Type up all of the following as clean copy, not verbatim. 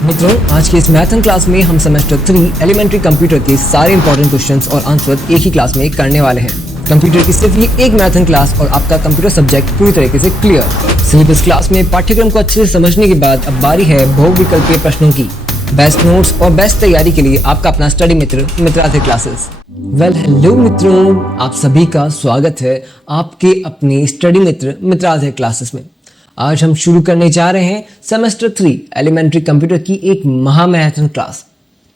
मित्रों, आज के इस मैथन क्लास में हम सेमेस्टर 3 एलिमेंट्री कंप्यूटर के सारे इंपॉर्टेंट क्वेश्चंस और आंसर एक ही क्लास में करने वाले हैं। कंप्यूटर की सिर्फ ये एक मैथन क्लास और आपका कंप्यूटर सब्जेक्ट पूरी तरीके से क्लियर। सिर्फ इस क्लास में पाठ्यक्रम को अच्छे से समझने के बाद अब बारी है बहुविकल्पीय प्रश्नों की। बेस्ट नोट्स और बेस्ट तैयारी के लिए आपका अपना स्टडी मित्र मित्राथे क्लासेस। हेलो मित्रों, आप सभी का स्वागत है आपके अपने स्टडी मित्र मित्राथे क्लासेस में। आज हम शुरू करने जा रहे हैं सेमेस्टर 3 एलिमेंट्री कंप्यूटर की एक महामैथन क्लास।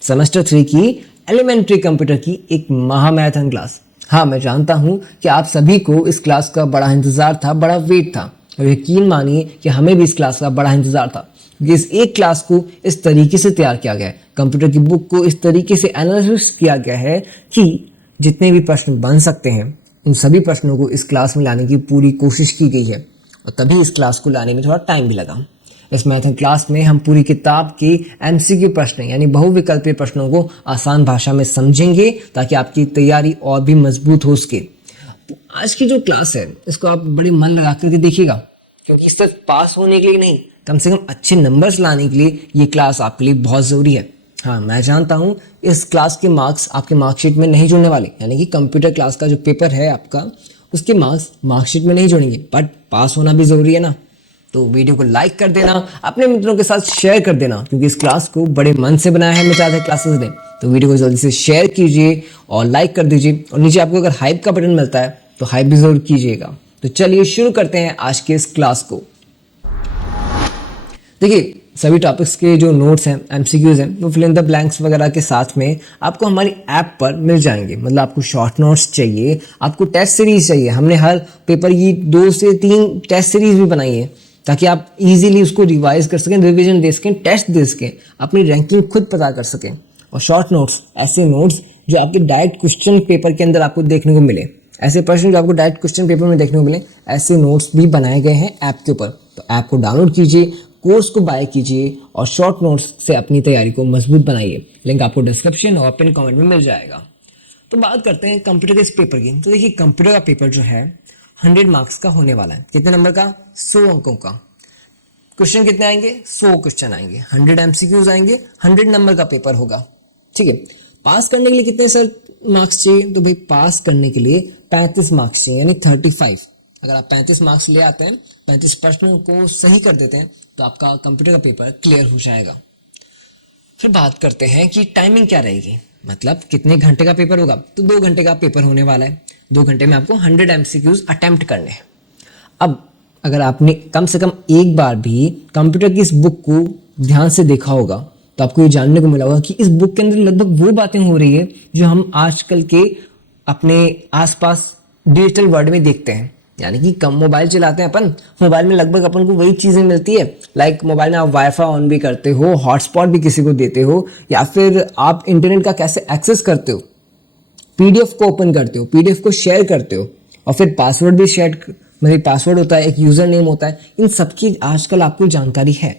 सेमेस्टर 3 की एलिमेंट्री कंप्यूटर की एक महामैथन क्लास। हाँ, मैं जानता हूँ कि आप सभी को इस क्लास का बड़ा इंतजार था, बड़ा वेट था, और यकीन मानिए कि हमें भी इस क्लास का बड़ा इंतजार था। इस एक क्लास को इस तरीके से तैयार किया गया है, कंप्यूटर की बुक को इस तरीके से एनालिसिस किया गया है कि जितने भी प्रश्न बन सकते हैं उन सभी प्रश्नों को इस क्लास में लाने की पूरी कोशिश की गई है, और तभी इस क्लास को लाने में थोड़ा टाइम भी लगा। इस मैथन क्लास में हम पूरी किताब के एमसीक्यू प्रश्न यानी बहुविकल्पीय प्रश्नों को आसान भाषा में समझेंगे ताकि आपकी तैयारी और भी मजबूत हो सके। तो आज की जो क्लास है इसको आप बड़े मन लगा करके देखिएगा, क्योंकि सिर्फ पास होने के लिए नहीं, कम से कम अच्छे नंबर्स लाने के लिए ये क्लास आपके लिए बहुत ज़रूरी है। हाँ, मैं जानता हूँ इस क्लास के मार्क्स आपके मार्कशीट में नहीं जुड़ने वाले, यानी कि कंप्यूटर क्लास का जो पेपर है आपका उसके मार्क्स मार्कशीट में नहीं जोड़ेंगे, बट पास होना भी ज़रूरी है ना। तो वीडियो को लाइक कर देना, अपने मित्रों के साथ शेयर कर देना, क्योंकि इस क्लास को बड़े मन से बनाया है मित्राथे क्लासेस ने। तो वीडियो को जल्दी से शेयर कीजिए और लाइक कर दीजिए, और नीचे आपको अगर हाइप का बटन मिलता है तो हाइप भी ज़रूर कीजिएगा। तो चलिए शुरू करते हैं आज के इस क्लास को। देखिए, सभी टॉपिक्स के जो नोट्स हैं, एमसीक्यूज हैं, वो फिल इन द ब्लैंक्स वगैरह के साथ में आपको हमारी ऐप पर मिल जाएंगे। मतलब आपको शॉर्ट नोट्स चाहिए, आपको टेस्ट सीरीज चाहिए, हमने हर पेपर की 2 से 3 टेस्ट सीरीज भी बनाई है ताकि आप इजीली उसको रिवाइज कर सकें, रिवीजन दे सकें, टेस्ट दे सकें, अपनी रैंकिंग खुद पता कर सकें। और शॉर्ट नोट्स ऐसे नोट्स जो आपके डायरेक्ट क्वेश्चन पेपर के अंदर आपको देखने को मिले, ऐसे प्रश्न जो आपको डायरेक्ट क्वेश्चन पेपर में देखने को मिले, ऐसे नोट्स भी बनाए गए हैं ऐप के ऊपर। तो ऐप को डाउनलोड कीजिए, कोर्स को बाय कीजिए और शॉर्ट नोट्स से अपनी तैयारी को मजबूत बनाइए। लिंक आपको डिस्क्रिप्शन और पिन कमेंट में मिल जाएगा। तो बात करते हैं कंप्यूटर के इस पेपर की। तो देखिए, कंप्यूटर का पेपर जो है 100 मार्क्स का होने वाला है। कितने नंबर का? 100 अंकों का। क्वेश्चन कितने आएंगे? 100 क्वेश्चन आएंगे, 100 एमसीक्यूज आएंगे, 100 नंबर का पेपर होगा। ठीक है। पास करने के लिए कितने सर मार्क्स चाहिए? तो भाई पास करने के लिए 35 मार्क्स चाहिए, यानी 35। अगर आप 35 मार्क्स ले आते हैं, 35 प्रश्नों को सही कर देते हैं, तो आपका कंप्यूटर का पेपर क्लियर हो जाएगा। फिर बात करते हैं कि टाइमिंग क्या रहेगी, मतलब कितने घंटे का पेपर होगा। तो 2 घंटे का पेपर होने वाला है। 2 घंटे में आपको 100 एमसीक्यूज अटेम्प्ट करने हैं। अब अगर आपने कम से कम एक बार भी कंप्यूटर की इस बुक को ध्यान से देखा होगा तो आपको ये जानने को मिला होगा कि इस बुक के अंदर लगभग वो बातें हो रही है जो हम आजकल के अपने आसपास डिजिटल वर्ल्ड में देखते हैं। यानी कि कम मोबाइल चलाते हैं अपन, मोबाइल में लगभग अपन को वही चीज़ें मिलती है। लाइक मोबाइल में आप वाईफाई ऑन भी करते हो, हॉटस्पॉट भी किसी को देते हो, या फिर आप इंटरनेट का कैसे एक्सेस करते हो, पीडीएफ को ओपन करते हो, पीडीएफ को शेयर करते हो, और फिर पासवर्ड भी शेयर, मतलब पासवर्ड होता है, एक यूज़र नेम होता है। इन सब की आजकल आपको जानकारी है।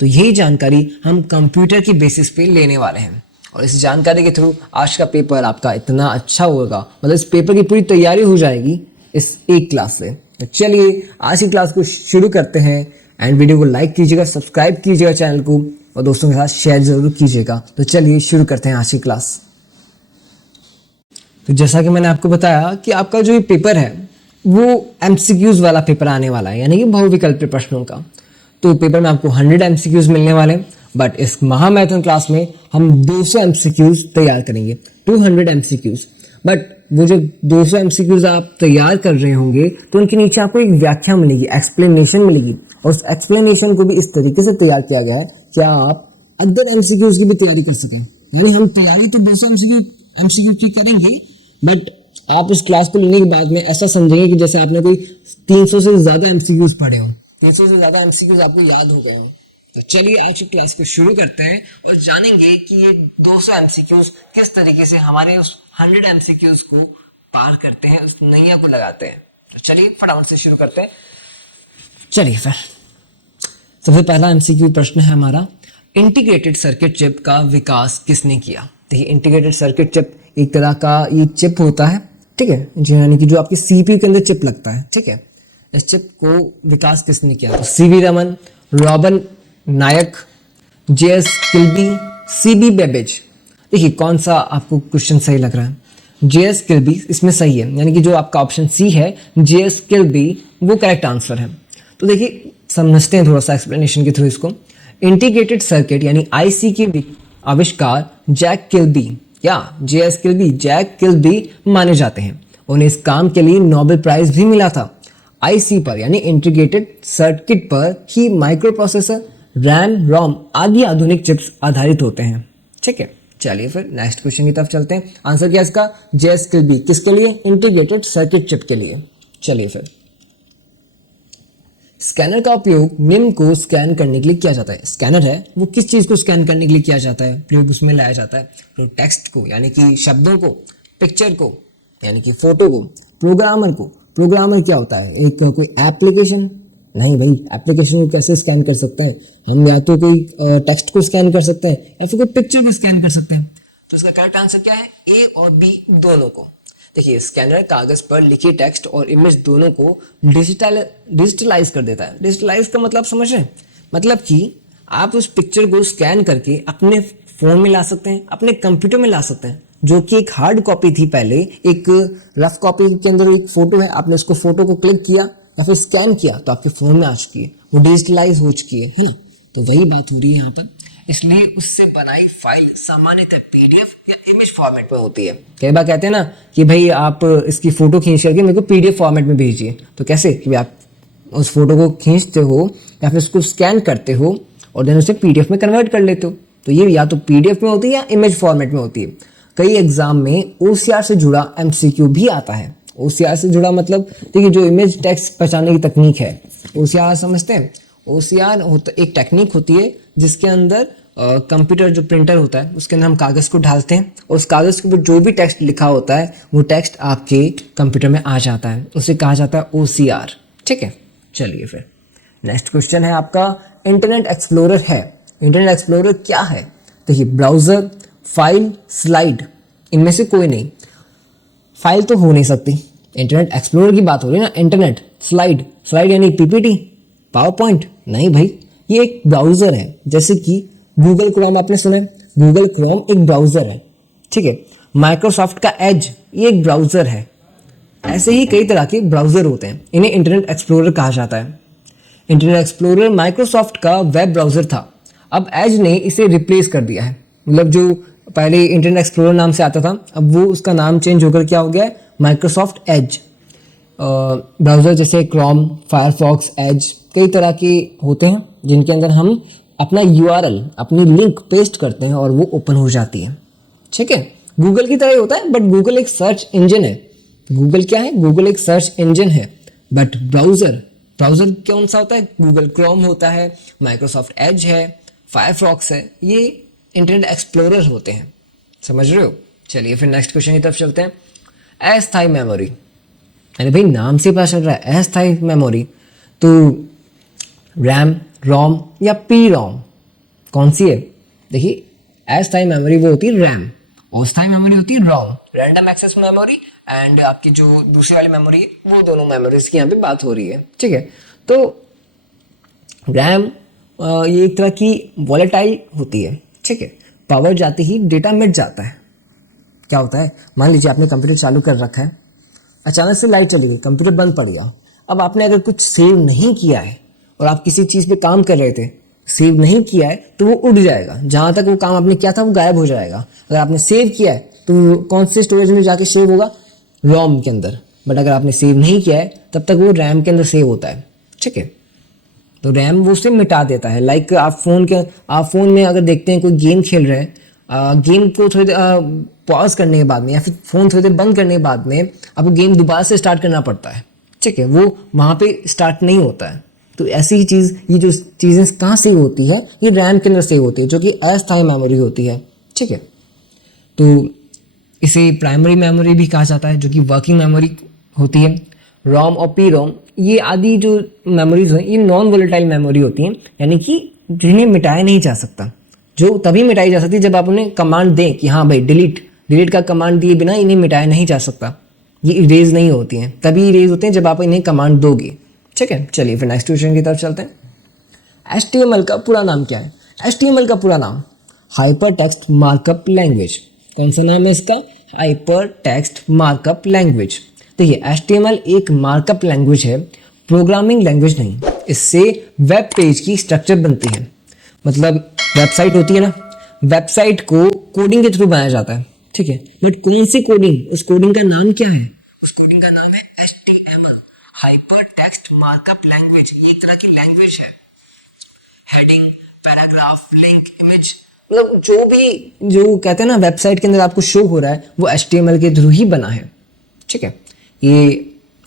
तो यही जानकारी हम कंप्यूटर की बेसिस पे लेने वाले हैं, और इस जानकारी के थ्रू आज का पेपर आपका इतना अच्छा होगा, मतलब इस पेपर की पूरी तैयारी हो जाएगी इस एक क्लास से। तो चलिए आज की क्लास को शुरू करते हैं। एंड वीडियो को लाइक कीजिएगा, सब्सक्राइब कीजिएगा चैनल को, और दोस्तों के साथ शेयर जरूर कीजिएगा। तो चलिए शुरू करते हैं आज की क्लास। तो जैसा कि मैंने आपको बताया कि आपका जो ये पेपर है वो एमसीक्यूज वाला पेपर आने वाला है, यानी कि बहुविकल्पीय प्रश्नों का। तो पेपर में आपको 100 एमसीक्यूज मिलने वाले हैं, बट इस महामैथन क्लास में हम 200 एमसीक्यूज तैयार करेंगे, 200 एमसीक्यूज। बट वो जो 200 एमसीक्यूज आप तैयार कर रहे होंगे तो उनके नीचे आपको एक व्याख्या मिलेगी, एक्सप्लेनेशन मिलेगी, और उस एक्सप्लेनेशन को भी इस तरीके से तैयार किया गया है कि आप अदर एमसीक्यूज की भी तैयारी कर सकें। यानी हम तैयारी तो 200 एमसीक्यू की करेंगे, बट आप इस क्लास को लेने के बाद में ऐसा समझेंगे कि जैसे आपने कोई 300 से ज्यादा एमसीक्यूज पढ़े हो, 300 से ज्यादा एमसीक्यूज आपको याद हो गए हैं। तो चलिए आज की क्लास को शुरू करते हैं और जानेंगे कि ये 200 एमसीक्यूज किस तरीके से हमारे उस 100 एमसीक्यूज को पार करते हैं, उस नैया को लगाते हैं। तो चलिए फटाफट से शुरू करते हैं। चलिए फिर सबसे पहला एमसीक्यू प्रश्न है हमारा, इंटीग्रेटेड सर्किट चिप का विकास किसने किया? देखिए, इंटीग्रेटेड सर्किट चिप एक तरह का ये चिप होता है, ठीक है, यानी कि जो आपके सीपीयू के अंदर चिप लगता है। ठीक है, इस चिप को विकास किसने किया? तो सीवी रमन, रॉबन नायक, JS Kilby, CB Babbage। देखिए कौन सा आपको क्वेश्चन सही लग रहा है? JS Kilby इसमें सही है, यानी कि जो आपका ऑप्शन सी है JS Kilby वो करेक्ट आंसर है। तो देखिए समझते हैं थोड़ा सा एक्सप्लेनेशन के थ्रू इसको। इंटीग्रेटेड सर्किट यानी आईसी के आविष्कार जैक किल्बी या JS Kilby, जैक किल्बी माने जाते हैं। उन्हें इस काम के लिए नोबेल प्राइज भी मिला था। आईसी पर यानी इंटीग्रेटेड सर्किट पर ही माइक्रो प्रोसेसर, रैम, रोम आदि आधुनिक चिप्स आधारित होते हैं। ठीक है, चलिए फिर नेक्स्ट क्वेश्चन की तरफ चलते हैं। आंसर क्या है इसका? JS Kilby किसके लिए? इंटीग्रेटेड सर्किट चिप के लिए। चलिए फिर, स्कैनर का उपयोग निम्न को स्कैन करने के लिए किया जाता है। स्कैनर है वो किस चीज को स्कैन करने के लिए किया जाता है, प्रयोग उसमें लाया जाता है? तो टेक्स्ट को यानी कि शब्दों को, पिक्चर को यानी कि फोटो को, प्रोग्रामर को। प्रोग्रामर क्या होता है? एक कोई एप्लीकेशन? नहीं भाई, एप्लीकेशन को कैसे स्कैन कर सकता है? हम या तो कोई टेक्स्ट को स्कैन कर सकते हैं या फिर कोई पिक्चर को स्कैन कर सकते हैं। तो इसका करेक्ट आंसर क्या है? ए और बी दोनों को। देखिए स्कैनर कागज पर लिखे टेक्स्ट और इमेज दोनों को डिजिटलाइज कर देता है। डिजिटलाइज का मतलब समझ रहे हैं? मतलब कि आप उस पिक्चर को स्कैन करके अपने फोन में ला सकते हैं, अपने कंप्यूटर में ला सकते हैं, जो कि एक हार्ड कॉपी थी पहले, एक रफ कॉपी के अंदर एक फोटो है, आपने उसको फोटो को क्लिक किया या फिर स्कैन किया तो आपके फोन में आ चुकी है, वो डिजिटलाइज हो चुकी है ना। तो वही बात हो रही है यहाँ पर। इसलिए उससे बनाई फाइल सामान्यतः पीडीएफ या इमेज फॉर्मेट में होती है। कई बार कहते हैं ना कि भाई आप इसकी फोटो खींच करके मेरे को पीडीएफ फॉर्मेट में भेजिए। तो कैसे कि आप उस फोटो को खींचते हो या फिर उसको स्कैन करते हो और देन उसे पीडीएफ में कन्वर्ट कर लेते हो। तो ये या तो पीडीएफ में होती है या इमेज फॉर्मेट में होती है। कई एग्जाम में ओसीआर से जुड़ा एमसीक्यू भी आता है। ओसीआर से जुड़ा मतलब देखिए जो इमेज टेक्स्ट पहचानने की तकनीक है, ओसीआर समझते हैं? ओसीआर एक टेक्निक होती है जिसके अंदर कंप्यूटर जो प्रिंटर होता है उसके अंदर हम कागज़ को डालते हैं और उस कागज़ के ऊपर जो भी टेक्स्ट लिखा होता है वो टेक्स्ट आपके कंप्यूटर में आ जाता है, उसे कहा जाता है ओसीआर। ठीक है, चलिए फिर नेक्स्ट क्वेश्चन है आपका, इंटरनेट एक्सप्लोरर है। इंटरनेट एक्सप्लोरर क्या है? देखिए ब्राउज़र, फाइल, स्लाइड, इनमें से कोई नहीं। फाइल तो हो नहीं सकती, इंटरनेट एक्सप्लोरर की बात हो रही है ना। इंटरनेट, स्लाइड, स्लाइड यानी पीपीटी, पावर पॉइंट, नहीं भाई, ये एक ब्राउज़र है। जैसे कि गूगल क्रोम आपने सुना है, गूगल क्रोम एक ब्राउज़र है। ठीक है, माइक्रोसॉफ्ट का एज ये एक ब्राउज़र है। ऐसे ही कई तरह के ब्राउज़र होते हैं, इन्हें इंटरनेट एक्सप्लोरर कहा जाता है। इंटरनेट एक्सप्लोरर माइक्रोसॉफ्ट का वेब ब्राउज़र था, अब एज ने इसे रिप्लेस कर दिया है। मतलब जो पहले इंटरनेट एक्सप्लोरर नाम से आता था, अब वो उसका नाम चेंज होकर क्या हो गया है? Microsoft Edge. ब्राउज़र जैसे क्रोम, फायरफॉक्स, एज कई तरह के होते हैं जिनके अंदर हम अपना यूआरएल, अपनी लिंक पेस्ट करते हैं और वो ओपन हो जाती है। ठीक है, गूगल की तरह ही होता है, बट गूगल एक सर्च इंजन है। गूगल क्या है? गूगल एक सर्च इंजन है, बट ब्राउज़र कौन सा होता है? गूगल क्रोम होता है, माइक्रोसॉफ्ट एज है, फायरफॉक्स है, ये इंटरनेट एक्सप्लोरर होते हैं। समझ रहे हो? चलिए फिर नेक्स्ट क्वेश्चन की तरफ चलते हैं। अस्थायी मेमोरी, अरे भाई नाम से पता चल रहा है अस्थायी मेमोरी। तो रैम, रोम या पी रोम कौन सी है? देखिए अस्थायी मेमोरी वो होती है रैम, और अस्थायी मेमोरी होती है रोम, रैंडम एक्सेस मेमोरी। एंड आपकी जो दूसरी वाली मेमोरी है वो दोनों मेमोरीज की यहाँ पे बात हो रही है। ठीक है, तो रैम ये एक तरह की वॉलेटाइल होती है। ठीक है, पावर जाते ही डेटा मिट जाता है। क्या होता है? मान लीजिए आपने कंप्यूटर चालू कर रखा है, अचानक से लाइट चली गई, कंप्यूटर बंद पड़ गया। अब आपने अगर कुछ सेव नहीं किया है और आप किसी चीज़ पे काम कर रहे थे, सेव नहीं किया है तो वो उड़ जाएगा। जहाँ तक वो काम आपने किया था वो गायब हो जाएगा। अगर आपने सेव किया है तो वो कौन से स्टोरेज में जाके सेव होगा? रोम के अंदर। बट अगर आपने सेव नहीं किया है तब तक वो रैम के अंदर सेव होता है। ठीक है, तो रैम वो उसे मिटा देता है। लाइक आप फ़ोन में अगर देखते हैं कोई गेम खेल रहे हैं, गेम को थोड़ी देर पॉज करने के बाद में या फिर फ़ोन थोड़ी देर बंद करने के बाद में आपको गेम दोबारा से स्टार्ट करना पड़ता है। ठीक है, वो वहाँ पे स्टार्ट नहीं होता है। तो ऐसी ही चीज़, ये जो चीज़ें कहाँ सेव होती है? ये रैम के अंदर सेव होती है, जो कि अस्थायी मेमोरी होती है। ठीक है, तो इसे प्राइमरी मेमोरी भी कहा जाता है, जो कि वर्किंग मेमोरी होती है। रोम और पी रोम ये आदि जो मेमोरीज हैं ये नॉन वोलेटाइल मेमोरी होती हैं, यानी कि जिन्हें मिटाया नहीं जा सकता। जो तभी मिटाई जा सकती है जब आप उन्हें कमांड दें कि हाँ भाई डिलीट का कमांड दिए बिना इन्हें मिटाया नहीं जा सकता। ये इरेज नहीं होती हैं, तभी इरेज होते हैं जब आप इन्हें कमांड दोगे। ठीक है, चलिए फिर नेक्स्ट क्वेश्चन की तरफ चलते हैं। HTML का पूरा नाम क्या है? HTML का पूरा नाम हाइपर टेक्स्ट मार्कअप लैंग्वेज। कौन सा नाम है इसका? Hyper text markup language. देखिए HTML एक मार्कअप लैंग्वेज है, प्रोग्रामिंग लैंग्वेज नहीं। इससे वेब पेज की स्ट्रक्चर बनती है, मतलब वेबसाइट होती है ना, वेबसाइट को कोडिंग के थ्रू बनाया जाता है, ठीक है। बट कौन सी कोडिंग? उस कोडिंग का नाम क्या है? उस कोडिंग का नाम है HTML, hyper text markup language. ये एक तरह की लैंग्वेज है। हेडिंग, पैराग्राफ, लिंक, इमेज, मतलब जो कहते हैं ना वेबसाइट के अंदर आपको शो हो रहा है वो HTML के थ्रू ही बना है, ठीक है। ये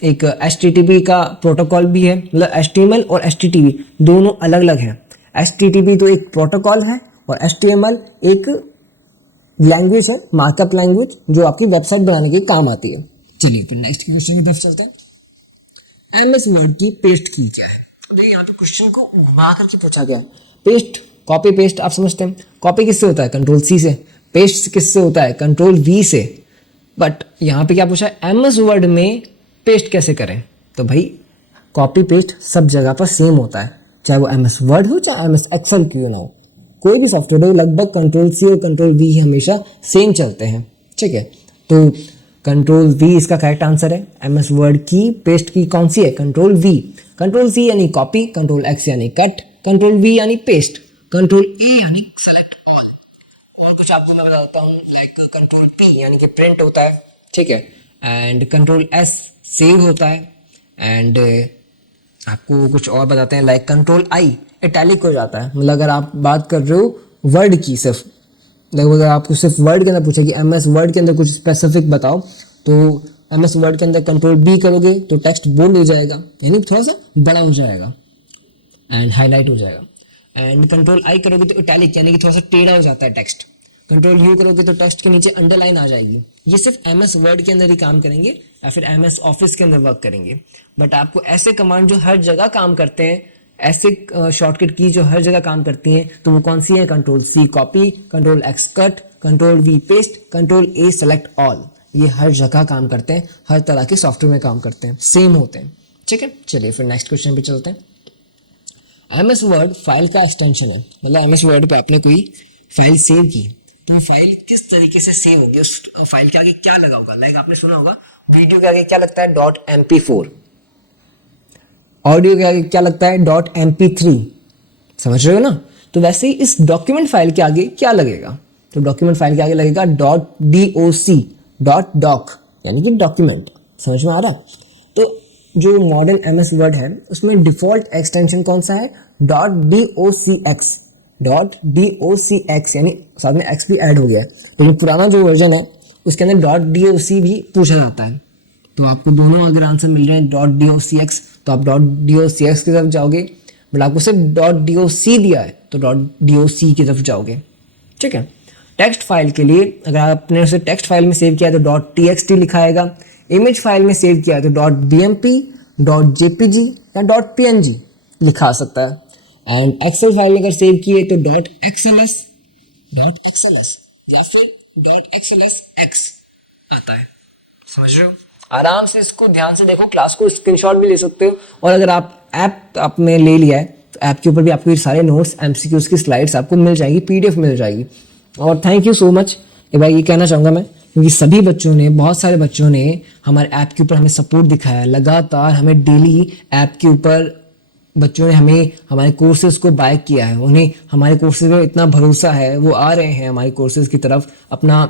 एक HTTP का प्रोटोकॉल भी है, मतलब HTML और HTTP दोनों अलग अलग हैं। HTTP तो एक प्रोटोकॉल है और HTML एक लैंग्वेज है, मार्कअप लैंग्वेज, जो आपकी वेबसाइट बनाने के काम आती है। चलिए फिर नेक्स्ट क्वेश्चन की तरफ चलते हैं। MS वर्ड की पेस्ट की क्या है? देखिए यहाँ पे क्वेश्चन को घुमा करके पूछा गया है। पेस्ट, कॉपी पेस्ट आप समझते हैं। कॉपी किससे होता है? कंट्रोल C से। पेस्ट किससे होता है? कंट्रोल V से। बट यहाँ पे क्या पूछा है? MS वर्ड में पेस्ट कैसे करें? तो भाई कॉपी पेस्ट सब जगह पर सेम होता है, चाहे वो MS वर्ड हो चाहे MS एक्सेल क्यों ना हो, कोई भी सॉफ्टवेयर हो, लगभग कंट्रोल C और कंट्रोल V हमेशा सेम चलते हैं, ठीक है। तो कंट्रोल V इसका करेक्ट आंसर है। MS वर्ड की पेस्ट की कौन सी है? Control V। कंट्रोल C यानी कॉपी, कंट्रोल X यानी कट, कंट्रोल V यानी पेस्ट, कंट्रोल A यानी सेलेक्ट ऑल। और कुछ आपको मैं बताता हूँ, लाइक कंट्रोल P यानी कि प्रिंट होता है, ठीक है। एंड कंट्रोल S सेव होता है। एंड आपको कुछ और बताते हैं, लाइक कंट्रोल I इटैलिक हो जाता है। मतलब अगर आप बात कर रहे हो वर्ड की, सिर्फ लगभग अगर आपको सिर्फ वर्ड के अंदर पूछे कि MS वर्ड के अंदर कुछ स्पेसिफिक बताओ, तो MS वर्ड के अंदर कंट्रोल B करोगे तो टेक्स्ट बोल्ड हो जाएगा, यानी थोड़ा सा बड़ा हो जाएगा एंड हाईलाइट हो जाएगा। एंड कंट्रोल I करोगे तो इटैलिक यानी कि थोड़ा सा टेढ़ा हो जाता है टेक्स्ट। कंट्रोल U करोगे तो टेक्स्ट के नीचे अंडरलाइन आ जाएगी। ये सिर्फ MS वर्ड के अंदर ही काम करेंगे या फिर MS ऑफिस के अंदर वर्क करेंगे। बट आपको ऐसे कमांड जो हर जगह काम करते हैं, ऐसे शॉर्टकट की जो हर जगह काम करती हैं, तो वो कौन सी है? Control C copy, control X cut, control V paste, control A select all. ये हर जगह काम करते हैं, हर तरह के सॉफ्टवेयर में काम करते हैं, सेम होते हैं, ठीक है। चलिए फिर नेक्स्ट क्वेश्चन पे चलते हैं। MS वर्ड फाइल का एक्सटेंशन है, मतलब MS वर्ड पे आपने कोई फाइल सेव की, तो फाइल किस तरीके से सेव होगी? उस फाइल के आगे क्या लगा होगा? लाइक आपने सुना होगा वीडियो के आगे क्या लगता है? .mp4। ऑडियो के आगे क्या लगता है? .mp3। समझ रहे हो ना? तो वैसे ही इस डॉक्यूमेंट फाइल के आगे क्या लगेगा? तो डॉक्यूमेंट फाइल के आगे लगेगा .doc, .doc यानी कि डॉक्यूमेंट। समझ में आ रहा है? तो जो मॉडर्न MS वर्ड है उसमें डिफॉल्ट एक्सटेंशन कौन सा है? .docx यानी साथ में x भी ऐड हो गया है। लेकिन पुराना जो वर्जन है उसके अंदर .doc भी पूछा जाता है। तो आपको दोनों अगर आंसर मिल रहे हैं .docx तो आप .docx की तरफ जाओगे, बट आपको सिर्फ .doc दिया है तो .doc की तरफ जाओगे, ठीक है। टेक्स्ट फाइल के लिए अगर आपने उसे टेक्स्ट फाइल में सेव किया तो .txt लिखा आएगा। इमेज फाइल में सेव किया तो .bmp, .jpg या .png लिखा आ सकता है। एंड एक्सेल फाइल में अगर सेव किए तो .xls या फिर .xlsx आता है। समझ रहे हो? आराम से इसको ध्यान से देखो, क्लास को स्क्रीनशॉट भी ले सकते हो। और अगर आप ऐप आपने ले लिया है तो ऐप के ऊपर भी आपको ये सारे नोट्स, MCQs की स्लाइड्स आपको मिल जाएगी, PDF मिल जाएगी। और थैंक यू सो मच। एक बार ये कहना चाहूँगा मैं, क्योंकि सभी बच्चों ने, बहुत सारे बच्चों ने हमारे ऐप के ऊपर हमें सपोर्ट दिखाया है, लगातार हमें डेली ऐप के ऊपर बच्चों ने हमें हमारे कोर्सेज को बाय किया है। उन्हें हमारे कोर्सेज में इतना भरोसा है, वो आ रहे हैं हमारे कोर्सेज की तरफ, अपना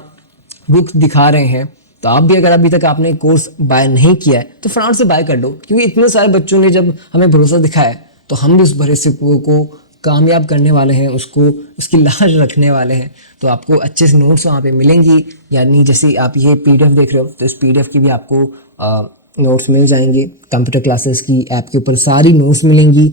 बुक दिखा रहे हैं। तो आप भी अगर अभी तक आपने कोर्स बाय नहीं किया है तो फटाफट से बाय कर लो, क्योंकि इतने सारे बच्चों ने जब हमें भरोसा दिखाया है तो हम भी उस भरोसे को कामयाब करने वाले हैं, उसको उसकी लाज रखने वाले हैं। तो आपको अच्छे से नोट्स वहाँ पे मिलेंगी, यानी जैसे आप ये PDF देख रहे हो तो इस PDF की भी आपको नोट्स मिल जाएंगे। कंप्यूटर क्लासेस की ऐप के ऊपर सारी नोट्स मिलेंगी,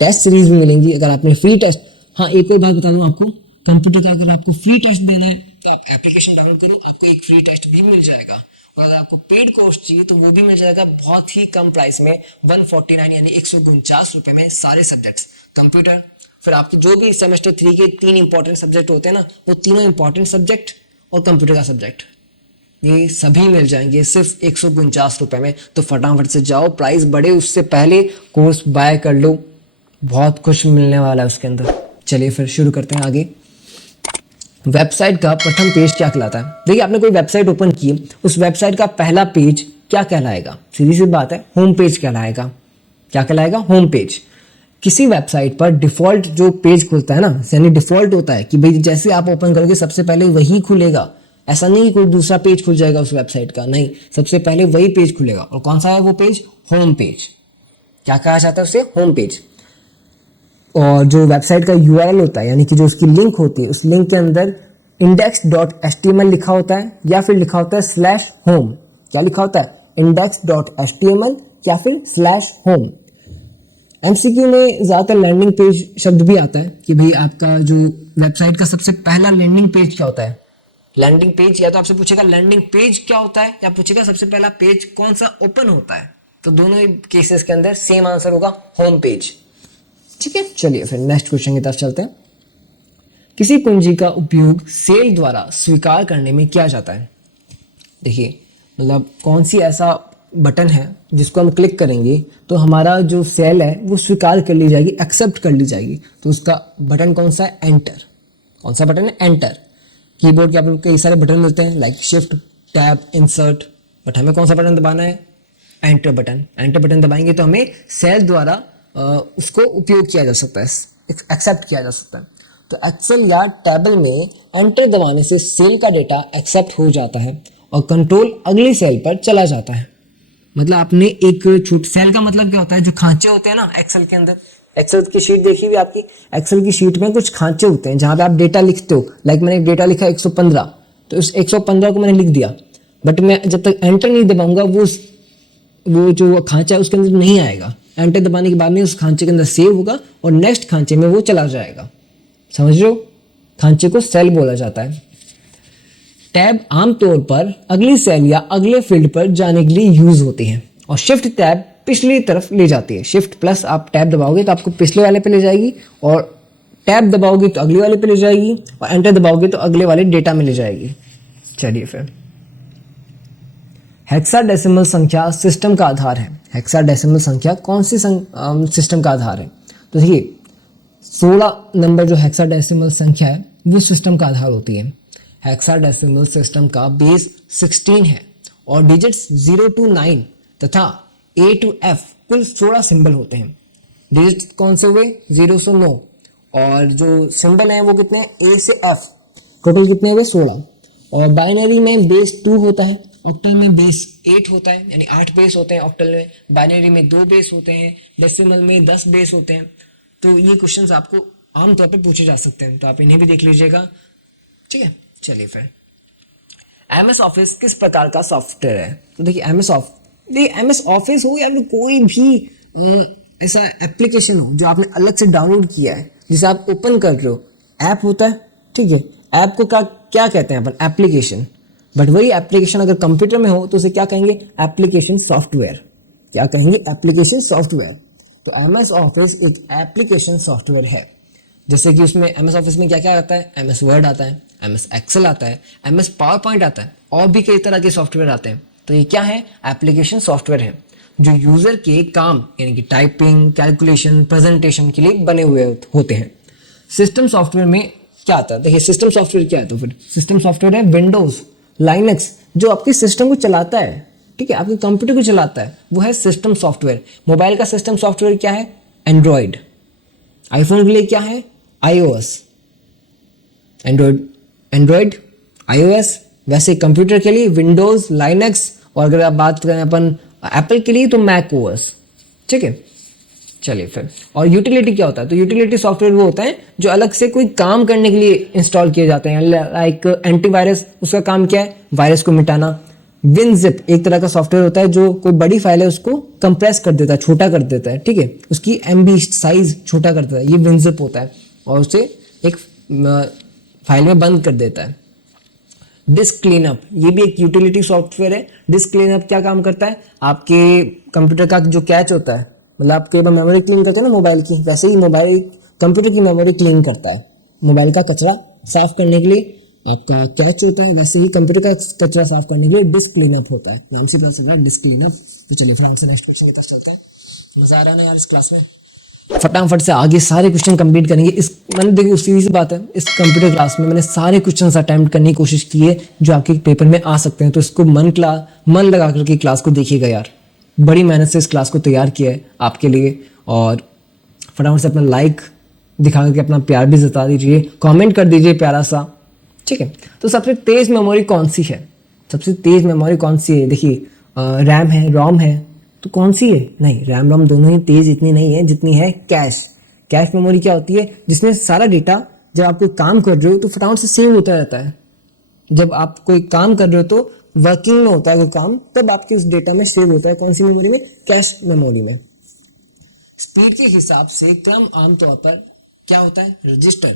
टेस्ट सीरीज भी मिलेंगी। अगर आपने फ्री टेस्ट, हाँ एक और बात बता दूँ आपको, कंप्यूटर का अगर आपको फ्री टेस्ट देना है तो आप एप्लीकेशन डाउनलोड करो, आपको एक फ्री टेस्ट भी मिल जाएगा। और अगर आपको पेड कोर्स चाहिए तो वो भी मिल जाएगा बहुत ही कम प्राइस में, 149 यानी 149 रुपये में सारे सब्जेक्ट्स कंप्यूटर। फिर आपके जो भी सेमेस्टर 3 के 3 इंपॉर्टेंट सब्जेक्ट होते हैं ना, वो तीनों इंपॉर्टेंट सब्जेक्ट और कंप्यूटर का सब्जेक्ट, ये सभी मिल जाएंगे सिर्फ 149 रुपये में। तो फटाफट से जाओ, प्राइस बढ़े उससे पहले कोर्स बाय कर लो, बहुत कुछ मिलने वाला है उसके अंदर। चलिए फिर शुरू करते हैं आगे। वेबसाइट का प्रथम पेज क्या कहलाता है? देखिए, आपने कोई वेबसाइट ओपन की, उस वेबसाइट का पहला पेज क्या कहलाएगा? सीधी सी बात है, होम पेज कहलाएगा। क्या कहलाएगा? Home page. किसी वेबसाइट पर डिफॉल्ट जो पेज खुलता है ना, यानी डिफॉल्ट होता है कि भाई जैसे आप ओपन करोगे सबसे पहले वही खुलेगा। ऐसा नहीं कि कोई दूसरा पेज खुल जाएगा उस वेबसाइट का, नहीं, सबसे पहले वही पेज खुलेगा। और कौन सा है वो पेज? Home page. क्या कहा जाता है उसे? Home page. और जो वेबसाइट का यूआरएल होता है, यानी कि जो उसकी लिंक होती है, उस लिंक के अंदर index.html लिखा होता है या फिर लिखा होता है /home। क्या लिखा होता है? index.html या फिर /home। एमसीक्यू में ज्यादातर लैंडिंग पेज शब्द भी आता है कि भाई आपका जो वेबसाइट का सबसे पहला लैंडिंग पेज क्या होता है। लैंडिंग पेज, या तो आपसे पूछेगा लैंडिंग पेज क्या होता है, या पूछेगा सबसे पहला पेज कौन सा ओपन होता है। तो दोनों ही केसेस के अंदर सेम आंसर होगा, होम पेज। ठीक है, चलिए फिर नेक्स्ट क्वेश्चन की तरफ चलते हैं। किसी कुंजी का उपयोग सेल द्वारा स्वीकार करने में किया जाता है? देखिए, मतलब कौन सी ऐसा बटन है जिसको हम क्लिक करेंगे तो हमारा जो सेल है वो स्वीकार कर ली जाएगी, एक्सेप्ट कर ली जाएगी। तो उसका बटन कौन सा है? एंटर। कौन सा बटन है? एंटर। कीबोर्ड के आप कई सारे बटन मिलते हैं, like shift, tab, insert, but हमें कौन सा बटन दबाना है? Enter button. एंटर बटन दबाएंगे तो हमें सेल द्वारा उसको उपयोग किया जा सकता है, एक्सेप्ट किया जा सकता है। तो एक्सेल या टेबल में एंटर दबाने से सेल का डेटा एक्सेप्ट हो जाता है और कंट्रोल अगली सेल पर चला जाता है। मतलब आपने एक छूट, सेल का मतलब क्या होता है? जो खांचे होते हैं ना एक्सेल के अंदर, एक्सेल की शीट देखी हुई आपकी, एक्सेल की शीट में कुछ खांचे होते हैं जहां पे आप डेटा लिखते हो। लाइक मैंने एक डेटा लिखा 115, तो उस 115 को मैंने लिख दिया, बट मैं जब तक एंटर नहीं दबाऊंगा वो जो खांचा है उसके अंदर नहीं आएगा। एंटर दबाने के बाद में उस खांचे के अंदर सेव होगा और नेक्स्ट खांचे में वो चला जाएगा। समझ रहे हो? खांचे को सेल बोला जाता है। टैब आमतौर पर अगली सेल या अगले फील्ड पर जाने के लिए यूज होती है और शिफ्ट टैब पिछली तरफ ले जाती है। शिफ्ट प्लस आप टैब दबाओगे तो आपको पिछले वाले पे ले जाएगी, और टैब दबाओगे तो अगले वाले पे ले जाएगी, और एंटर दबाओगे तो अगले वाले डेटा में ले जाएगी। चलिए फिर, हेक्साडेसिमल संख्या सिस्टम का आधार है। हेक्साडेसिमल संख्या कौन सी सिस्टम का आधार है? तो देखिए, 16 नंबर जो हेक्साडेसिमल संख्या है वो सिस्टम का आधार होती है। हेक्साडेसिमल सिस्टम का बेस 16 है और डिजिट्स 0 to 9 तथा A to F कुल 16 सिंबल होते हैं। डिजिट्स कौन से हुए? 0 से 9, और जो सिंबल हैं वो कितने हैं? A से F, टोटल कितने हुए? 16। और बाइनरी में बेस 2 होता है, ऑक्टल में बेस 8 होता है, यानी 8 बेस होते हैं ऑक्टल में, बाइनरी में 2 बेस होते हैं, डेसिमल में 10 बेस होते हैं। तो ये क्वेश्चंस आपको आमतौर पे पूछे जा सकते हैं, तो आप इन्हें भी देख लीजिएगा। ठीक है, चलिए फिर, एमएस ऑफिस किस प्रकार का सॉफ्टवेयर है? तो देखिए, एमएस ऑफिस हो या फिर कोई भी ऐसा एप्लीकेशन हो जो आपने अलग से डाउनलोड किया है, जिसे आप ओपन कर रहे हो, ऐप होता है। ठीक है, ऐप को क्या कहते हैं अपन? एप्लीकेशन। बट वही एप्लीकेशन अगर कंप्यूटर में हो तो उसे क्या कहेंगे? Application software. क्या कहेंगे? Application software. तो एमएस ऑफिस एक एप्लीकेशन सॉफ्टवेयर है। जैसे कि उसमें एमएस ऑफिस में क्या क्या आता है? एमएस वर्ड आता है, एमएस एक्सेल आता है, एमएस पावर पॉइंट आता है, और भी कई तरह के सॉफ्टवेयर आते हैं। तो ये क्या है? एप्लीकेशन सॉफ्टवेयर है जो यूजर के काम यानी कि टाइपिंग, कैलकुलेशन, प्रेजेंटेशन के लिए बने हुए होते हैं। सिस्टम सॉफ्टवेयर में क्या आता है? देखिए, सिस्टम सॉफ्टवेयर क्या है? तो फिर सिस्टम सॉफ्टवेयर है विंडोज, लाइनक्स, जो आपके सिस्टम को चलाता है। ठीक है, आपके कंप्यूटर को चलाता है, वो है सिस्टम सॉफ्टवेयर। मोबाइल का सिस्टम सॉफ्टवेयर क्या है? एंड्रॉयड। आईफोन के लिए क्या है? iOS। Android, iOS। वैसे कंप्यूटर के लिए विंडोज, लाइनक्स, और अगर आप बात करें अपन एप्पल के लिए तो मैक ओएस। ठीक है, चलिए फिर, और यूटिलिटी क्या होता है? तो यूटिलिटी सॉफ्टवेयर वो होता है जो अलग से कोई काम करने के लिए इंस्टॉल किए जाते हैं, लाइक एंटीवायरस। उसका काम क्या है? वायरस को मिटाना। विनजिप एक तरह का सॉफ्टवेयर होता है जो कोई बड़ी फाइल है उसको कंप्रेस कर देता है, छोटा कर देता है। ठीक है, उसकी एमबी साइज छोटा कर देता है, ये विनजिप होता है, और उसे एक फाइल में बंद कर देता है। डिस्क क्लीनअप, ये भी एक यूटिलिटी सॉफ्टवेयर है। डिस्क क्लीनअप क्या काम करता है? आपके कंप्यूटर का जो कैच होता है, मतलब आप कई बार मेमोरी क्लीन करते हैं ना मोबाइल की, वैसे ही मोबाइल कंप्यूटर की मेमोरी क्लीन करता है। मोबाइल का कचरा साफ करने के लिए आपका कैच होता है, वैसे ही कंप्यूटर का कचरा साफ करने के लिए डिस्क क्लीनअप होता है। नाम से पता चल रहा है डिस्क क्लीनअप। तो चलिए फिर हमसे नेक्स्ट क्वेश्चन की तरफ चलते हैं। मजा आ रहा है ना यार इस क्लास में? फटाफट से आगे सारे क्वेश्चन कंप्लीट करेंगे। इस मैंने देखिए सीधी सी बात है, इस कंप्यूटर क्लास में मैंने सारे क्वेश्चन अटेम्प्ट करने की कोशिश की है जो आपके पेपर में आ सकते हैं। तो इसको मन लगा करके क्लास को देखिएगा यार, बड़ी मेहनत से इस क्लास को तैयार किया है आपके लिए। और फटाफट से अपना लाइक दिखा करके अपना प्यार भी जता दीजिए, कमेंट कर दीजिए प्यारा सा, ठीक है। तो सबसे तेज मेमोरी कौन सी है? सबसे तेज मेमोरी कौन सी है? देखिए रैम है, रोम है, तो कौन सी है? नहीं, रैम रोम दोनों ही तेज इतनी नहीं है जितनी है कैश। कैश मेमोरी क्या होती है? जिसमें सारा डेटा जब आप कोई काम कर रहे हो तो फटाफट से सेव होता रहता है। जब आप कोई काम कर रहे हो तो वर्किंग में होता है वो काम, तब आपके उस डेटा में सेव होता है। कौन सी मेमोरी में? कैश मेमोरी में। स्पीड के हिसाब से क्रम आमतौर पर क्या होता है? रजिस्टर,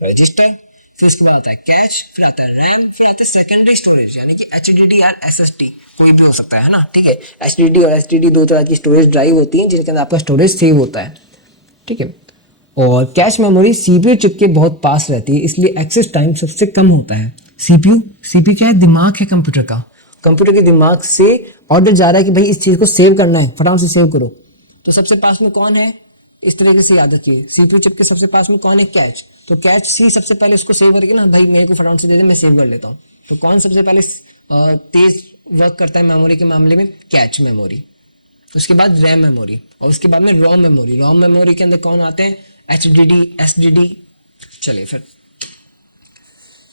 रजिस्टर, फिर इसके बाद आता है कैश, फिर आता है रैम, फिर आता है सेकेंडरी स्टोरेज यानी कि एचडीडी या एसएसडी, कोई भी हो सकता है ना, ठीक है। एचडीडी और एसडीडी दो तरह की स्टोरेज ड्राइव होती हैं जिनके अंदर आपका स्टोरेज सेव होता है, ठीक है। और कैश मेमोरी सीपीयू चिप के बहुत पास रहती है, इसलिए एक्सेस टाइम सबसे कम होता है। सीपीयू क्या है? दिमाग है कंप्यूटर का। कंप्यूटर के दिमाग से ऑर्डर जा रहा है कि भाई इस चीज को सेव करना है, फटाफट से सेव करो। तो सबसे पास में कौन है? इस तरीके से याद रखिए, सीपीयू चिप के सबसे पास में कौन है? कैच। तो कैच सी सबसे पहले उसको सेव करके ना, भाई मेरे को फटाफट से दे दे, मैं सेव कर लेता हूँ। तो कौन सबसे पहले तेज वर्क करता है मेमोरी के मामले में? Cache memory. उसके बाद रैम मेमोरी, और उसके बाद में रोम मेमोरी। रोम मेमोरी के अंदर कौन आते हैं? HDD, SDD. चलिए फिर,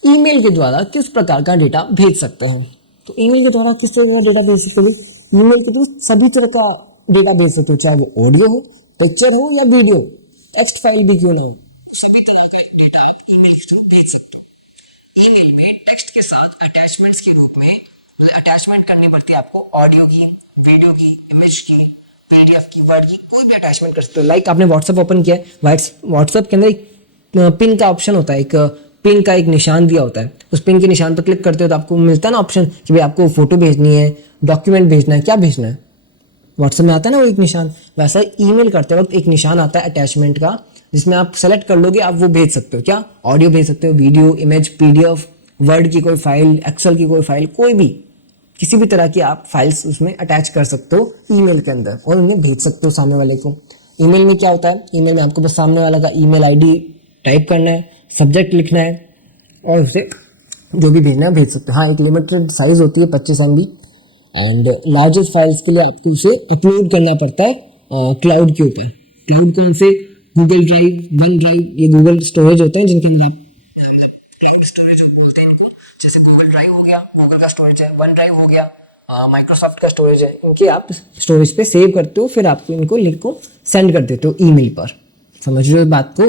ईमेल के द्वारा किस प्रकार का डेटा भेज सकते हैं? तो ईमेल के द्वारा किस तरह का डेटा भेज सकते हो? ईमेल के थ्रू सभी तरह का डेटा भेज सकते हो, चाहे वो ऑडियो हो, पिक्चर हो या वीडियो, टेक्स्ट फाइल भी क्यों ना हो, सभी तरह का डेटा आप ईमेल के थ्रू भेज सकते हो। ईमेल में टेक्स्ट के साथ अटैचमेंट्स के रूप में अटैचमेंट करनी पड़ती है आपको, ऑडियो की, वीडियो की, इमेज की, पीडीएफ की, वर्ड की, कोई भी अटैचमेंट कर सकते हो। लाइक आपने व्हाट्सएप ओपन किया है, व्हाट्सएप के अंदर एक पिन का ऑप्शन होता है, एक पिन का एक निशान दिया होता है। उस पिन के निशान पर क्लिक करते हो तो आपको मिलता है ना ऑप्शन कि भाई आपको फोटो भेजनी है, डॉक्यूमेंट भेजना है, क्या भेजना है। व्हाट्सएप में आता है ना वो एक निशान, वैसा ईमेल करते वक्त एक निशान आता है अटैचमेंट का, जिसमें आप सेलेक्ट कर लोगे, आप वो भेज सकते हो। क्या? ऑडियो भेज सकते हो, वीडियो, इमेज, पीडीएफ, वर्ड की कोई फाइल, एक्सेल की कोई फाइल, कोई भी, किसी भी तरह की आप फाइल्स उसमें अटैच कर सकते हो ईमेल के अंदर और उन्हें भेज सकते हो सामने वाले को। ईमेल में क्या होता है? ईमेल में आपको बस सामने वाला का ईमेल आईडी टाइप करना है, सब्जेक्ट लिखना है और उसे जो भी भेजना है भेज सकते हो। हाँ, एक लिमिटेड साइज होती है 25 MB, एंड लार्जेस्ट फाइल्स के लिए आपको इसे अपलोड करना पड़ता है क्लाउड के ऊपर। क्लाउड कौन से? गूगल ड्राइव, वन ड्राइव, ये गूगल स्टोरेज होते हैं जिनके अंदर क्लाउड स्टोरेज बोलते हैं इनको। जैसे गूगल ड्राइव हो गया, गूगल का स्टोरेज है, वन ड्राइव हो गया, माइक्रोसॉफ्ट का स्टोरेज है, इनके आप स्टोरेज पे सेव करते हो, फिर आपको इनको लिंक को सेंड कर देते हो ईमेल पर। समझ रहे हो बात को?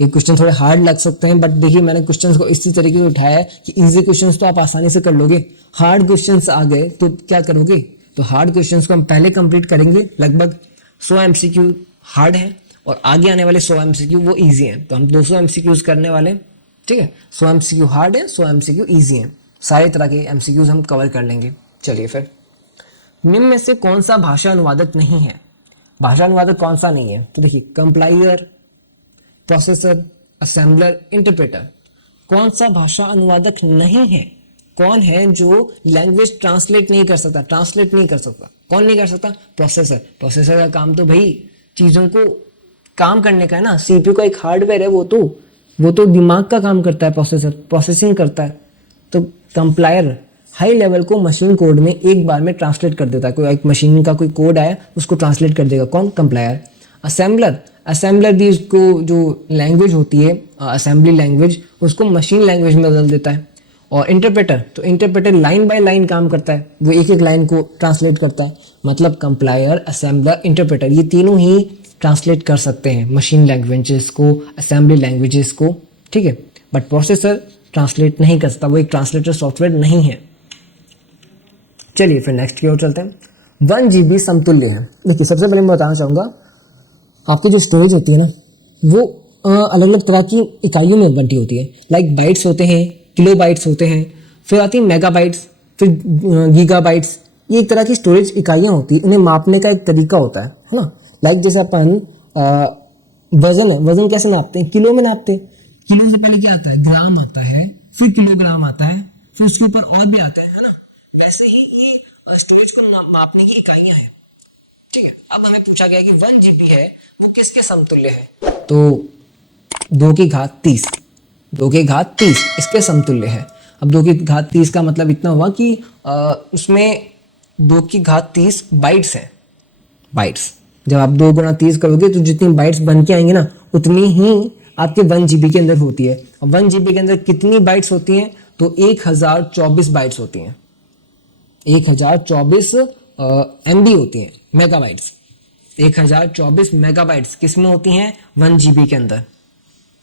ये क्वेश्चन थोड़े हार्ड लग सकते हैं, बट देखिए मैंने क्वेश्चंस को इसी तरीके से उठाया है कि इजी क्वेश्चंस तो आप आसानी से कर लोगे, हार्ड क्वेश्चंस आ गए तो क्या करोगे? तो हार्ड क्वेश्चंस को हम पहले कंप्लीट करेंगे, लगभग 100 MCQ हार्ड है और आगे आने वाले 100 MCQ वो इजी हैं। तो हम 200 MCQs करने वाले हैं, ठीक है। 100 MCQ हार्ड है, 100 MCQ इजी हैं, सारे तरह के MCQs हम कवर कर लेंगे। चलिए फिर, निम्न में से कौन सा भाषा अनुवादक नहीं है? भाषा अनुवादक कौन सा नहीं है? तो देखिए, कंप्लायर, प्रोसेसर, असेंबलर, इंटरप्रेटर। कौन सा भाषा अनुवादक नहीं है? कौन है जो लैंग्वेज ट्रांसलेट नहीं कर सकता, ट्रांसलेट नहीं कर सकता? कौन नहीं कर सकता? प्रोसेसर। प्रोसेसर का काम तो भाई चीजों को काम करने का है ना, सीपीयू का एक हार्डवेयर है, वो तो दिमाग का काम करता है, प्रोसेसर प्रोसेसिंग करता है। तो कंप्लायर हाई लेवल को मशीन कोड में एक बार में ट्रांसलेट कर देता है, कोई एक मशीन का कोई कोड आया उसको ट्रांसलेट कर देगा, कौन? कंप्लायर। असेंबलर भी उसको जो लैंग्वेज होती है असेंबली लैंग्वेज, उसको मशीन लैंग्वेज में बदल देता है। और इंटरप्रेटर लाइन बाय लाइन काम करता है, वो एक एक लाइन को ट्रांसलेट करता है। मतलब कंप्लायर, असेंबलर, इंटरप्रेटर, ये तीनों ही ट्रांसलेट कर सकते हैं मशीन लैंग्वेजेस को, असेंबली लैंग्वेजेस को, ठीक है। बट प्रोसेसर ट्रांसलेट नहीं कर सकता, वो एक ट्रांसलेटर सॉफ्टवेयर नहीं है। चलिए फिर नेक्स्ट की ओर चलते हैं। 1 GB समतुल्य है। देखिए, सबसे पहले मैं बताना चाहूँगा, आपकी जो स्टोरेज होती है ना, वो अलग अलग तरह की इकाइयों में बंटी होती है। लाइक बाइट्स होते हैं, किलो बाइट्स होते हैं, फिर आती है मेगा बाइट्स, फिर गीगा बाइट्स। ये एक तरह की स्टोरेज इकाइयाँ होती हैं, इन्हें मापने का एक तरीका होता है ना। लाइक जैसे अपन वजन है, वजन कैसे नापते हैं? किलो में नापते हैं। किलो से पहले क्या आता है? ग्राम आता है, फिर किलोग्राम आता है, फिर उसके ऊपर और भी आता है ना। वैसे ही ये स्टोरेज को मापने की इकाइयाँ हैं, ठीक है, अब हमें पूछा गया कि 1 GB है वो किसके समतुल्य है, तो 2 की घात 30, 2 की घात 30 इसके समतुल्य है। अब 2 की घात 30 का मतलब इतना हुआ कि उसमें 2 की घात 30 बाइट्स है, बाइट्स। जब आप 2 × 30 करोगे तो जितनी बाइट्स बन के आएंगे ना उतनी ही आपके 1 GB के अंदर होती है। और 1 GB के अंदर कितनी बाइट्स होती हैं, तो 1024 बाइट्स होती हैं, 1024 MB होती हैं, मेगाबाइट्स। 1024 मेगाबाइट्स किस में होती हैं, 1 GB के अंदर।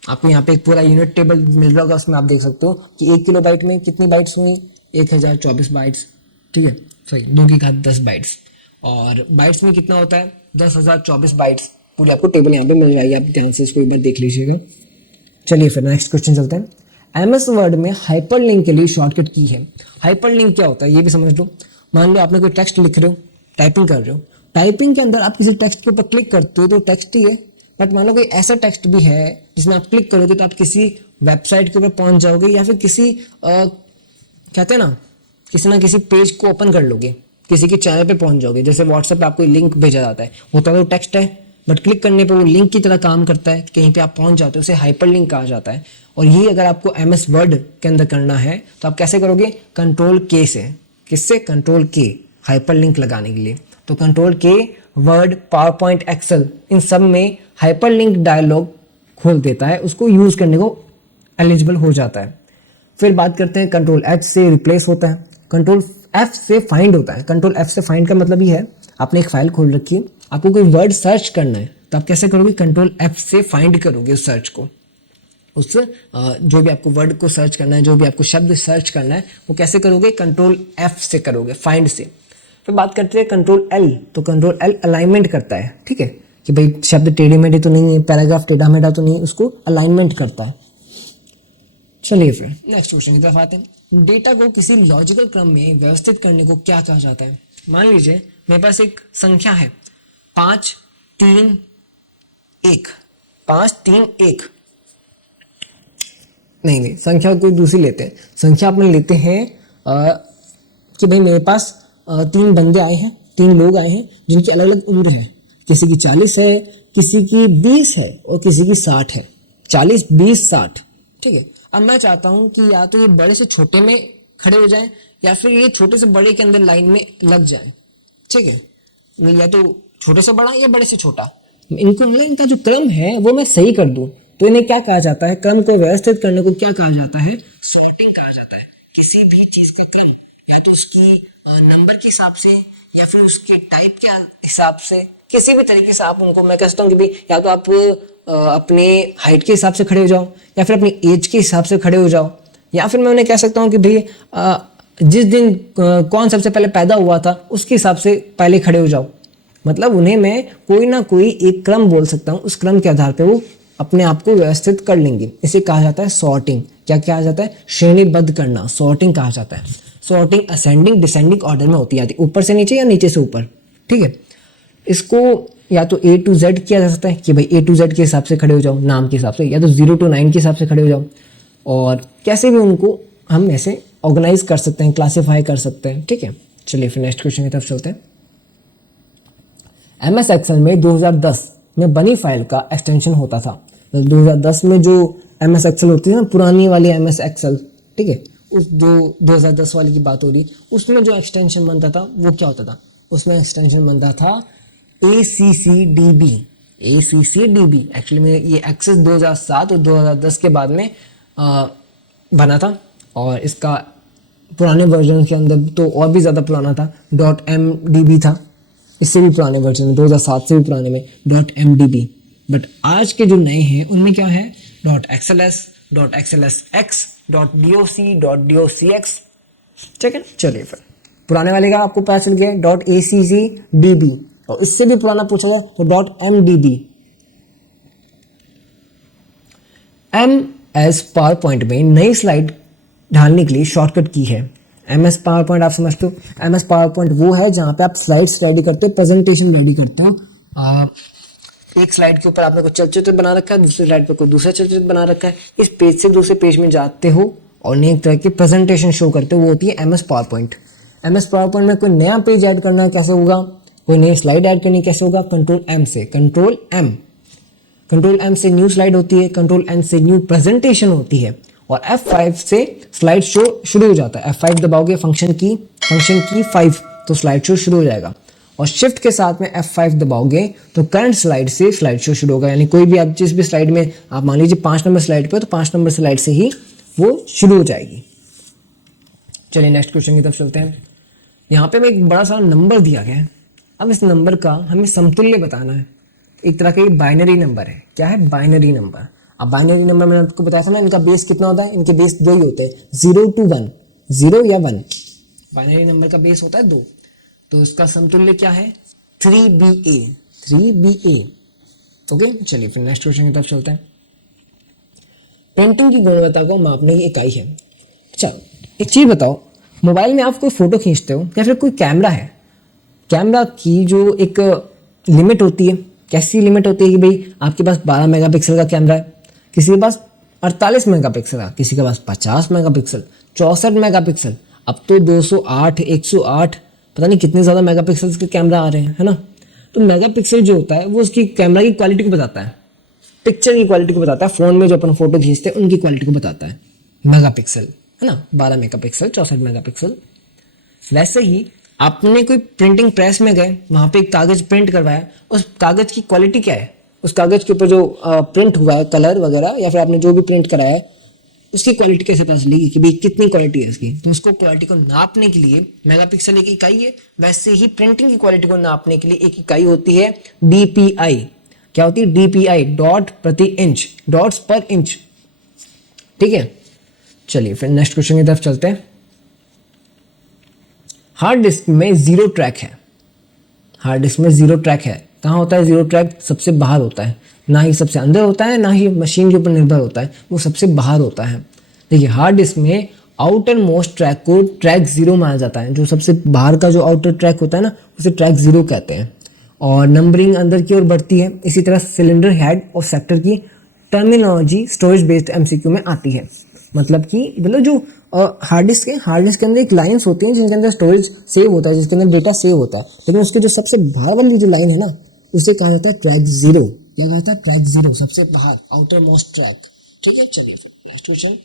आपको यहाँ पे एक पूरा यूनिट टेबल मिल रहा होगा, उसमें आप देख सकते हो कि 1 KB में कितनी बाइट्स हुई, 1024 बाइट्स, ठीक है, सॉरी 2 की घात 10 बाइट्स। और बाइट्स में कितना होता है, 10,024 बाइट्स। पूरी आपको टेबल यहाँ पे मिल जाएगी, आप ध्यान से इसको एक बार देख लीजिएगा। चलिए फिर नेक्स्ट क्वेश्चन चलते हैं। MS वर्ड में हाइपरलिंक के लिए शॉर्टकट की है। हाइपरलिंक क्या होता है ये भी समझ लो। मान लो आपने कोई टेक्स्ट लिख रहे हो, टाइपिंग कर रहे हो, टाइपिंग के अंदर आप किसी टेक्स्ट के ऊपर क्लिक करते हो तो टेक्स्ट ही है, बट मान लो कोई ऐसा टेक्स्ट भी है जिसमें आप क्लिक करोगे तो आप किसी वेबसाइट के ऊपर पहुंच जाओगे, या फिर किसी कहते हैं ना किसी पेज को ओपन कर लोगे, किसी के चैनल पे पहुंच जाओगे। जैसे व्हाट्सएप पे आपको लिंक भेजा जाता है, होता तो टेक्स्ट है बट क्लिक करने पे वो लिंक की तरह काम करता है, कहीं पे आप पहुंच जाते हो, उसे हाइपरलिंक कहा जाता है। और ये अगर आपको MS वर्ड के अंदर करना है तो आप कैसे करोगे, Ctrl+K से। किससे, Ctrl+K, हाइपरलिंक लगाने के लिए। तो Ctrl+K Word, PowerPoint, Excel, इन सब में हाइपरलिंक डायलॉग खोल देता है, उसको यूज करने को एलिजिबल हो जाता है। फिर बात करते हैं Ctrl+H से रिप्लेस होता है, Ctrl+F से फाइंड होता है। Ctrl+F से फाइंड का मतलब ये है, आपने एक फाइल खोल रखी है, आपको कोई वर्ड सर्च करना है तो आप कैसे करोगे, Ctrl+F से फाइंड करोगे उस सर्च को, उस जो भी आपको वर्ड को सर्च करना है, जो भी आपको शब्द सर्च करना है वो कैसे करोगे, Ctrl+F से करोगे, फाइंड से। फिर बात करते हैं Ctrl+L, तो Ctrl+L अलाइनमेंट करता है, ठीक है, कि भाई शब्द टेढ़े मेढ़े तो नहीं है, पैराग्राफ टेढ़ा मेढ़ा तो नहीं, उसको अलाइनमेंट करता है। चलिए फिर नेक्स्ट क्वेश्चन की तरफ आते हैं। डेटा को किसी लॉजिकल क्रम में व्यवस्थित करने को क्या कहा जाता है। मान लीजिए मेरे पास एक संख्या है 5 3 1, 5 3 1, नहीं संख्या कोई दूसरी लेते हैं। संख्या अपने लेते हैं कि भाई मेरे पास 3 बंदे आए हैं, 3 लोग आए हैं जिनकी अलग अलग उम्र है, किसी की 40 है, किसी की 20 है और किसी की 60 है, 40 20 60, ठीक है। अब मैं चाहता हूं कि या तो ये बड़े से छोटे में खड़े हो जाएं या फिर ये छोटे से बड़े के अंदर लाइन में लग जाए, ठीक है, या तो छोटे से बड़ा या बड़े से छोटा, इनको इनका जो क्रम है वो मैं सही कर दूं तो इन्हें क्या कहा जाता है, क्रम को व्यवस्थित करने को क्या कहा जाता है, सॉर्टिंग कहा जाता है। किसी भी चीज का क्रम या तो उसकी नंबर के हिसाब से या फिर उसके टाइप के हिसाब से, किसी भी तरीके से आप उनको, मैं कहता हूँ कि भाई या तो आप अपने हाइट के हिसाब से खड़े हो जाओ या फिर अपनी एज के हिसाब से खड़े हो जाओ, या फिर मैं उन्हें कह सकता हूँ कि भाई जिस दिन कौन सबसे पहले पैदा हुआ था उसके हिसाब से पहले खड़े हो जाओ। मतलब उन्हें मैं कोई ना कोई एक क्रम बोल सकता हूँ, उस क्रम के आधार पर वो अपने आप को व्यवस्थित कर लेंगे। इसे कहा जाता है सॉर्टिंग। क्या कहा जाता है, श्रेणीबद्ध करना, सॉर्टिंग कहा जाता है। सॉर्टिंग असेंडिंग डिसेंडिंग ऑर्डर में होती है, ऊपर से नीचे या नीचे से ऊपर, ठीक है। इसको या तो A to Z किया जा सकता है कि भाई A to Z के हिसाब से खड़े हो जाओ नाम के हिसाब से, या तो 0 to 9 के हिसाब से खड़े हो जाओ, और कैसे भी उनको हम ऐसे ऑर्गेनाइज कर सकते हैं, क्लासीफाई कर सकते हैं, ठीक है। चलिए फिर नेक्स्ट क्वेश्चन की तरफ चलते हैं। MS एक्सेल में 2010 में बनी फाइल का एक्सटेंशन होता था। 2010 में जो MS एक्सेल होती है ना, पुरानी वाली MS एक्सेल, ठीक है, उस जो 2010 वाली की बात हो रही, उसमें जो एक्सटेंशन बनता था वो क्या होता था, उसमें एक्सटेंशन बनता था ACCDB। ACCDB एक्चुअली में ये एक्सेस 2007 और 2010 के बाद में बना था, और इसका पुराने वर्जन के अंदर तो और भी ज़्यादा पुराना था, .mdb था, इससे भी पुराने वर्जन में 2007 से भी पुराने में .mdb। बट आज के जो नए हैं उनमें क्या है, .xls, .xlsx, .doc, .docx, ठीक है। चलिए फिर पुराने वाले का आपको पता चल गया .accdb, और इससे भी पुराना पूछा जाए तो .mdb। MS पावर पॉइंट में नई स्लाइड ढालने के लिए शॉर्टकट की है। MS पावर पॉइंट आप समझते हो, MS पावर पॉइंट वो है जहाँ पे आप स्लाइड्स रेडी करते हो, प्रेजेंटेशन रेडी करते हो। एक स्लाइड के ऊपर आपने कोई चलचित्र बना रखा है, दूसरी स्लाइड पर कोई दूसरा चलचित्र बना रखा है, इस पेज से दूसरे पेज में जाते हो और नई तरह की प्रेजेंटेशन शो करते हो, वो होती है MS power point. MS power point में कोई नया पेज ऐड करना है कैसे होगा, कोई नई स्लाइड ऐड करनी कैसे होगा, कंट्रोल एम से, कंट्रोल एम से न्यू स्लाइड होती है, कंट्रोल एन से न्यू प्रेजेंटेशन होती है, और F5 से स्लाइड शो शुरू हो जाता है। F5 दबाओगे फंक्शन की 5 तो स्लाइड शो शुरू हो जाएगा, और शिफ्ट के साथ में F5 दबाओगे तो करंट स्लाइड से स्लाइड शो शुरू होगा। यानी कोई भी आप जिस भी स्लाइड में आप मान लीजिए 5 नंबर स्लाइड पे, तो 5 नंबर स्लाइड से ही वो शुरू हो जाएगी। चलिए नेक्स्ट क्वेश्चन की तरफ चलते हैं। यहाँ पे हमें एक बड़ा सा नंबर दिया गया है। अब इस नंबर का हमें समतुल्य बताना है। एक तरह का ये बाइनरी नंबर है। क्या है, बाइनरी नंबर। अब बाइनरी नंबर मैंने आपको बताया था ना, इनका बेस कितना होता है, इनके बेस 2 ही होते हैं, 0 to 1, 0 या 1। बाइनरी नंबर का बेस होता है 2, तो इसका समतुल्य क्या है, 3BA। ओके, चलिए फिर नेक्स्ट क्वेश्चन की तरफ चलते हैं। प्रिंटिंग की गुणवत्ता को मापने की इकाई है। अच्छा, एक चीज बताओ, मोबाइल में आप कोई फोटो खींचते हो या फिर कोई कैमरा है, कैमरा की जो एक लिमिट होती है, कैसी लिमिट होती है कि भाई आपके पास 12 मेगापिक्सल का कैमरा है, किसी के पास 48 मेगापिक्सल का, किसी के पास 50 मेगापिक्सल, 64 मेगापिक्सल, अब तो 208, 108, पता नहीं कितने ज़्यादा मेगापिक्सल के कैमरा आ रहे हैं, है ना। तो मेगापिक्सल जो होता है वो उसकी कैमरा की क्वालिटी को बताता है, पिक्चर की क्वालिटी को बताता है। फ़ोन में जो अपन फोटो खींचते हैं उनकी क्वालिटी को बताता है मेगापिक्सल, है ना, 12 मेगापिक्सल, 64 मेगापिक्सल। वैसे ही आपने कोई प्रिंटिंग प्रेस में गए, वहां पे एक कागज प्रिंट करवाया, उस कागज की क्वालिटी क्या है, उस कागज के ऊपर जो प्रिंट हुआ है, कलर वगैरह, या फिर आपने जो भी प्रिंट कराया है, उसकी क्वालिटी कैसे पता चलेगी कि भाई कितनी क्वालिटी है इसकी। तो उसको क्वालिटी को नापने के लिए मेगापिक्सल एक इकाई है। वैसे ही प्रिंटिंग की क्वालिटी को नापने के लिए एक इकाई होती है DPI। क्या होती है, DPI, डॉट प्रति इंच, डॉट्स पर इंच। ठीक है, चलिए फिर नेक्स्ट क्वेश्चन की तरफ चलते हैं। हार्ड डिस्क में 0 ट्रैक है। हार्ड डिस्क में 0 ट्रैक है। कहाँ होता है 0 ट्रैक, सबसे बाहर होता है, ना ही सबसे अंदर होता है, ना ही मशीन के ऊपर निर्भर होता है, वो सबसे बाहर होता है। देखिए, हार्ड डिस्क में आउटर मोस्ट ट्रैक को ट्रैक 0 माना जाता है। जो सबसे बाहर का जो आउटर ट्रैक होता है ना, उसे ट्रैक 0 कहते हैं, और नंबरिंग अंदर की ओर बढ़ती है। इसी तरह सिलेंडर हेड और सेक्टर की टर्मिनोलॉजी स्टोरेज बेस्ड MCQ में आती है। मतलब जो हार्ड डिस्क के अंदर एक लाइन्स होती हैं जिनके अंदर स्टोरेज सेव होता है, जिसके अंदर डेटा सेव होता है, लेकिन उसके जो सबसे बाहर वाली जो लाइन है ना, उसे कहा जाता है ट्रैक 0। क्या कहा जाता है, ट्रैक 0, सबसे बाहर, आउटर मोस्ट ट्रैक। ठीक है, चलिए फिर नेक्स्ट क्वेश्चन।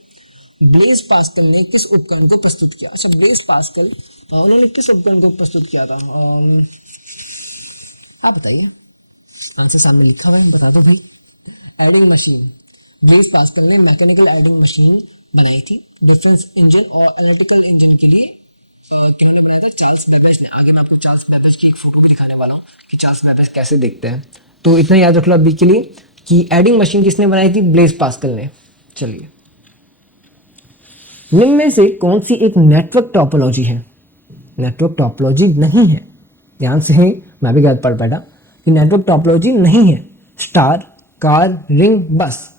ब्लेज पास्कल ने किस उपकरण को प्रस्तुत किया। अच्छा, ब्लेज पास्कल उन्होंने किस उपकरण को प्रस्तुत किया था, आप बताइए। आंसर सामने लिखा हुआ है, बता दो भाई। Adding machine. ब्लेज पास्कल ने मैकेनिकल एडिंग मशीन बनाई थी डिफरेंस इंजन और एनालिटिकल इंजन के लिए। और किसने बनाया था, चार्ल्स बेबेज ने। आगे मैं आपको चार्ल्स बेबेज की एक फोटो दिखाने वाला हूँ कि चार्ल्स बेबेज कैसे दिखते हैं। तो इतना याद रख लो अभी के लिए कि एडिंग मशीन किसने बनाई थी, ब्लेज पास्कल ने। चलिए, निम्न में से कौन सी एक नेटवर्क टोपोलॉजी है। नेटवर्क टोपोलॉजी नहीं है, ध्यान से ही, मैं भी गलत पढ़ बैठा कि नेटवर्क टोपोलॉजी नहीं है। स्टार, कार, रिंग, बस।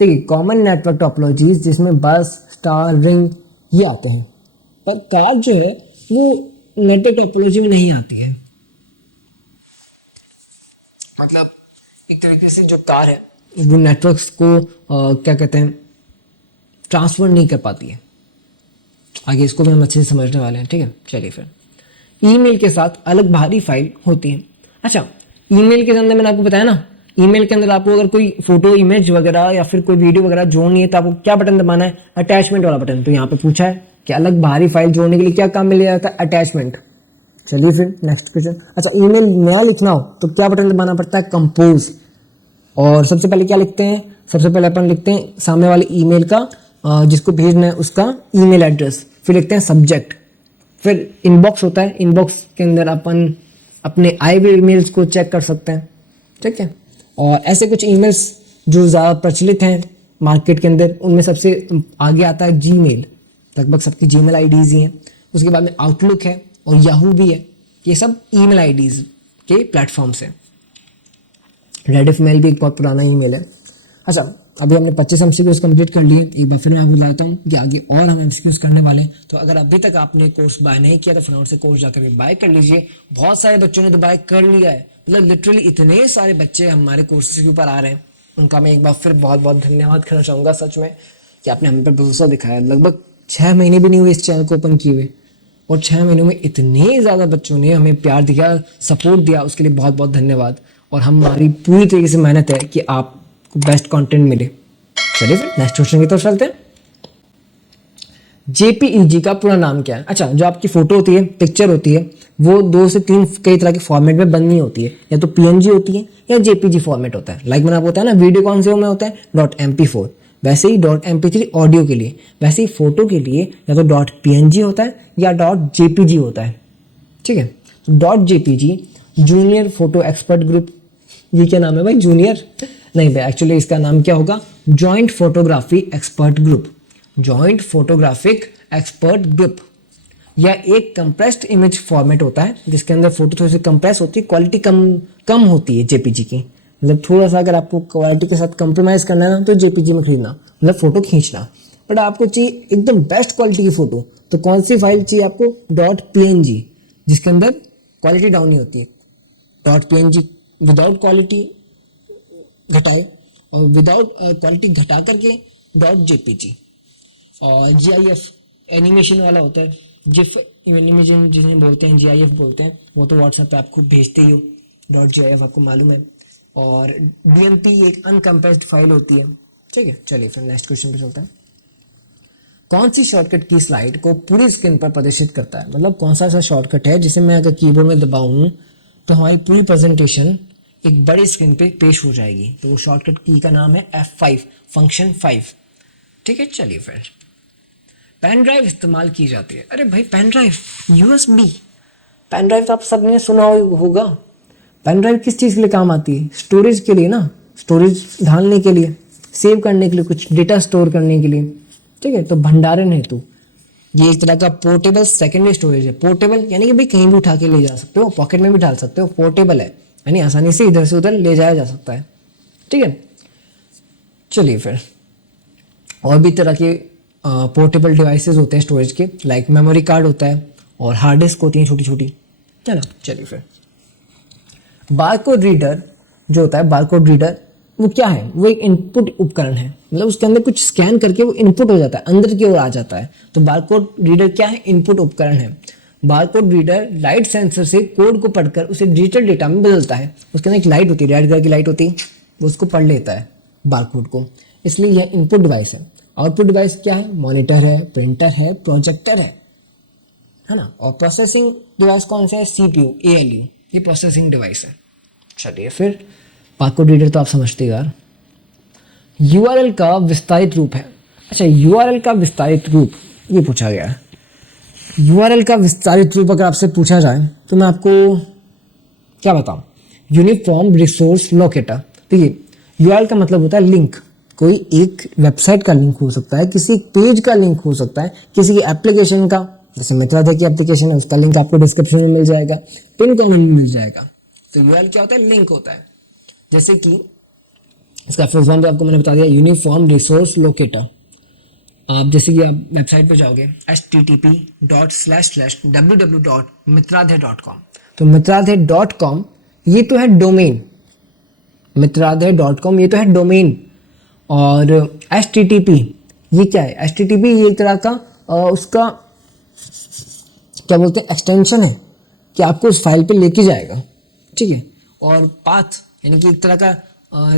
देखिए, कॉमन नेटवर्क टोपोलॉजीज जिसमें बस, स्टार, रिंग ये आते हैं, पर कार जो है वो नेटवर्क टोपोलॉजी में नहीं आती है। मतलब एक तरीके से जो कार है वो नेटवर्क्स को क्या कहते हैं, ट्रांसफर नहीं कर पाती है। आगे इसको भी हम अच्छे से समझने वाले हैं। ठीक है, चलिए फिर। ईमेल के साथ अलग बाहरी फाइल होती है। अच्छा, ईमेल के अंदर मैंने आपको बताया ना, ईमेल के अंदर आपको अगर कोई फोटो, इमेज वगैरह या फिर कोई वीडियो वगैरह जोड़नी है तो आपको क्या बटन दबाना है, अटैचमेंट वाला बटन। तो यहाँ पे पूछा है कि अलग बाहरी फाइल जोड़ने के लिए क्या काम मिल जाता है, अटैचमेंट। चलिए फिर नेक्स्ट क्वेश्चन। अच्छा, ईमेल नया लिखना हो तो क्या बटन दबाना पड़ता है, कंपोज। और सबसे पहले क्या लिखते हैं, सबसे पहले अपन लिखते हैं सामने वाले ईमेल का जिसको भेजना है उसका ईमेल एड्रेस, फिर लिखते हैं सब्जेक्ट, फिर इनबॉक्स होता है, इनबॉक्स के अंदर अपन अपने आए हुए ईमेल्स को चेक कर सकते हैं। ठीक है, और ऐसे कुछ ईमेल्स जो ज़्यादा प्रचलित हैं मार्केट के अंदर, उनमें सबसे आगे आता है जीमेल। लगभग सबकी जीमेल आईडीज़ ही हैं। उसके बाद में आउटलुक है और याहू भी है। ये सब ईमेल आईडीज़ के प्लेटफॉर्म्स हैं। रेडिफ मेल भी एक बहुत पुराना ईमेल है। अच्छा, अभी हमने 25 MCQs कंप्लीट कर लिए। एक बार फिर मैं आपको बताता हूँ कि आगे और हम MCQs करने वाले हैं। तो अगर अभी तक आपने कोर्स बाय नहीं किया तो फटाफट से कोर्स जाकर बाय कर लीजिए। बहुत सारे बच्चों ने तो बाय कर लिया है, मतलब लिटरली इतने सारे बच्चे हमारे कोर्सेज के ऊपर आ रहे हैं। उनका मैं एक बार फिर बहुत बहुत धन्यवाद करना चाहूँगा सच में, कि आपने हम पर भरोसा दिखाया। लगभग 6 महीने भी नहीं हुए इस चैनल को ओपन किए हुए, और 6 महीनों में इतने ज़्यादा बच्चों ने हमें प्यार दिया, सपोर्ट दिया, उसके लिए बहुत बहुत धन्यवाद। और हमारी पूरी तरीके से मेहनत है कि आपको बेस्ट कंटेंट मिले। चलिए फिर नेक्स्ट क्वेश्चन की तरफ चलते हैं। JPEG का पूरा नाम क्या है? अच्छा, जो आपकी फोटो होती है, पिक्चर होती है, वो 2 से 3 कई तरह के फॉर्मेट में बननी होती है। या तो PNG होती है या JPG फॉर्मेट होता है। लाइक मैंने आपको बताया ना, वीडियो कौन से में होता है .mp4, वैसे ही .mp3 ऑडियो के लिए, वैसे ही फोटो के लिए या तो .png होता है या .jpg होता है। ठीक है, तो .jpg junior photo expert group, ये क्या नाम है भाई? जूनियर नहीं भाई, एक्चुअली इसका नाम क्या होगा? Joint photography expert group, joint photographic expert group. या एक कंप्रेस्ड इमेज फॉर्मेट होता है जिसके अंदर फोटो थोड़ी सी कंप्रेस होती है, क्वालिटी कम होती है JPG की। मतलब थोड़ा सा अगर आपको क्वालिटी के साथ कंप्रोमाइज करना है ना, तो JPG में खरीदना, मतलब फोटो खींचना। बट आपको चाहिए एकदम बेस्ट क्वालिटी की फोटो, तो कौन सी फाइल चाहिए आपको? .png, जिसके अंदर क्वालिटी डाउन ही होती है। .png विदाउट क्वालिटी घटाए, और विदाउट क्वालिटी घटा करके .jpg। और GIF एनिमेशन वाला होता है, जिफ एनिमेशन जिन्हें बोलते हैं, GIF बोलते हैं, वो तो व्हाट्सएप पे आपको भेजते ही हो। .gif आपको मालूम है। और DMP एक अनकम्प्रेस्ड फाइल होती है। ठीक है, चलिए फिर नेक्स्ट क्वेश्चन पे चलते हैं। कौन सी शॉर्टकट की स्लाइड को पूरी स्क्रीन पर प्रदर्शित करता है? मतलब कौन सा ऐसा शॉर्टकट है जिसे मैं अगर कीबोर्ड में दबाऊं तो हमारी पूरी प्रेजेंटेशन एक बड़ी स्क्रीन पे पेश हो जाएगी? तो वो शॉर्टकट की का नाम है F5, फंक्शन 5। ठीक है, चलिए फिर। पेन ड्राइव इस्तेमाल की जाती है। अरे भाई, pen drive, USB pen drive तो आप सबने सुना होगा। पेन ड्राइव किस चीज़ के लिए काम आती है? स्टोरेज के लिए ना, स्टोरेज ढालने के लिए, सेव करने के लिए, कुछ डेटा स्टोर करने के लिए। ठीक है, तो भंडारण हेतु ये एक तरह का पोर्टेबल सेकेंडरी स्टोरेज है। पोर्टेबल यानी कि भाई कहीं भी उठा के ले जा सकते हो, पॉकेट में भी डाल सकते हो। पोर्टेबल है यानी आसानी से इधर से उधर ले जाया जा सकता है। ठीक है, चलिए फिर। और भी तरह के पोर्टेबल डिवाइसेस होते हैं स्टोरेज के, लाइक मेमोरी कार्ड होता है और हार्ड डिस्क होती है छोटी छोटी, है ना। चलिए फिर। बारकोड रीडर जो होता है, बारकोड रीडर वो क्या है? वो एक इनपुट उपकरण है। मतलब उसके अंदर कुछ स्कैन करके वो इनपुट हो जाता है, अंदर की ओर आ जाता है। तो बारकोड रीडर क्या है? इनपुट उपकरण है। बारकोड रीडर लाइट सेंसर से कोड को पढ़कर उसे डिजिटल डेटा में बदलता है। उसके अंदर एक लाइट होती है, रेड कलर की लाइट होती है, वो उसको पढ़ लेता है बारकोड को, इसलिए यह इनपुट डिवाइस है। आउटपुट डिवाइस क्या है? मॉनिटर है, प्रिंटर है, प्रोजेक्टर है ना। और प्रोसेसिंग डिवाइस कौन सा है? CPU, ALU, ये प्रोसेसिंग डिवाइस है। चलिए फिर। बारकोड रीडर तो आप समझते हो यार। URL का विस्तारित रूप है। अच्छा, URL का विस्तारित रूप ये पूछा गया है। URL का विस्तारित रूप अगर आपसे पूछा जाए तो मैं आपको क्या बताऊं? Uniform resource locator. देखिए, URL का मतलब होता है लिंक। कोई एक वेबसाइट का लिंक हो सकता है, किसी पेज का लिंक हो सकता है, किसी की एप्लीकेशन का, जैसे मित्राधे की एप्लीकेशन है, उसका लिंक आपको डिस्क्रिप्शन में मिल जाएगा, पिन कमेंट में मिल जाएगा। तो URL क्या होता है? लिंक होता है। जैसे कि इसका फुल फॉर्म भी आपको मैंने बता दिया, यूनिफॉर्म रिसोर्स लोकेटर। आप जैसे कि आप वेबसाइट पे जाओगे http://www.mitradhe.com, तो mitradhe.com ये तो है डोमेन, mitradhe.com ये तो है डोमेन। और HTTP ये क्या है? HTTP ये एक तरह का उसका क्या बोलते हैं, एक्सटेंशन है कि आपको उस फाइल पे लेके जाएगा। ठीक है, और पाथ यानी कि एक तरह का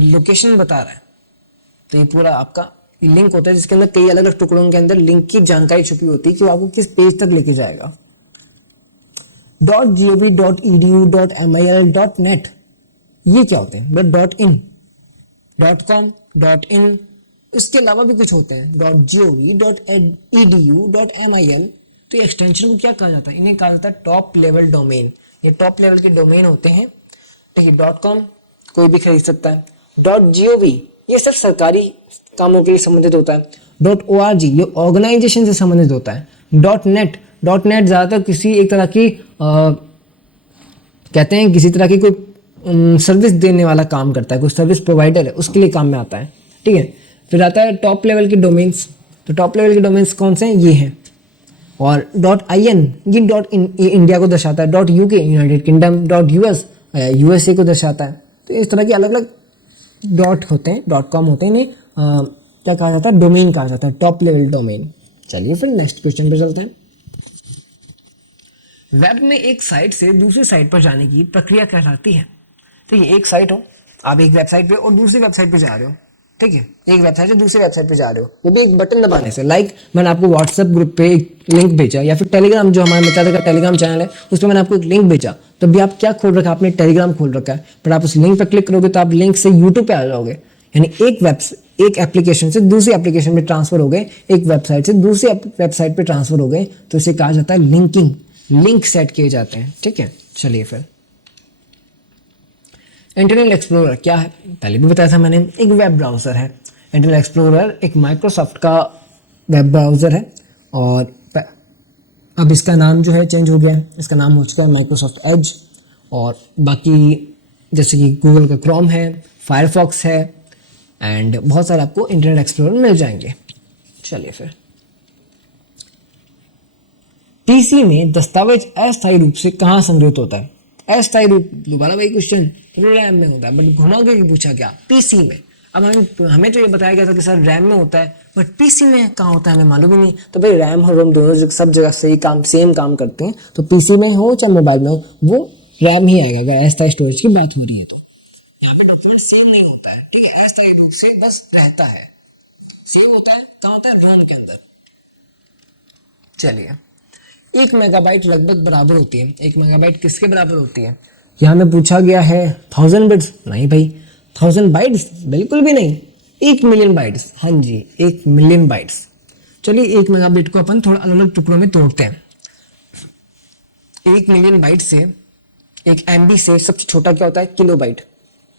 लोकेशन बता रहा है। तो ये पूरा आपका लिंक होता है जिसके अंदर कई अलग अलग टुकड़ों के अंदर लिंक की जानकारी छुपी होती है कि वो आपको किस पेज तक लेके जाएगा। .gov, .edu, .mil, .net ये क्या होते हैं? .in, .com, .in, इसके अलावा भी कुछ होते हैं .gov, .edu, .mil। तो ये एक्सटेंशन को क्या कहा जाता है? इन्हें कहा जाता है टॉप लेवल डोमेन। ये टॉप लेवल के डोमेन होते हैं। ठीक है, .com कोई भी खरीद सकता है। .gov ये सिर्फ सरकारी कामों के लिए संबंधित होता है। .org ये ऑर्गेनाइजेशन से संबंधित होता है। .net ज़्यादातर किसी एक तरह की कहते हैं किसी तरह की कोई सर्विस देने वाला काम करता है, कोई सर्विस प्रोवाइडर है, उसके लिए काम में आता है। ठीक है, फिर आता है टॉप लेवल के डोमेन्स। तो टॉप लेवल के डोमेन्स कौन से हैं? ये हैं। और .in ये इंडिया को दर्शाता है। .uk United kingdom, .us USA को दर्शाता है। तो इस तरह के अलग अलग डॉट होते हैं, .com होते हैं। इन्हें क्या कहा जाता है? डोमेन कहा जाता है, टॉप लेवल डोमेन। चलिए फिर नेक्स्ट क्वेश्चन पे चलते हैं। वेब में एक साइट से दूसरी साइट पर जाने की प्रक्रिया कहलाती है। तो ये एक साइट हो, आप एक वेबसाइट पे और दूसरी वेबसाइट पे जा रहे हो, ठीक है, एक वेबसाइट से दूसरी वेबसाइट पे जा रहे हो, वो भी एक बटन दबाने से। लाइक मैंने आपको व्हाट्सएप ग्रुप पे एक लिंक भेजा, या फिर टेलीग्राम, जो हमारे मित्र का टेलीग्राम चैनल है उस पर मैंने आपको एक लिंक भेजा, तो भी आप क्या खोल रखा है, आपने टेलीग्राम खोल रखा है, पर आप उस लिंक पर क्लिक करोगे तो आप लिंक से यूट्यूब पे आ जाओगे। यानी एक एप्लीकेशन से दूसरी एप्लीकेशन में ट्रांसफर हो गए, एक वेबसाइट से दूसरी वेबसाइट पे ट्रांसफर हो गए, तो इसे कहा जाता है लिंकिंग, लिंक सेट किए जाते हैं, ठीक है। चलिए फिर इंटरनेट एक्सप्लोरर क्या है, पहले भी बताया था मैंने, एक वेब ब्राउज़र है। इंटरनेट एक्सप्लोरर एक माइक्रोसॉफ्ट का वेब ब्राउज़र है, और अब इसका नाम जो है चेंज हो गया है, इसका नाम हो चुका है माइक्रोसॉफ्ट एज। और बाकी जैसे कि गूगल का क्रोम है, फायरफॉक्स है, एंड बहुत सारे आपको इंटरनेट एक्सप्लोरर मिल जाएंगे। चलिए फिर पीसी में दस्तावेज अस्थायी रूप से कहाँ संग्रहित होता है? अस्थायी रूप, दोबारा वही क्वेश्चन, रैम में होता है, बट घुमा के पूछा क्या, पीसी में। अब हमें तो ये बताया गया था कि सर रैम में होता है, बट पीसी में कहाँ होता है हमें मालूम ही नहीं। तो भाई रैम और रोम दोनों सब जगह सेम काम करते हैं, तो पीसी में हो चाहे मोबाइल में हो, वो रैम ही आएगा अगर अस्थायी स्टोरेज की बात हो रही है। तो यहाँ पे डॉक्यूमेंट सेम नहीं होता है, ठीक है, अस्थायी रूप से बस रहता है। सेम होता है कहाँ होता है, रोम के अंदर। चलिए 1 मेगाबाइट लगभग बराबर होती है, 1 मेगाबाइट किसके बराबर होती है? यहाँ में पूछा गया है 1000 बिट्स, नहीं भाई 1000 बाइट्स बिल्कुल भी नहीं, 1 मिलियन बाइट्स, हाँ जी 1 मिलियन बाइट्स। चलिए 1 मेगाबाइट को अपन थोड़ा अलग अलग टुकड़ों में तोड़ते हैं। 1 मिलियन बाइट से, एक एमबी से सबसे छोटा क्या होता है, किलोबाइट।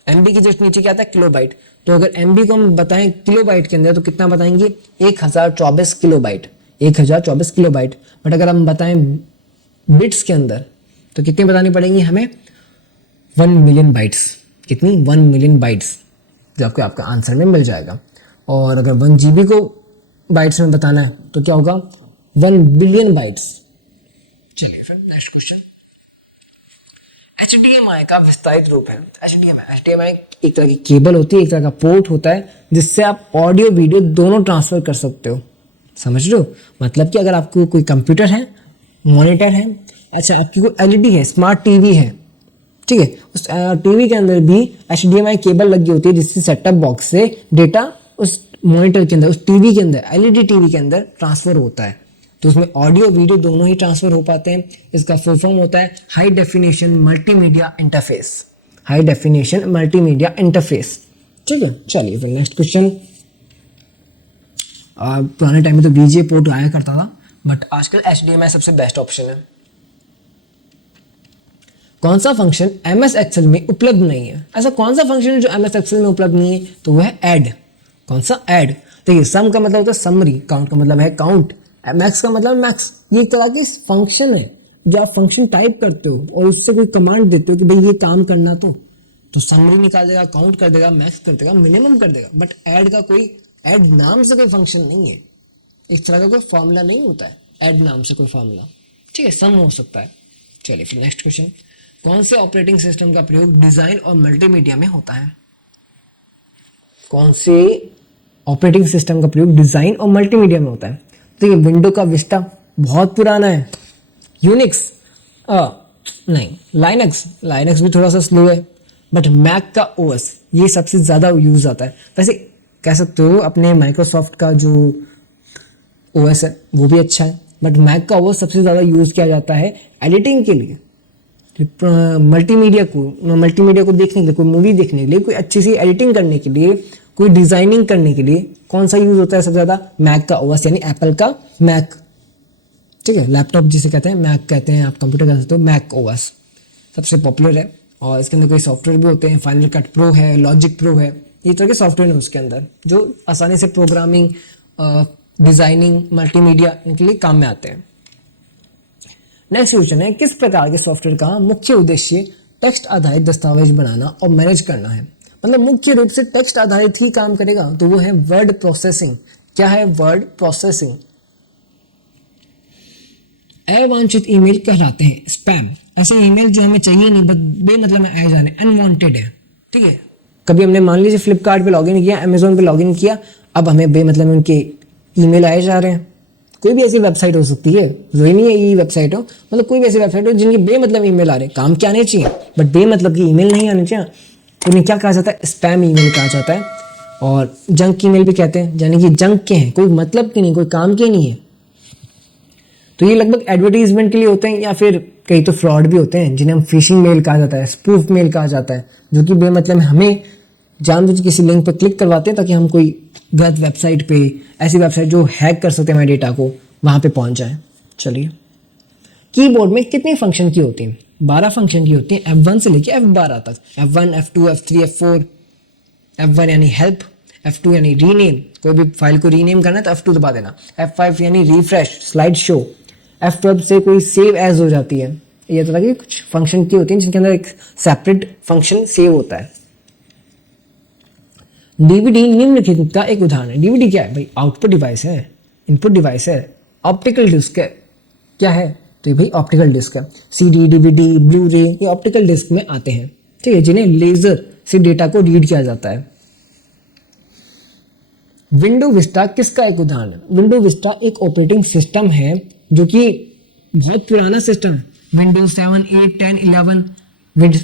एमबी की जस्ट नीचे क्या आता है, किलोबाइट। तो अगर एमबी को हम बताएं किलोबाइट के अंदर तो कितना बताएंगे, 1024 किलोबाइट, 1024 किलोबाइट। बट अगर हम बताएं बिट्स के अंदर तो कितनी बतानी पड़ेंगी हमें, 1 मिलियन बाइट्स। कितनी, 1 मिलियन बाइट्स, जो आपको आपका आंसर में मिल जाएगा। और अगर 1 जीबी को बाइट्स में बताना है तो क्या होगा, 1 बिलियन बाइट्स। चलिए फिर नेक्स्ट क्वेश्चन, HDMI का विस्तारित रूप है। HDMI एक तरह की केबल होती है, एक तरह का पोर्ट होता है जिससे आप ऑडियो वीडियो दोनों ट्रांसफर कर सकते हो। समझ रहे हो, मतलब कि अगर आपको कोई कंप्यूटर है, मॉनिटर है, अच्छा आपकी कोई एलईडी है, स्मार्ट टीवी है, ठीक है, उस टीवी के अंदर भी HDMI केबल लगी होती है जिससे सेटअप बॉक्स से डेटा उस मॉनिटर के अंदर, उस टीवी के अंदर, एलईडी टीवी के अंदर ट्रांसफर होता है। तो उसमें ऑडियो वीडियो दोनों ही ट्रांसफर हो पाते हैं। इसका फुल फॉर्म होता है high definition multimedia interface, high definition multimedia interface, ठीक है। चलिए फिर नेक्स्ट क्वेश्चन, पुराने टाइम में तो VGA पोर्ट आया करता था, बट आजकल HDMI सबसे बेस्ट ऑप्शन है। कौन सा फंक्शन MS एक्सेल में उपलब्ध नहीं है? ऐसा कौन सा फंक्शन है जो MS एक्सेल में उपलब्ध नहीं है? तो वह है ऐड। कौन सा, ऐड। देखिए सम का मतलब होता है समरी, काउंट का मतलब है काउंट, मैक्स का मतलब मैक्स। ये एक तरह की फंक्शन है जो आप फंक्शन टाइप करते हो और उससे कोई कमांड देते हो कि भाई ये काम करना, तो समरी निकाल देगा, काउंट कर देगा, मैक्स कर देगा, मिनिमम कर देगा। बट ऐड का कोई, ऐड नाम से कोई फंक्शन नहीं है, एक तरह का कोई फॉर्मूला नहीं होता है ऐड नाम से कोई फॉर्मूला, ठीक है, सम हो सकता है। चलिए फिर नेक्स्ट क्वेश्चन, कौन से ऑपरेटिंग सिस्टम का प्रयोग डिजाइन और मल्टीमीडिया में होता है? कौन से ऑपरेटिंग सिस्टम का प्रयोग डिजाइन और मल्टीमीडिया में होता है? तो ये विंडो का विस्टा बहुत पुराना है, यूनिक्स नहीं, लाइनक्स भी थोड़ा सा स्लो है, बट मैक का ओएस ये सबसे ज़्यादा यूज आता है। वैसे कह सकते हो अपने माइक्रोसॉफ्ट का जो ओएस है वो भी अच्छा है, बट मैक का ओएस सबसे ज़्यादा यूज़ किया जाता है एडिटिंग के लिए, मल्टीमीडिया को देखने के लिए, कोई मूवी देखने के लिए, कोई अच्छी सी एडिटिंग करने के लिए, कोई डिज़ाइनिंग करने के लिए कौन सा यूज़ होता है सबसे ज़्यादा? मैक का ओएस, यानी एप्पल का मैक, ठीक है, लैपटॉप जिसे कहते हैं मैक कहते हैं, आप कंप्यूटर कह सकते हो, मैक ओएस सबसे पॉपुलर है। और इसके अंदर कोई सॉफ्टवेयर भी होते हैं, फाइनल कट प्रो है, लॉजिक प्रो है, ये तरह के सॉफ्टवेयर है उसके अंदर जो आसानी से प्रोग्रामिंग, डिज़ाइनिंग, मल्टीमीडिया इनके लिए काम में आते हैं। नेक्स्ट क्वेश्चन है, किस प्रकार के सॉफ्टवेयर का मुख्य उद्देश्य टेक्स्ट आधारित दस्तावेज बनाना और मैनेज करना है? मतलब मुख्य रूप से टेक्स्ट आधारित ही काम करेगा, तो वो है वर्ड प्रोसेसिंग। क्या है वर्ड प्रोसेसिंग? अवांछित ईमेल कहलाते हैं स्पैम, ऐसे ईमेल जो हमें चाहिए नहीं, बेमतलब में आए जाने, अनवांटेड है, ठीक है। कभी हमने मान लीजिए फ्लिपकार्ट पे लॉगिन किया, अमेजोन पे लॉगिन किया, अब हमें बेमतलब में उनके ईमेल आए जा रहे हैं, कोई भी ऐसी वेबसाइट हो सकती है, जरूरी नहीं है ये वेबसाइट हो, मतलब कोई भी ऐसी वेबसाइट हो जिनके बेमतलब ईमेल आ रहे हैं, काम के आने चाहिए बट बेमतलब की ईमेल नहीं आने चाहिए, तो उन्हें क्या कहा जाता है, स्पैम ईमेल कहा जाता है। और जंक ईमेल भी कहते हैं, यानी कि जंक के हैं, कोई मतलब के नहीं, कोई काम के नहीं है। तो ये लगभग एडवर्टीजमेंट के लिए होते हैं, या फिर कई तो फ्रॉड भी होते हैं जिन्हें हम फिशिंग मेल कहा जाता है, स्पूफ मेल कहा जाता है, जो कि बेमतलब हमें जानबूझ किसी लिंक पर क्लिक करवाते हैं ताकि हम कोई गलत वेबसाइट पे, ऐसी वेबसाइट जो हैक कर सकते हैं हमारे डेटा को, वहाँ पे पहुँच जाए। चलिए, कीबोर्ड में कितनी फंक्शन की होती हैं? 12 फंक्शन की होती हैं, F1 से लेके F12 तक। F1, F2, F3, F4। F1 यानी हेल्प, F2 यानी रीनेम, कोई भी फाइल को रीनेम करना है तो F2 दबा देना। F5 यानी रिफ्रेश, स्लाइड शो। F12 से कोई सेव एज हो जाती है। ये तरह की कुछ फंक्शन की होती हैं जिनके अंदर एक सेपरेट फंक्शन सेव होता है। डीवीडी निम्नलिखित का एक उदाहरण है। डीवीडी क्या है भाई? आउटपुट डिवाइस है, इनपुट डिवाइस है, ऑप्टिकल डिस्क है। क्या है? तो ये भाई ऑप्टिकल डिस्क है। सीडी, डीवीडी, ब्लू रे ये ऑप्टिकल डिस्क में आते हैं, ठीक है, जिन्हें लेजर से डेटा को रीड किया जाता है। विंडो विस्टा किसका एक उदाहरण है? विंडो विस्टा एक ऑपरेटिंग सिस्टम है जो कि बहुत पुराना सिस्टम है। विंडोज 7, 8, 10, 11,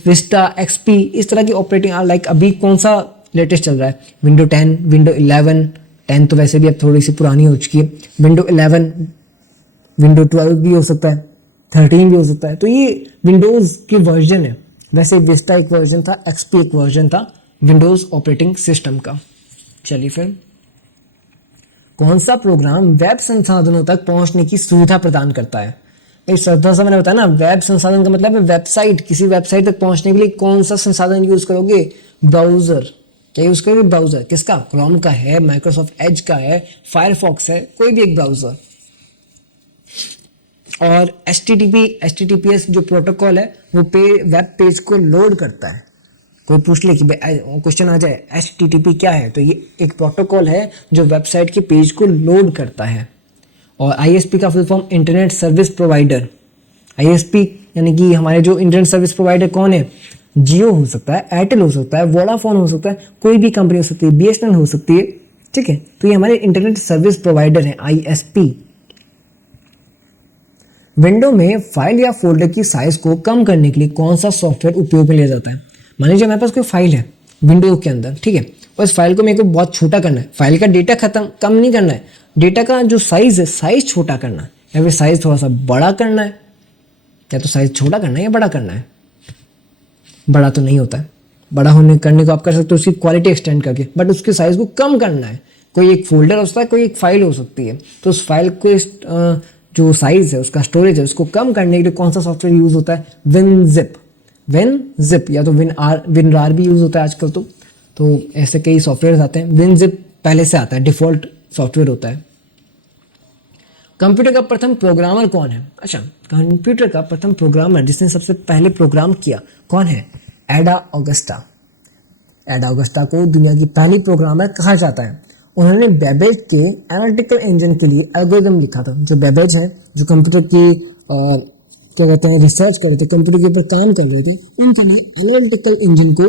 विस्टा, एक्सपी, इस तरह की ऑपरेटिंग, लाइक अभी कौन सा लेटेस्ट चल रहा है? विंडो 10, विंडो 11, 10 तो वैसे भी अब थोड़ी सी पुरानी हो चुकी है। विंडो 11, विंडो 12 भी हो सकता है, 13 भी हो सकता है। तो ये विंडोज़ की वर्जन है। वैसे विस्टा एक वर्जन था, एक्सपी एक वर्जन था विंडोज़ ऑपरेटिंग सिस्टम का। चलिए फिर, कौन सा प्रोग्राम वेब संसाधनों तक पहुंचने की सुविधा प्रदान करता है? इस श्रद्धा से मैंने बताया ना, वेब संसाधन का मतलब है वेबसाइट, किसी वेबसाइट तक पहुंचने के लिए कौन सा संसाधन यूज करोगे? ब्राउजर। क्या यूज करोगे? ब्राउजर। किसका? क्रोम का है, माइक्रोसॉफ्ट एज का है, फायरफॉक्स है, कोई भी एक ब्राउजर। और HTTPS जो प्रोटोकॉल है वो वेब पेज को लोड करता है। कोई पूछ ले कि क्वेश्चन आ जाए HTTP क्या है, तो ये एक प्रोटोकॉल है जो वेबसाइट के पेज को लोड करता है। और ISP का full form internet service provider. ISP यानी कि हमारे जो इंटरनेट सर्विस प्रोवाइडर कौन है? जियो हो सकता है, एयरटेल हो सकता है, वोडाफोन हो सकता है, कोई भी कंपनी हो सकती है, BSNL हो सकती है, ठीक है। तो ये हमारे इंटरनेट सर्विस प्रोवाइडर है, ISP। विंडो में फाइल या फोल्डर की साइज को कम करने के लिए कौन सा सॉफ्टवेयर उपयोग में लिया जाता है? मान लीजिए मेरे पास कोई फाइल है विंडो के अंदर, ठीक है, और इस फाइल को मेरे को बहुत छोटा करना है। फाइल का डेटा कम नहीं करना है, डेटा का जो साइज है साइज छोटा करना है, या फिर साइज थोड़ा सा बड़ा करना है। या तो साइज छोटा करना है या बड़ा करना है। बड़ा तो नहीं होता है, बड़ा करने को आप कर सकते हो उसकी क्वालिटी एक्सटेंड करके, बट उसके साइज को कम करना है। कोई एक फोल्डर हो सकता है, कोई एक फाइल हो सकती है, तो उस फाइल को जो साइज है उसका, स्टोरेज है, उसको कम करने के लिए कौन सा सॉफ्टवेयर यूज होता है? विनजिप या तो विनरार भी यूज होता है आजकल। तो ऐसे कई सॉफ्टवेयर आते हैं। विनजिप पहले से आता है, डिफॉल्ट सॉफ्टवेयर होता है। कंप्यूटर का प्रथम प्रोग्रामर कौन है? अच्छा, कंप्यूटर का प्रथम प्रोग्रामर जिसने सबसे पहले प्रोग्राम किया कौन है? एडा ऑगस्टा। एडा ऑगस्टा को दुनिया की पहली प्रोग्रामर कहा जाता है। उन्होंने बेबेज के एनालिटिकल इंजन के लिए एल्गोरिथम लिखा था। जो बेबेज है, जो कंप्यूटर की क्या कहते हैं, रिसर्च कर रहे थे, कंप्यूटर के ऊपर काम कर रही थी, उनके लिए एनालिटिकल इंजन को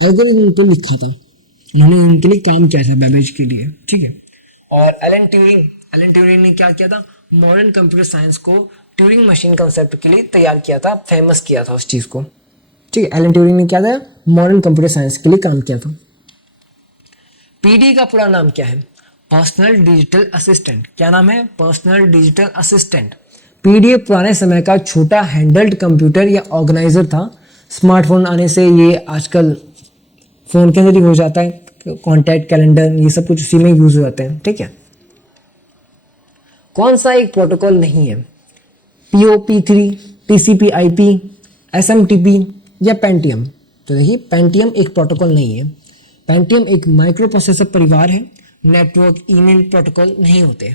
एल्गोरिथम पे लिखा था। उन्होंने उनके लिए काम किया था बेबेज के लिए, ठीक है। और एलन ट्यूरिंग ने क्या किया था? मॉडर्न कंप्यूटर साइंस को ट्यूरिंग मशीन कंसेप्ट के लिए तैयार किया था, फेमस किया था उस चीज को, ठीक है। एलन ट्यूरिंग ने क्या था? मॉडर्न कंप्यूटर साइंस के लिए काम किया था। PD का पूरा नाम क्या है? Personal digital assistant. क्या नाम है? Personal digital assistant. PD पुराने समय का छोटा हैंडल्ड कंप्यूटर या ऑर्गेनाइजर था। स्मार्टफोन आने से ये आजकल फोन के अंदर ही हो जाता है, कॉन्टैक्ट, कैलेंडर, ये सब कुछ उसी में यूज हो जाते हैं, ठीक है। कौन सा एक प्रोटोकॉल नहीं है? POP3, TCP/IP, SMTP या पेंटियम? तो देखिए, पेंटियम एक प्रोटोकॉल नहीं है। पेंटियम एक माइक्रो प्रोसेसर परिवार है। नेटवर्क, ईमेल प्रोटोकॉल नहीं होते,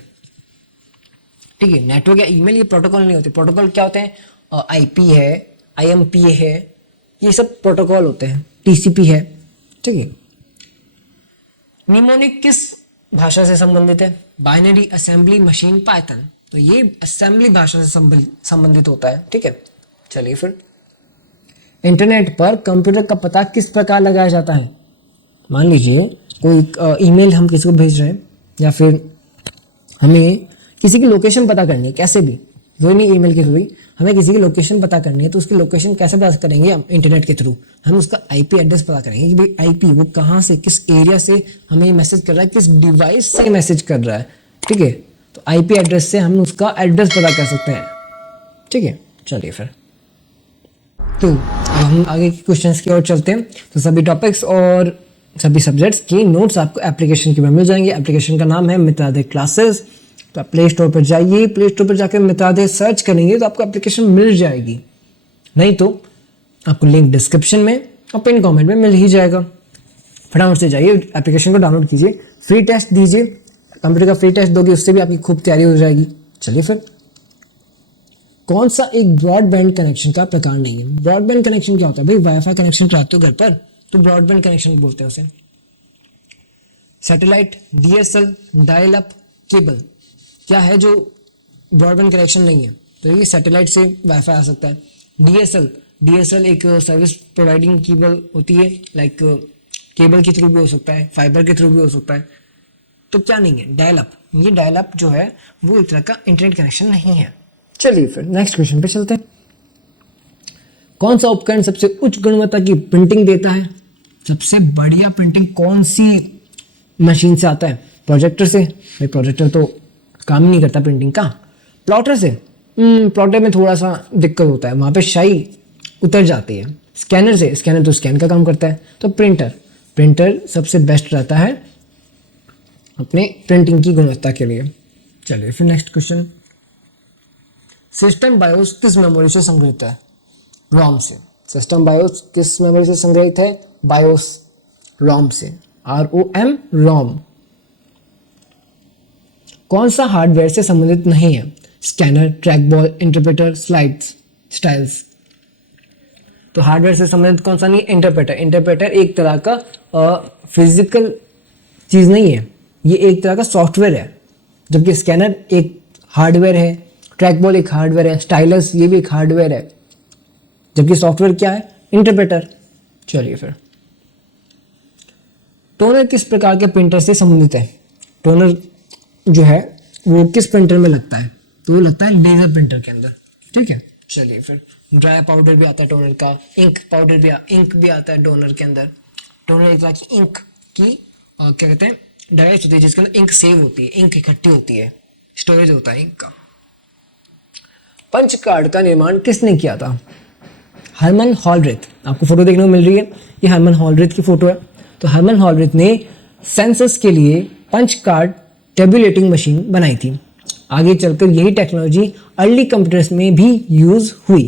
ठीक है। नेटवर्क या ईमेल ये प्रोटोकॉल नहीं होते। प्रोटोकॉल क्या होते हैं? IP है, IMP है, ये सब प्रोटोकॉल होते हैं। TCP है, ठीक है। निमोनिक किस भाषा से संबंधित है? Binary assembly machine Python. तो ये असेंबली भाषा से संबंधित होता है, ठीक है। चलिए फिर, इंटरनेट पर कंप्यूटर का पता किस प्रकार लगाया जाता है? मान लीजिए कोई ईमेल हम किसी को भेज रहे हैं, या फिर हमें किसी की लोकेशन पता करनी है कैसे भी, वो नहीं ईमेल के थ्रू ही, हमें किसी की लोकेशन पता करनी है तो उसकी लोकेशन कैसे पता करेंगे हम? इंटरनेट के थ्रू हम उसका आईपी एड्रेस पता करेंगे कि भाई आईपी वो कहाँ से, किस एरिया से हमें मैसेज कर रहा है, किस डिवाइस से मैसेज कर रहा है। ठीक है, तो आईपी एड्रेस से हम उसका एड्रेस पता कर सकते हैं। ठीक है, चलिए फिर तो अब हम आगे के क्वेश्चंस की ओर चलते हैं। तो सभी टॉपिक्स और सभी सब्जेक्ट्स के नोट्स आपको एप्लीकेशन के में मिल जाएंगे। एप्लीकेशन का नाम है मित्रादे क्लासेस। तो आप प्ले स्टोर पर जाइए, प्ले स्टोर पर जाकर मित्रादे सर्च करेंगे तो आपको एप्लीकेशन मिल जाएगी, नहीं तो आपको लिंक डिस्क्रिप्शन में और पिन कमेंट में मिल ही जाएगा। फटाफट से जाइए, एप्लीकेशन को डाउनलोड कीजिए, फ्री टेस्ट दीजिए। कंप्यूटर का फ्री टेस्ट दोगे, उससे भी आपकी खूब तैयारी हो जाएगी। चलिए फिर, कौन सा एक ब्रॉडबैंड कनेक्शन का प्रकार नहीं है? ब्रॉडबैंड कनेक्शन क्या होता है भाई? वाईफाई कनेक्शन कराते हो घर पर तो ब्रॉडबैंड कनेक्शन बोलते हैं उसे। Satellite, DSL, dial up, cable, क्या है जो ब्रॉडबैंड कनेक्शन नहीं है? तो ये सैटेलाइट से वाईफाई आ सकता है। डीएसएल एक सर्विस प्रोवाइडिंग केबल होती है, लाइक केबल के थ्रू भी हो सकता है, फाइबर के थ्रू भी हो सकता है। तो क्या नहीं है? Dial up. ये डायल अप जो है वो एक तरह का इंटरनेट कनेक्शन नहीं है। चलिए फिर नेक्स्ट क्वेश्चन पे चलते हैं। कौन सा उपकरण सबसे उच्च गुणवत्ता की प्रिंटिंग देता है? सबसे बढ़िया प्रिंटिंग कौन सी मशीन से आता है? प्रोजेक्टर से। भाई प्रोजेक्टर तो काम ही नहीं करता प्रिंटिंग का। प्लॉटर से? प्लॉटर में थोड़ा सा दिक्कत होता है, वहां पे शाई उतर जाती है। स्कैनर से? स्कैनर तो स्कैन का काम करता है। तो प्रिंटर सबसे बेस्ट रहता है अपने प्रिंटिंग की गुणवत्ता के लिए। चलिए फिर नेक्स्ट क्वेश्चन। सिस्टम बायोस किस मेमोरी से संग्रहित है? रोम से। सिस्टम बायोस किस मेमोरी से संग्रहित है? बायोस रोम से। ROM, रोम। कौन सा हार्डवेयर से संबंधित नहीं है? Scanner, trackball, interpreter, styles. तो हार्डवेयर से संबंधित कौन सा नहीं? इंटरप्रेटर एक तरह का फिजिकल चीज नहीं है, ये एक तरह का सॉफ्टवेयर है। जबकि स्कैनर एक हार्डवेयर है, ट्रैकबॉल एक हार्डवेयर है, स्टाइलस ये भी एक हार्डवेयर है। जबकि सॉफ्टवेयर क्या है? इंटरप्रेटर। चलिए फिर, टोनर किस प्रकार के प्रिंटर से संबंधित है? टोनर जो है वो किस प्रिंटर में लगता है? तो वो लगता है लेजर प्रिंटर के अंदर। ठीक है, चलिए फिर, ड्राई पाउडर भी आता है टोनर का, इंक भी आता है टोनर के अंदर। टोनर एक तरह की इंक की क्या कहते हैं, डिवाइस होती है जिसके अंदर इंक सेव होती है, इंक इकट्ठी होती है, स्टोरेज होता है इंक का। पंच कार्ड का निर्माण किसने किया था? हरमन हॉलरेथ। आपको फोटो देखने को मिल रही है, ये हरमन हॉलरेथ की फोटो है। तो हरमन हॉलरेथ ने सेंसस के लिए पंच कार्ड टेबुलेटिंग मशीन बनाई थी। आगे चलकर यही टेक्नोलॉजी अर्ली कंप्यूटर्स में भी यूज हुई।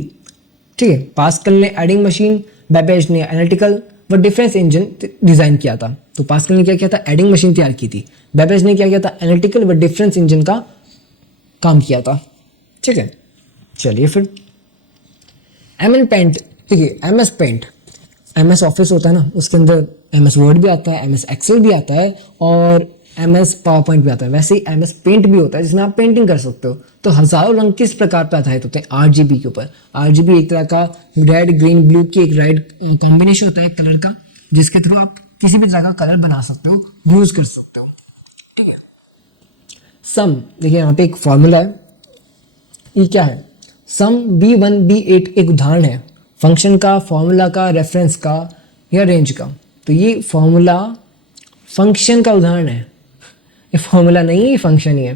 ठीक है, पास्कल ने एडिंग मशीन, बेबेज ने एनालिटिकल व डिफरेंस इंजन डिजाइन किया था। तो पास्कल ने क्या किया था? एडिंग मशीन तैयार की थी। बेबेज ने क्या किया था? एनालिटिकल व डिफरेंस इंजन का काम किया था। ठीक है, चलिए फिर, एमएन पेंट, ठीक है, एमएस पेंट, एमएस ऑफिस होता है ना, उसके अंदर एमएस वर्ड भी आता है, एमएस एक्सेल भी आता है और एमएस पावर पॉइंट भी आता है। वैसे ही एमएस पेंट भी होता है जिसमें आप पेंटिंग कर सकते हो। तो हजारों रंग किस प्रकार पर आधारित होते हैं? आरजीबी के ऊपर। आरजीबी एक तरह का रेड, ग्रीन, ब्लू की एक राइट कॉम्बिनेशन होता है कलर का, जिसके थ्रू आप किसी भी तरह का कलर बना सकते हो, यूज कर सकते हो। ठीक है, सम, देखिए यहाँ पे एक फॉर्मूला है, ये क्या है? सम B1 B8 एक उदाहरण है फंक्शन का, फॉर्मूला का, रेफरेंस का या रेंज का। तो ये फॉर्मूला फंक्शन का उदाहरण है, ये फॉर्मूला नहीं है, ये फंक्शन ही है।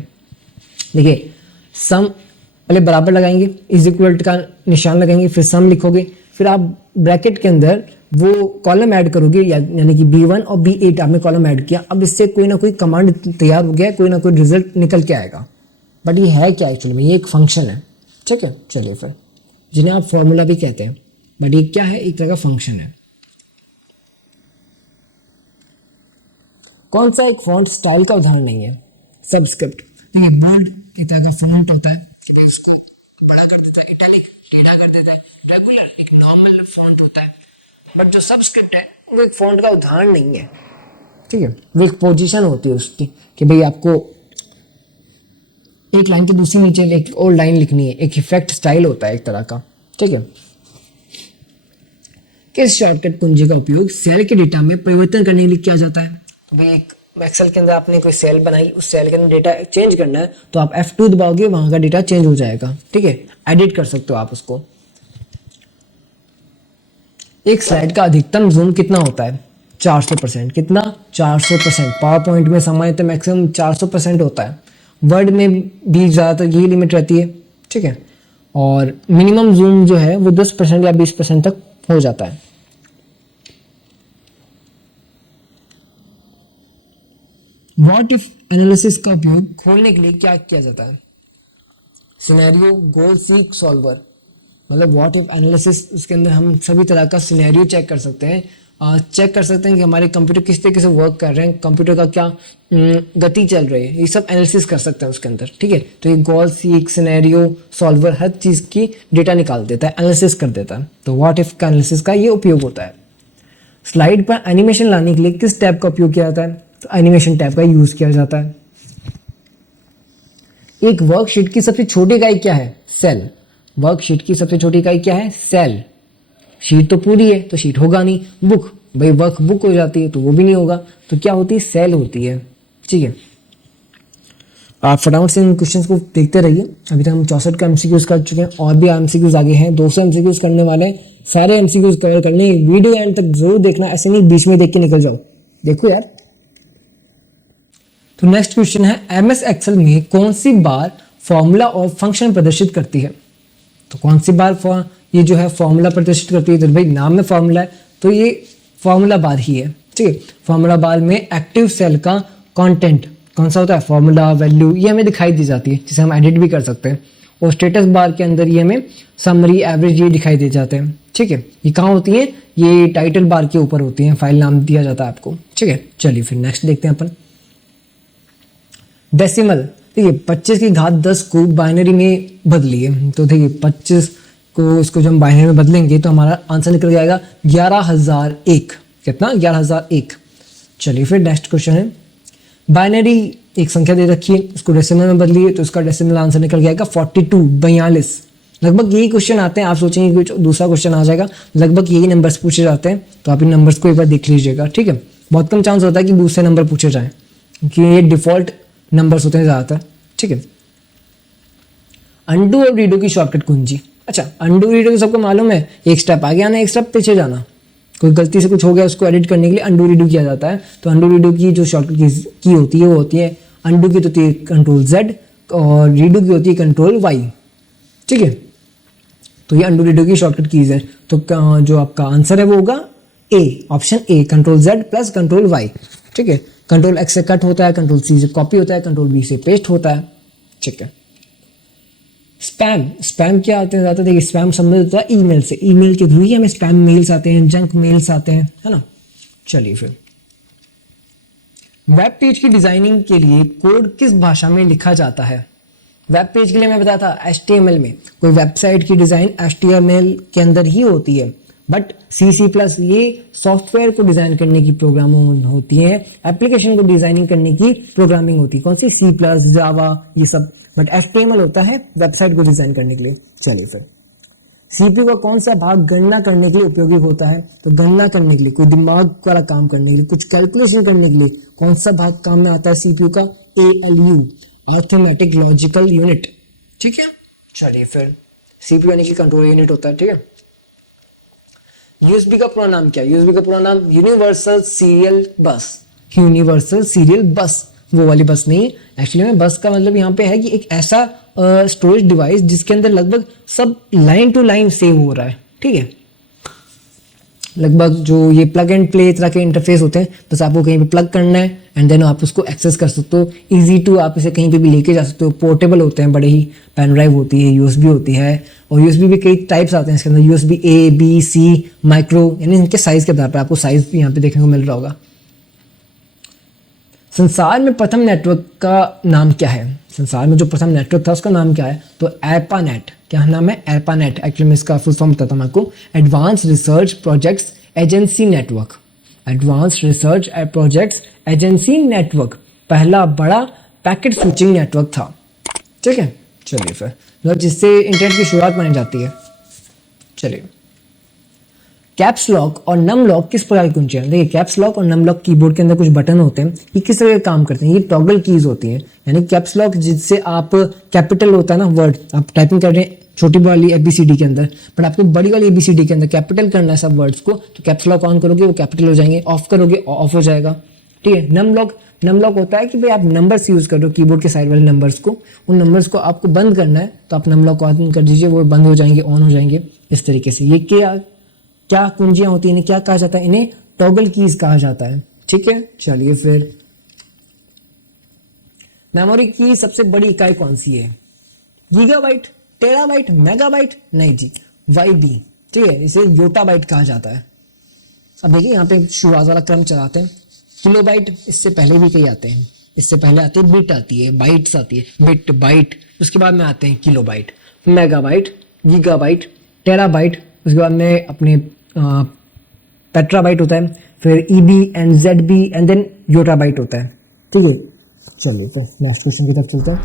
देखिए, सम पहले बराबर लगाएंगे, इज इक्वल का निशान लगाएंगे, फिर सम लिखोगे, फिर आप ब्रैकेट के अंदर वो कॉलम ऐड करोगे, यानी कि B1 और B8 आपने कॉलम ऐड किया। अब इससे कोई ना कोई कमांड तैयार हो गया, कोई ना कोई रिजल्ट निकल के आएगा। बट ये है क्या एक्चुअली में? ये एक फंक्शन है। ठीक है, चलिए फिर, जिन्हें आप फॉर्मूला भी कहते हैं, बट ये क्या है? एक तरह का फंक्शन है। कौन सा एक फॉन्ट स्टाइल का उदाहरण नहीं है? सबस्क्रिप्ट। देखिए, बोल्ड एक तरह का फॉन्ट होता है, इसको बड़ा कर देता है, इटैलिक टेढ़ा कर देता है, रेगुलर एक नॉर्मल फॉन्ट होता है। बट जो सबस्क्रिप्ट है वो एक फॉन्ट का उदाहरण नहीं है। ठीक है, वो एक पोजीशन होती है उसकी कि भाई आपको एक लाइन के दूसरी नीचे एक और लाइन लिखनी है, एक इफेक्ट स्टाइल होता है एक तरह का। ठीक है, किस शॉर्टकट कुंजी का उपयोग सेल के डेटा में परिवर्तन करने के लिए किया जाता है? तो भाई एक एक्सेल के अंदर आपने कोई सेल बनाई, उस सेल के अंदर डेटा चेंज करना है तो आप F2 दबाओगे, वहां का डेटा चेंज हो जाएगा। ठीक है, एडिट कर सकते हो आप उसको। एक स्लाइड का अधिकतम जूम कितना होता है? 400%। कितना? 400%। पावर पॉइंट में सामान्यतः मैक्सिमम 400% होता है। वर्ड में भी ज़्यादातर यही लिमिट रहती है। ठीक है, और मिनिमम जूम जो है वो 10% या 20% तक हो जाता है। व्हाट इफ एनालिसिस का उपयोग खोलने के लिए क्या किया जाता है? सिनेरियो, गोल, सीक, सॉल्वर। मतलब व्हाट इफ एनालिसिस, उसके अंदर हम सभी तरह का सिनेरियो चेक कर सकते हैं। चेक कर सकते हैं कि हमारे कंप्यूटर किस तरीके से वर्क कर रहे हैं, कंप्यूटर का क्या गति चल रही है, ये सब एनालिसिस कर सकते हैं उसके अंदर। ठीक है, तो ये गोल, सीक, सिनेरियो, सॉल्वर हर चीज़ की डेटा निकाल देता है, एनालिसिस कर देता है। तो व्हाट इफ का एनालिसिस का ये उपयोग होता है। स्लाइड पर एनिमेशन लाने के लिए किस टैब का उपयोग किया जाता है? तो एनिमेशन टैब का यूज़ किया जाता है। एक वर्कशीट की सबसे छोटी इकाई क्या है? सेल। वर्कशीट की सबसे छोटी इकाई क्या है? सेल। शीट तो पूरी है तो शीट होगा नहीं। बुक, भाई वर्क बुक हो जाती है तो वो भी नहीं होगा, तो क्या होती है? सेल होती है। ठीक है, आप फटाफट से इन क्वेश्चंस को देखते रहिए। अभी तक हम 64 का एमसीक्यूज कर चुके हैं और भी एमसीक्यूज आगे हैं, 200 एमसीक्यूज करने वाले हैं। सारे एमसीक्यूज कवर करने, वीडियो एंड तक जरूर देखना, ऐसे नहीं बीच में देख के निकल जाओ। देखो यार, तो नेक्स्ट क्वेश्चन है, एमएस एक्सेल में कौन सी बार फॉर्मूला और फंक्शन प्रदर्शित करती है? तो कौन सी बार ये जो है फॉर्मूला प्रदर्शित करती है? तो भाई नाम में फॉर्मूला है तो ये फॉर्मूला बार ही है। ठीक है, फॉर्मूला बार में एक्टिव सेल का कंटेंट कौन सा होता है? फॉर्मूला, वैल्यू, ये हमें दिखाई दी जाती है, जिसे हम एडिट भी कर सकते हैं। और स्टेटस बार के अंदर ये हमें समरी, एवरेज, ये दिखाई दे जाते हैं। ठीक है, ये कहाँ होती है? ये टाइटल बार के ऊपर होती है, फाइल नाम दिया जाता है आपको। ठीक है, चलिए फिर नेक्स्ट देखते हैं अपन। डेसिमल, देखिए 25 की घात 10 को बाइनरी में बदलिए। तो देखिए 25 को इसको जब हम बाइनरी में बदलेंगे तो हमारा आंसर निकल जाएगा 11,001। कितना? 11,001। चलिए फिर नेक्स्ट क्वेश्चन है, बाइनरी एक संख्या दे रखी है, उसको डेसिमल में बदलिए तो इसका डेसिमल आंसर निकल जाएगा 42, 42। लगभग यही क्वेश्चन आते हैं, आप सोचेंगे कुछ दूसरा क्वेश्चन आ जाएगा, लगभग यही नंबर्स पूछे जाते हैं, तो आप इन नंबर्स को एक बार देख लीजिएगा। ठीक है, बहुत कम चांस होता है कि दूसरे नंबर पूछे जाएं, क्योंकि ये डिफॉल्ट नंबर्स होते हैं ज़्यादातर। ठीक है, अंडू और रीडो की शॉर्टकट कुंजी। अच्छा, अंडू रीडो तो सबको मालूम है, एक स्टेप आगे आना, एक स्टेप पीछे जाना। कोई गलती से कुछ हो गया उसको एडिट करने के लिए अंडू रीडो किया जाता है। तो अंडू रीडो की जो शॉर्टकट की होती है वो होती है, अंडू की तो होती है कंट्रोल Z और रीडो की होती है कंट्रोल Y। ठीक है, तो ये अंडू रीडो की शॉर्टकट कीज है। तो जो आपका आंसर है वो होगा A, option A, control Z plus control Y। ठीक है, कंट्रोल X से कट होता है, कंट्रोल C से कॉपी होता है, कंट्रोल V से पेस्ट होता है। ठीक है, स्पैम, स्पैम क्या आते हैं ज़्यादा? देखिए स्पैम संबंधित होता है ईमेल से, ईमेल के थ्रू ही हमें स्पैम मेल्स आते हैं, जंक मेल्स आते हैं, है ना। चलिए फिर, वेब पेज की डिजाइनिंग के लिए कोड किस भाषा में लिखा जाता है? वेब पेज के लिए मैं बताया था HTML में। कोई वेबसाइट की डिजाइन HTML के अंदर ही होती है, बट C++ ये सॉफ्टवेयर को डिजाइन करने की प्रोग्रामिंग होती है, एप्लीकेशन को डिजाइनिंग करने की प्रोग्रामिंग होती है। कौन सी? C++, जावा, ये सब। बट HTML होता है वेबसाइट को डिजाइन करने के लिए। चलिए फिर, CPU का कौन सा भाग गणना करने के लिए उपयोगी होता है? तो गणना करने के लिए, कोई दिमाग वाला काम करने के लिए, कुछ कैलकुलेशन करने के लिए कौन सा भाग काम में आता है CPU का? ALU, arithmetic logical unit. ठीक है, चलिए फिर, CPU यानी कि कंट्रोल यूनिट होता है। ठीक है, USB का पूरा नाम क्या है? USB का पूरा नाम यूनिवर्सल सीरियल बस। यूनिवर्सल सीरियल बस वो वाली बस नहीं, एक्चुअली में बस का मतलब यहाँ पे है कि एक ऐसा स्टोरेज डिवाइस जिसके अंदर लगभग सब लाइन टू लाइन सेव हो रहा है। ठीक है, लगभग जो ये प्लग एंड प्ले तरह के इंटरफेस होते हैं, बस आपको कहीं पे प्लग करना है एंड देन आप उसको एक्सेस कर सकते हो। इजी टू, आप इसे कहीं पे भी लेके जा सकते हो। पोर्टेबल होते हैं, बड़े ही पेन ड्राइव होती है, USB होती है, और USB भी कई टाइप्स आते हैं इसके अंदर, USB A, B, C, micro, यानी इनके साइज के आधार पर आपको साइज भी यहाँ पे देखने को मिल रहा होगा। संसार में प्रथम नेटवर्क का नाम क्या है? संसार में जो प्रथम नेटवर्क था उसका नाम क्या है? तो एर्पानेट। क्या नाम है? एर्पानेट। एक्चुअली मैं इसका फुल फॉर्म बताता हूँ आपको, advance research projects agency network. Advance research projects agency network पहला बड़ा पैकेट स्विचिंग नेटवर्क था। ठीक है, चलिए फिर, मतलब जिससे इंटरनेट की शुरुआत मानी जाती है। चलिए, कैप्स लॉक और नम लॉक किस प्रकार की कुंजियां हैं? देखिए कैप्स लॉक और नम लॉक कीबोर्ड के अंदर कुछ बटन होते हैं, ये किस तरह के काम करते हैं? ये टॉगल कीज होती हैं। यानी कैप्स लॉक जिससे आप कैपिटल होता है ना वर्ड, आप टाइपिंग कर रहे हैं छोटी वाली ABCD के अंदर, बट आपको बड़ी वाली ABCD के अंदर कैपिटल करना है सब वर्ड्स को, तो कैप्स लॉक ऑन करोगे वो कैपिटल हो जाएंगे, ऑफ करोगे ऑफ हो जाएगा। ठीक है। नम लॉक होता है कि भाई आप नंबर्स यूज कर रहे हो कीबोर्ड के साइड वाले नंबर्स को, उन नंबर्स को आपको बंद करना है तो आप नम लॉक ऑन कर दीजिए, वो बंद हो जाएंगे, ऑन हो जाएंगे इस तरीके से। ये क्या कुंजियां होती हैं, इन्हें क्या कहा जाता है? इन्हें टॉगल कीज कहा जाता है। ठीक है। चलिए फिर मेमोरी की सबसे बड़ी इकाई कौन सी है? Gigabyte, terabyte, megabyte? नहीं जी, YB। ठीक है, इसे योटाबाइट कहा जाता है। अब देखिए यहाँ पे शुरुआत वाला क्रम चलाते हैं। किलोबाइट इससे पहले भी कई आते हैं, इससे पहले आते हैं बिट आती है, बाइट्स आती है, बिट बाइट, उसके बाद में आते हैं किलोबाइट, मेगाबाइट, गीगाबाइट, टेराबाइट, उसके बाद में अपने पेट्राबाइट होता है, फिर EB and ZB and then yottabyte होता है। ठीक है। चलिए फिर नेक्स्ट क्वेश्चन की तरफ चलते हैं।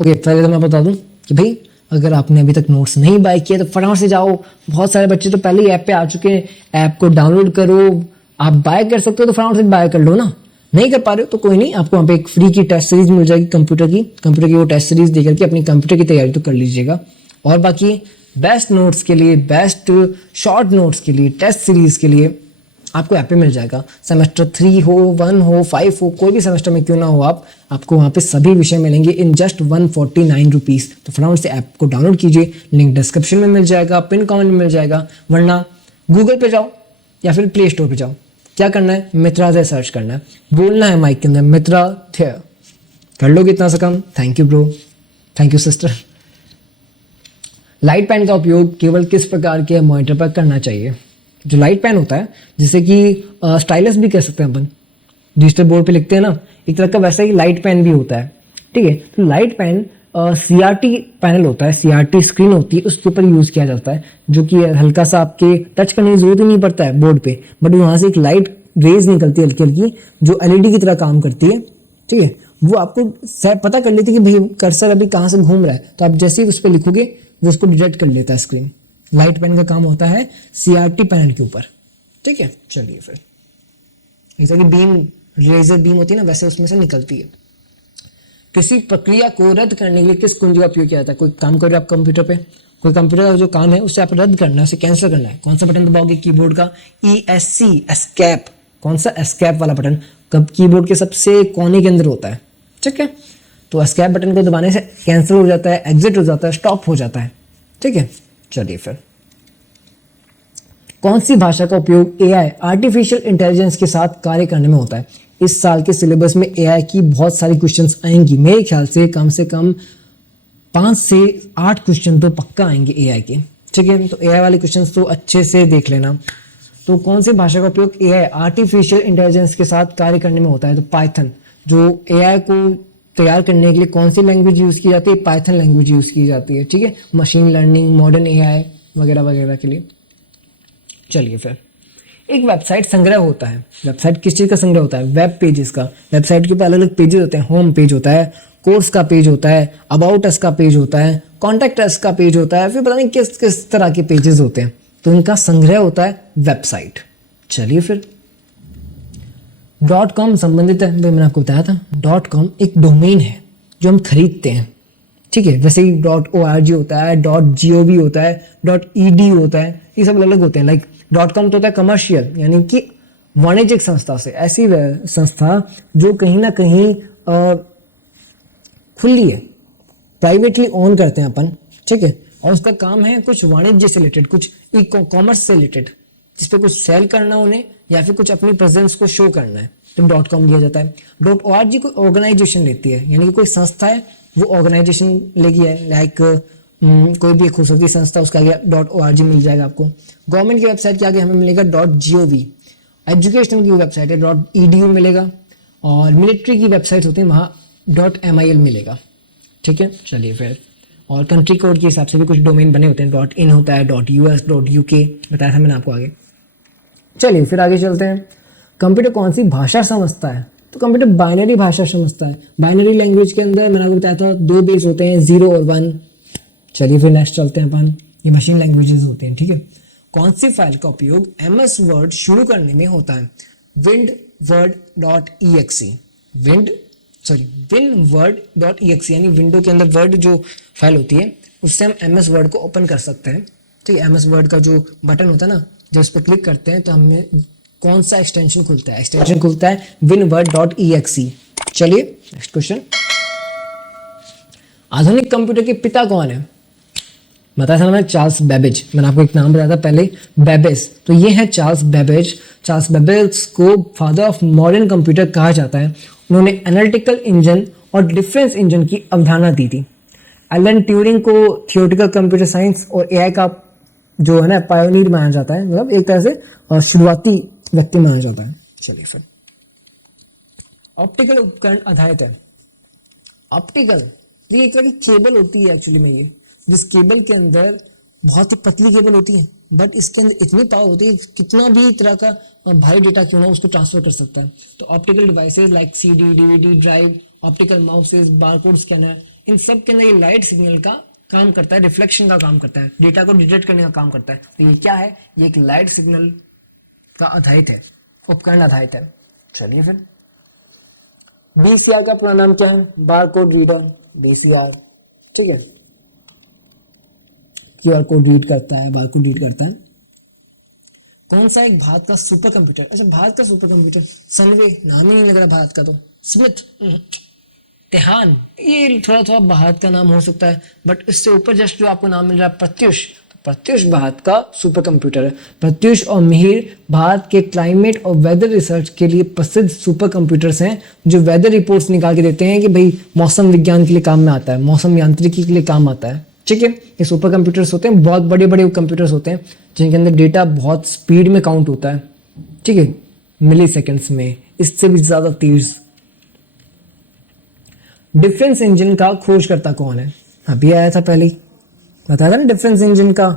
ओके, पहले तो मैं बता दूं कि भाई अगर आपने अभी तक नोट्स नहीं बाय किया तो फटाफट से जाओ, बहुत सारे बच्चे तो पहले ही ऐप पे आ चुके हैं, ऐप को डाउनलोड करो, आप बाय कर सकते हो तो फटाफट से बाय कर लो ना। नहीं कर पा रहे हो तो कोई नहीं, आपको वहाँ पे एक फ्री की टेस्ट सीरीज मिल जाएगी कंप्यूटर की वो टेस्ट सीरीज देकर के अपनी कंप्यूटर की तैयारी तो कर लीजिएगा। और बाकी बेस्ट नोट्स के लिए, बेस्ट शॉर्ट नोट्स के लिए, टेस्ट सीरीज के लिए आपको ऐप पे मिल जाएगा। सेमेस्टर 3 हो, 1 हो, 5 हो, कोई भी सेमेस्टर में क्यों ना हो आपको वहाँ पे सभी विषय मिलेंगे इन जस्ट 149 रुपीज़। तो फटाफट से ऐप को डाउनलोड कीजिए, लिंक डिस्क्रिप्शन में मिल जाएगा, पिन कमेंट में मिल जाएगा, वरना गूगल पे जाओ या फिर प्ले स्टोर पे जाओ। क्या करना है? मित्रा से सर्च करना है, बोलना है माइक के अंदर मित्रा थे, कर लोगे इतना सा कम। Thank you bro, thank you sister. Light pen का उपयोग केवल किस प्रकार के मॉनिटर पर करना चाहिए? जो लाइट पेन होता है, जिसे कि स्टाइलस भी कह सकते हैं अपन, डिजिटल बोर्ड पे लिखते हैं ना, एक तरह का वैसा ही लाइट पेन भी होता है। ठीक है। तो लाइट पेन CRT पैनल होता है, CRT स्क्रीन होती है, उसके ऊपर यूज किया जाता है, जो कि हल्का सा आपके टच करने की जरूरत ही नहीं पड़ता है बोर्ड पे, बट वहां से एक लाइट रेज निकलती है हल्की हल्की, जो LED की तरह काम करती है। ठीक है। वो आपको पता कर लेती है कि भाई कर्सर अभी कहाँ से घूम रहा है, तो आप जैसे ही उस पर लिखोगे वो उसको डिटेक्ट कर लेता है स्क्रीन। लाइट पेन का काम होता है CRT पैनल के ऊपर। ठीक है। चलिए फिर जैसे कि बीम, रेजर बीम होती है ना, वैसे उसमें से निकलती है। किसी प्रक्रिया को रद्द करने के लिए किस कुंजी का उपयोग किया जाता है? कोई काम कर रहे हो आप कंप्यूटर पे, कोई कंप्यूटर का जो काम है उसे आप रद्द करना है, उसे कैंसिल करना है, कौन सा बटन दबाओगे कीबोर्ड का? ESC, escape. कौन सा? एस्केप वाला बटन कब कीबोर्ड के सबसे कोने के अंदर होता है। ठीक है। तो एस्केप बटन को दबाने से कैंसिल हो जाता है, एग्जिट हो जाता है, स्टॉप हो जाता है। ठीक है। चलिए फिर कौन सी भाषा का उपयोग AI, आर्टिफिशियल इंटेलिजेंस के साथ कार्य करने में होता है? इस साल के सिलेबस में AI की बहुत सारी क्वेश्चंस आएंगी, मेरे ख्याल से कम 5 से 8 क्वेश्चन तो पक्का आएंगे AI के। ठीक है। तो AI वाले क्वेश्चंस तो अच्छे से देख लेना। तो कौन सी भाषा का उपयोग AI, आर्टिफिशियल इंटेलिजेंस के साथ कार्य करने में होता है? तो पाइथन। जो AI को तैयार करने के लिए कौन सी लैंग्वेज यूज की जाती है? पाइथन लैंग्वेज यूज की जाती है। ठीक है। मशीन लर्निंग, मॉडर्न AI वगैरह वगैरह के लिए। चलिए फिर एक वेबसाइट संग्रह होता है, वेबसाइट किस चीज का संग्रह होता है? वेब पेजेस का। वेबसाइट के ऊपर अलग अलग पेजेस होते हैं, होम पेज होता है, कोर्स का पेज होता है, अबाउट अस का पेज होता है, कॉन्टैक्ट अस का पेज होता है, फिर पता नहीं किस किस तरह के पेजेस होते हैं, तो उनका संग्रह होता है वेबसाइट। चलिए फिर .com संबंधित है, मैंने आपको बताया था .com एक डोमेन है जो हम खरीदते हैं। ठीक है। वैसे ही .org होता है, .gov होता है, .ed होता है, ये सब अलग होते हैं। लाइक .com तो होता है कमर्शियल, यानी कि वाणिज्यिक संस्था से, ऐसी संस्था जो कहीं ना कहीं खुली है, प्राइवेटली ओन करते हैं अपन। ठीक है। और उसका काम है कुछ वाणिज्य से रिलेटेड, कुछ ई कॉमर्स से रिलेटेड, जिसपे कुछ सेल करना उन्हें या फिर कुछ अपनी प्रेजेंस को शो करना है, तो .com दिया जाता है। .org कोई ऑर्गेनाइजेशन लेती है, यानी कि कोई संस्था है वो ऑर्गेनाइजेशन लेगी है, लाइक कोई भी एक खूबसूरती संस्था, उसका आगे .org मिल जाएगा आपको। गवर्नमेंट की वेबसाइट के आगे हमें मिलेगा .gov। एजुकेशनल की वेबसाइट है .edu मिलेगा, और मिलिट्री की वेबसाइट होती है वहाँ .mil मिलेगा। ठीक है। चलिए फिर और कंट्री कोड के हिसाब से भी कुछ डोमेन बने होते हैं, .in होता है, .us, .uk, बताया था मैंने आपको आगे। चलिए फिर आगे चलते हैं। कंप्यूटर कौन सी भाषा समझता है? तो कंप्यूटर बाइनरी भाषा समझता है। बाइनरी लैंग्वेज के अंदर मैंने आपको बताया था 2 बेस होते हैं, 0 और 1। चलिए फिर नेक्स्ट चलते हैं अपन, ये मशीन लैंग्वेजेस होते हैं। ठीक है। कौन सी फाइल का उपयोग MS वर्ड शुरू करने में होता है? winword.exe winword.exe यानी विंडो के अंदर वर्ड जो फाइल होती है उससे हम MS वर्ड को ओपन कर सकते हैं। ठीक है, MS वर्ड का जो बटन होता है ना, जब उस पर क्लिक करते हैं तो हमें कौन सा एक्सटेंशन खुलता है? एक्सटेंशन खुलता है winword.exe। चलिए नेक्स्ट क्वेश्चन, आधुनिक कंप्यूटर के पिता कौन है? बताया था मैंने, चार्ल्स बेबेज। मैंने आपको एक नाम बताया था पहले, बेबेज। तो ये है चार्ल्स बेबेज। चार्ल्स बेबेज को फादर ऑफ मॉडर्न कंप्यूटर कहा जाता है। उन्होंने एनालिटिकल इंजन और डिफरेंस इंजन की अवधारणा दी थी। एलन ट्यूरिंग को थियोरेटिकल कंप्यूटर साइंस और एआई का जो है ना पायोनियर माना जाता है, मतलब एक तरह से शुरुआती व्यक्ति माना जाता है। चलिए फिर, ऑप्टिकल उपकरण आधारित है। ऑप्टिकल, ये एक तरह की केबल होती है एक्चुअली में, ये जिस केबल के अंदर बहुत ही पतली केबल होती है, बट इसके अंदर इतनी पावर होती है कितना भी तरह का भारी डेटा क्यों ना उसको ट्रांसफर कर सकता है। तो optical devices like CD, DVD drive, optical mouses, barcode scanner, इन सब के अंदर ये लाइट सिग्नल का काम करता है, रिफ्लेक्शन का काम करता है, डेटा को डिटेक्ट करने का काम करता है। तो ये क्या है? ये एक लाइट सिग्नल का आधारित है, उपकरण आधारित है। चलिए फिर, BCR का पूरा नाम क्या है? Barcode reader, BCR। ठीक है, QR कोड रीड करता है, बारकोड रीड करता है। कौन सा एक भारत का सुपर कंप्यूटर? अच्छा, भारत का सुपर कंप्यूटर, सनवे, नाम ही नहीं लग रहा भारत का, तो स्मिथ, तेहान, ये थोड़ा थोड़ा भारत का नाम हो सकता है, बट इससे ऊपर जस्ट जो आपको नाम मिल रहा है प्रत्युष, तो प्रत्युष भारत का सुपर कंप्यूटर है। प्रत्युष और मिहिर भारत के क्लाइमेट और वेदर रिसर्च के लिए प्रसिद्ध सुपर कंप्यूटर्स हैं, जो वेदर रिपोर्ट्स निकाल के देते हैं कि भाई मौसम विज्ञान के लिए काम में आता है, मौसम यांत्रिकी के लिए काम आता है। ठीक है, ये सुपर कंप्यूटर्स होते हैं, बहुत बड़े बड़े कंप्यूटर्स होते हैं जिनके अंदर डेटा बहुत स्पीड में काउंट होता है। ठीक है, मिली सेकेंड्स में, इससे भी ज्यादा तेज। डिफरेंस इंजन का खोजकर्ता कौन है? अभी आया था पहले ही, बताया था ना डिफरेंस इंजन का,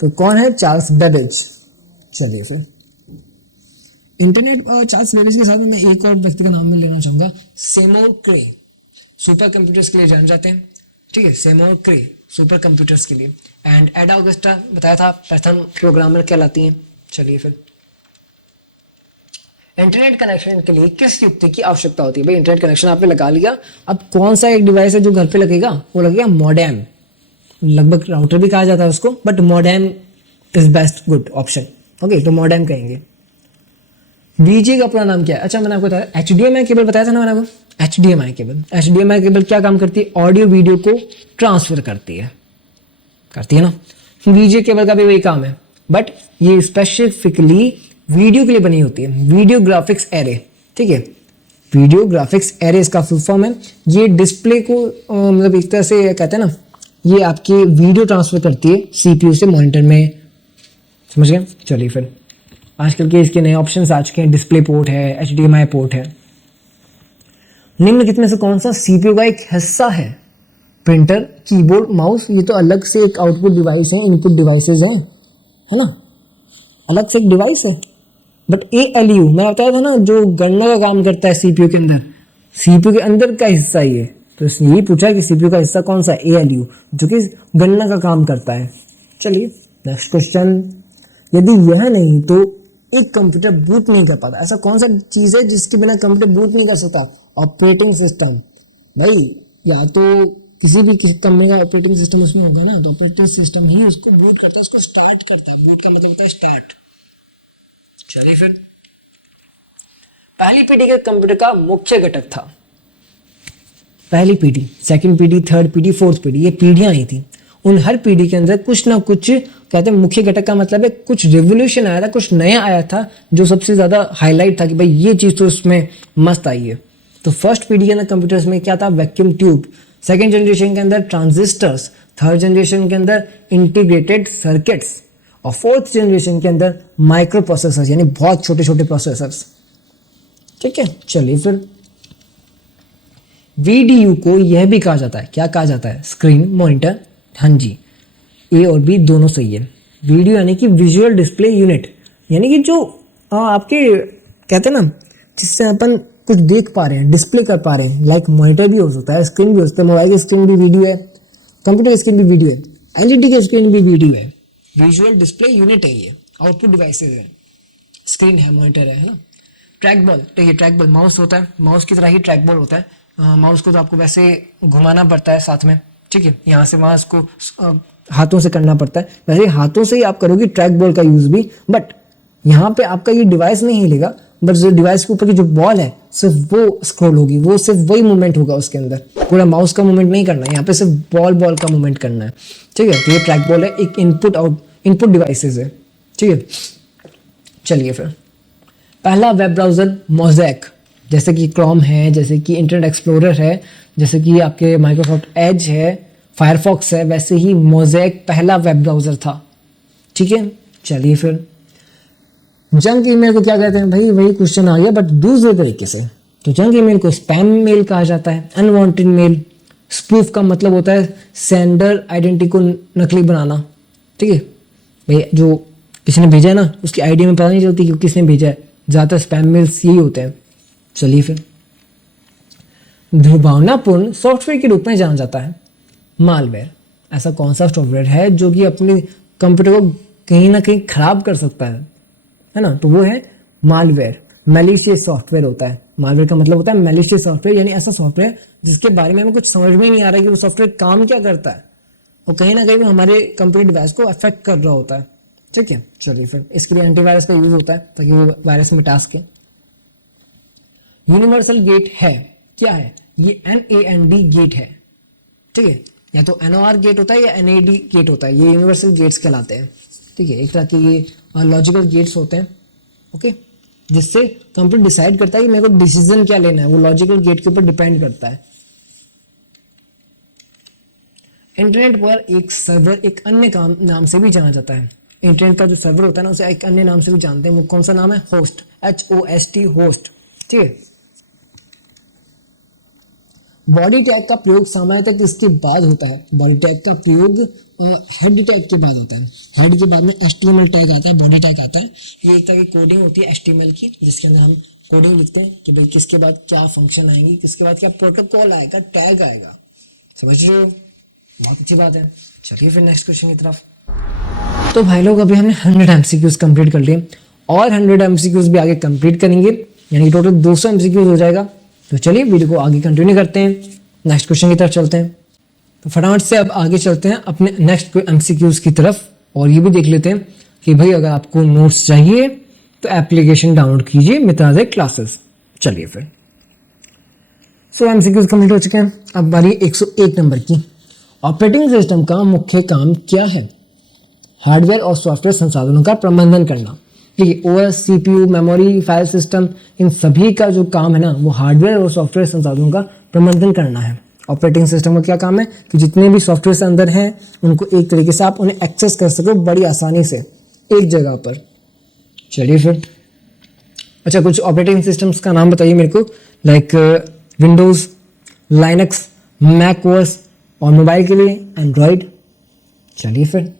तो कौन है? Charles Babbage. चलिए फिर, इंटरनेट और चार्ल्स बेबेज के साथ में मैं एक और व्यक्ति का नाम लेना चाहूंगा, सेमोर क्रे। सुपर कंप्यूटर्स के लिए जान जाते हैं। ठीक है, सेमोर क्रे सुपर कंप्यूटर्स के लिए। एंड एडा ऑगस्टा बताया था पाइथन प्रोग्रामर कहलाती हैं। चलिए फिर, इंटरनेट कनेक्शन के लिए किस युक्ति की आवश्यकता होती है? भाई इंटरनेट कनेक्शन आपने लगा लिया, अब कौन सा एक डिवाइस है जो घर पे लगेगा? वो लगेगा मॉडेम। लगभग राउटर भी कहा जाता है उसको, but modem is best good option. Okay, तो मॉडेम कहेंगे। VGA का पूरा नाम क्या है? अच्छा, मैंने आपको बताया HDMI केबल बताया था ना मैंने आपको। HDMI केबल, HDMI केबल क्या काम करती है? ऑडियो वीडियो को ट्रांसफर करती है ना। VGA केबल का भी वही काम है, बट ये स्पेसिफिकली वीडियो के लिए बनी होती है, वीडियो ग्राफिक्स एरे। ठीक है, वीडियो ग्राफिक्स एरे इसका फुल फॉर्म है। ये डिस्प्ले को मतलब एक तरह से कहते हैं ना, ये आपकी वीडियो ट्रांसफर करती है CPU से मॉनिटर में। समझ गए? चलिए फिर, आजकल के इसके नए ऑप्शंस आ चुके हैं, डिस्प्ले पोर्ट है, HDMI पोर्ट है। निम्नलिखित में से कौन सा CPU का एक हिस्सा है? प्रिंटर, कीबोर्ड, माउस, ये तो अलग से एक आउटपुट डिवाइस है, इनपुट डिवाइसेस हैं, है ना, अलग से एक डिवाइस है। बट ALU मैं बताया था ना, जो गणना का काम करता है CPU के अंदर, CPU के अंदर का हिस्सा ये। तो इसने यही पूछा कि CPU का हिस्सा कौन सा? ALU, जो कि गणना का काम करता है। चलिए नेक्स्ट क्वेश्चन, यदि यह नहीं तो एक कंप्यूटर बूट नहीं कर पाता, ऐसा कौन सा चीज है जिसके बिना कंप्यूटर बूट नहीं कर सकता? Operating system. भाई या तो किसी भी कंपनी का ऑपरेटिंग सिस्टम उसमें होगा ना, तो ऑपरेटिंग सिस्टम ही उसको बूट करता है, उसको स्टार्ट करता है। बूट का मतलब होता है स्टार्ट। चलिए फिर, पहली पीढ़ी के कंप्यूटर का मुख्य घटक था। पहली पीढ़ी, सेकंड पीढ़ी, थर्ड पीढ़ी, फोर्थ पीढ़ी, ये पीढ़ियां आई थी। उन हर पीढ़ी के अंदर कुछ ना कुछ, कहते हैं मुख्य घटक का मतलब है कुछ रिवोल्यूशन आया था, कुछ नया आया था जो सबसे ज्यादा हाईलाइट था कि भाई ये चीज तो उसमें मस्त आई है। तो फर्स्ट पीढ़ी के अंदर कंप्यूटर्स में क्या था? Vacuum tube. सेकेंड जनरेशन के अंदर ट्रांजिस्टर्स। थर्ड जनरेशन के अंदर इंटीग्रेटेड सर्किट्स। और फोर्थ जनरेशन के अंदर माइक्रो प्रोसेसर्स, यानी बहुत छोटे छोटे प्रोसेसर्स। ठीक है, चलिए फिर, VDU को यह भी कहा जाता है, क्या कहा जाता है? Screen monitor. हाँ जी, A और B दोनों सही है। वीडियो यानी कि विजुअल डिस्प्ले यूनिट, यानी कि जो आपके कहते हैं ना, जिससे अपन कुछ देख पा रहे हैं, डिस्प्ले कर पा रहे हैं। लाइक मॉनिटर भी हो सकता है, स्क्रीन भी हो सकता है, मोबाइल की स्क्रीन भी वीडियो है, कंप्यूटर की स्क्रीन भी वीडियो है, LED की स्क्रीन भी वीडियो है। विजुअल डिस्प्ले यूनिट है ये, आउटपुट डिवाइसेज है, स्क्रीन है, मॉनिटर है ना। ट्रैक बॉल, तो ये ट्रैक बॉल माउस होता है, माउस की तरह ही ट्रैक बॉल होता है। माउस को तो आपको वैसे घुमाना पड़ता है साथ में, ठीक है, यहाँ से वहाँ इसको हाथों से करना पड़ता है, वैसे हाथों से ही आप करोगे ट्रैक बॉल का यूज़ भी, बट यहाँ पे आपका ये डिवाइस नहीं हिलेगा, बट जो डिवाइस के ऊपर की जो बॉल है सिर्फ वो स्क्रॉल होगी, वो सिर्फ वही मूवमेंट होगा उसके अंदर, पूरा माउस का मूवमेंट नहीं करना है, यहाँ पे सिर्फ बॉल का मूवमेंट करना है, ठीक है। तो ये ट्रैक बॉल है, एक इनपुट डिवाइसेज है, ठीक है। चलिए फिर पहला वेब ब्राउज़र मोज़ेक, जैसे कि क्रोम है, जैसे कि इंटरनेट एक्सप्लोरर है, जैसे कि आपके माइक्रोसॉफ्ट एज है, फायरफॉक्स है, वैसे ही मोज़ेक पहला वेब ब्राउज़र था, ठीक है। चलिए फिर जंक ईमेल को क्या कहते हैं भाई, वही क्वेश्चन आ गया बट दूसरे तरीके से। तो जंक ईमेल को स्पैम मेल कहा जाता है, अनवांटेड मेल। स्पूफ का मतलब होता है सेंडर आइडेंटिटी को नकली बनाना, ठीक है भाई, जो किसी ने भेजा है ना उसकी आईडी में पता नहीं चलती कि किसने भेजा है, ज़्यादातर स्पैम मेल्स यही होते हैं। चलिए फिर दुर्भावनापूर्ण सॉफ्टवेयर के रूप में जाना जाता है मालवेयर। ऐसा कौन सा सॉफ्टवेयर है जो कि अपने कंप्यूटर को कहीं ना कहीं खराब कर सकता है ना, तो वो है मालवेयर। मैलिशियस सॉफ्टवेयर होता है, मालवेयर का मतलब होता है मैलिशियस सॉफ्टवेयर, यानी ऐसा सॉफ्टवेयर जिसके बारे में हमें कुछ समझ में नहीं आ रहा है कि वो सॉफ्टवेयर काम क्या करता है, और कहीं ना कहीं वो हमारे कंप्यूटर डिवाइस को अफेक्ट कर रहा होता है, ठीक है। चलिए फिर इसके लिए एंटीवायरस का यूज होता है ताकि वो वायरस मिटा सके। यूनिवर्सल गेट है, क्या है ये, NAND गेट है, ठीक है, या तो NOR गेट होता है या NAD गेट होता है, ये यूनिवर्सल गेट्स कहलाते हैं, ठीक है। एक तरह के ये लॉजिकल गेट्स होते हैं, ओके, जिससे कंप्यूटर डिसाइड करता है कि मेरे को डिसीजन क्या लेना है, वो लॉजिकल गेट के ऊपर डिपेंड करता है। इंटरनेट पर एक सर्वर एक अन्य काम नाम से भी जाना जाता है। इंटरनेट का जो सर्वर होता है ना उसे एक अन्य नाम से भी जानते हैं, वो कौन सा नाम है, होस्ट, HOST, होस्ट, ठीक है। बॉडी टैग का प्रयोग सामान्यतः किसके बाद होता है, बॉडी टैग का प्रयोग हेड टैग के बाद होता है। हेड के बाद में HTML टैग आता है, बॉडी टैग आता है, ये एक तरह की कोडिंग होती है HTML की, जिसके अंदर हम कोडिंग लिखते हैं कि भाई किसके बाद क्या फंक्शन आएंगी, किसके बाद क्या प्रोटोकॉल आएगा, टैग आएगा, समझ रहे हो, बहुत अच्छी बात है। चलिए फिर नेक्स्ट क्वेश्चन की तरफ। तो भाई लोग अभी हमने 100 MCQs कंप्लीट कर लिए और 100 MCQs भी आगे कंप्लीट करेंगे, यानी टोटल 200 MCQs हो जाएगा। तो चलिए वीडियो को आगे कंटिन्यू करते हैं, नेक्स्ट क्वेश्चन की तरफ चलते हैं। तो फटाफट से अब आगे चलते हैं अपने नेक्स्ट MCQs की तरफ, और ये भी देख लेते हैं कि भाई अगर आपको नोट्स चाहिए तो एप्लीकेशन डाउनलोड कीजिए मित्राज़ क्लासेस। चलिए फिर MCQs कंप्लीट हो चुके हैं, अब बारी 101 नंबर की। ऑपरेटिंग सिस्टम का मुख्य काम क्या है, हार्डवेयर और सॉफ्टवेयर संसाधनों का प्रबंधन करना। देखिए OS, CPU, memory, file system, इन सभी का जो काम है ना वो हार्डवेयर और सॉफ्टवेयर संसाधनों का प्रबंधन करना है। ऑपरेटिंग सिस्टम का क्या काम है कि जितने भी सॉफ्टवेयर अंदर हैं उनको एक तरीके से आप उन्हें एक्सेस कर सको बड़ी आसानी से एक जगह पर। चलिए फिर अच्छा कुछ ऑपरेटिंग सिस्टम्स का नाम बताइए मेरे को, like Windows, Linux, Mac OS, और मोबाइल के लिए एंड्रॉयड। चलिए फिर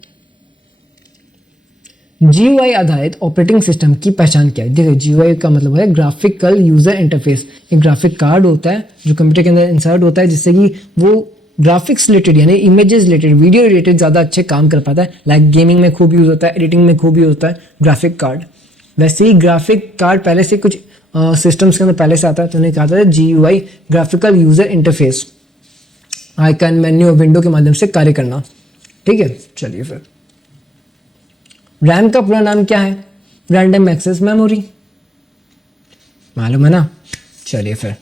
GUI आधारित ऑपरेटिंग सिस्टम की पहचान क्या है। देखिए GUI का मतलब है ग्राफिकल यूजर इंटरफेस। एक ग्राफिक कार्ड होता है जो कंप्यूटर के अंदर इंसर्ट होता है जिससे कि वो ग्राफिक्स रिलेटेड यानी इमेजेस रिलेटेड, वीडियो रिलेटेड ज़्यादा अच्छे काम कर पाता है। लाइक गेमिंग में खूब यूज़ होता है, एडिटिंग में खूब यूज़ होता है ग्राफिक कार्ड। वैसे ही ग्राफिक कार्ड पहले से कुछ सिस्टम्स के अंदर पहले से आता है, तो उन्हें कहा था GUI, graphical user interface, icon, menu, window के माध्यम से कार्य करना, ठीक है। चलिए फिर रैम का पूरा नाम क्या है, रैंडम एक्सेस मेमोरी, मालूम है ना। चलिए फिर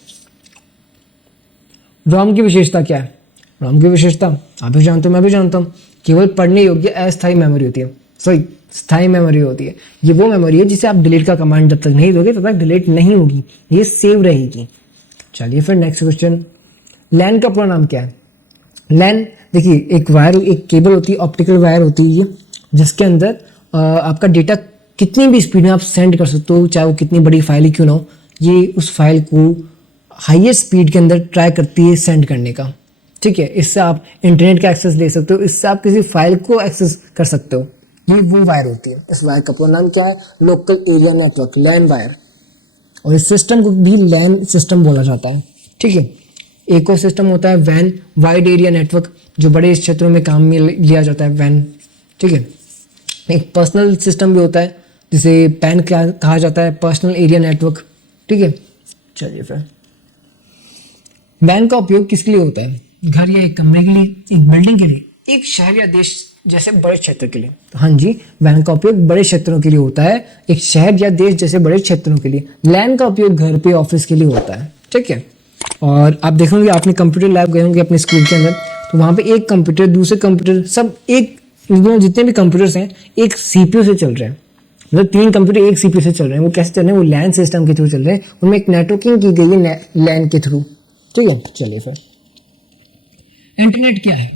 रोम की विशेषता क्या है, रोम की विशेषता आप भी जानते हो मैं भी जानता हूँ, केवल पढ़ने योग्य अस्थायी मेमोरी होती है, सॉरी स्थायी मेमोरी होती है। ये वो मेमोरी है जिसे आप डिलीट का कमांड जब तक नहीं दोगे तब तक डिलीट नहीं होगी, ये सेव रहेगी। चलिए फिर नेक्स्ट क्वेश्चन, लैन का पूरा नाम क्या है। लैन देखिए एक वायर, एक केबल होती है, ऑप्टिकल वायर होती है ये, जिसके अंदर आपका डेटा कितनी भी स्पीड में आप सेंड कर सकते हो, चाहे वो कितनी बड़ी फाइल ही क्यों ना हो, ये उस फाइल को हाईएस्ट स्पीड के अंदर ट्राई करती है सेंड करने का, ठीक है। इससे आप इंटरनेट का एक्सेस ले सकते हो, इससे आप किसी फाइल को एक्सेस कर सकते हो, ये वो वायर होती है। इस वायर का पूरा नाम क्या है, लोकल एरिया नेटवर्क, लैन वायर, और इस सिस्टम को भी लैन सिस्टम बोला जाता है, ठीक है। एक और सिस्टम होता है वैन, वाइड एरिया नेटवर्क, जो बड़े क्षेत्रों में काम में लिया जाता है वैन, ठीक है। एक पर्सनल सिस्टम भी होता है जिसे पैन कहा जाता है, पर्सनल एरिया नेटवर्क। ठीक है, चलिए फिर वैन का उपयोग किसके लिए होता है? घर या एक कमरे के लिए, एक बिल्डिंग के लिए, एक शहर या देश जैसे बड़े क्षेत्र के लिए। तो हाँ जी, वैन का उपयोग बड़े क्षेत्रों के लिए होता है, एक शहर या देश जैसे बड़े क्षेत्रों के लिए। लैन का उपयोग घर पे, ऑफिस के लिए होता है। ठीक है, और आप देखोगे, आपने कंप्यूटर लैब गए होंगे अपने स्कूल के अंदर, तो वहाँ पे एक कंप्यूटर, दूसरे कंप्यूटर, सब एक, जितने भी कंप्यूटर्स हैं एक सीपीयू से चल रहे हैं। मतलब 3 कंप्यूटर एक सीपीयू से चल रहे हैं। वो कैसे चल रहे हैं? वो लैन सिस्टम के थ्रू चल रहे हैं। उनमें एक नेटवर्किंग की गई है लैन के थ्रू। ठीक है, चलिए फिर इंटरनेट क्या है?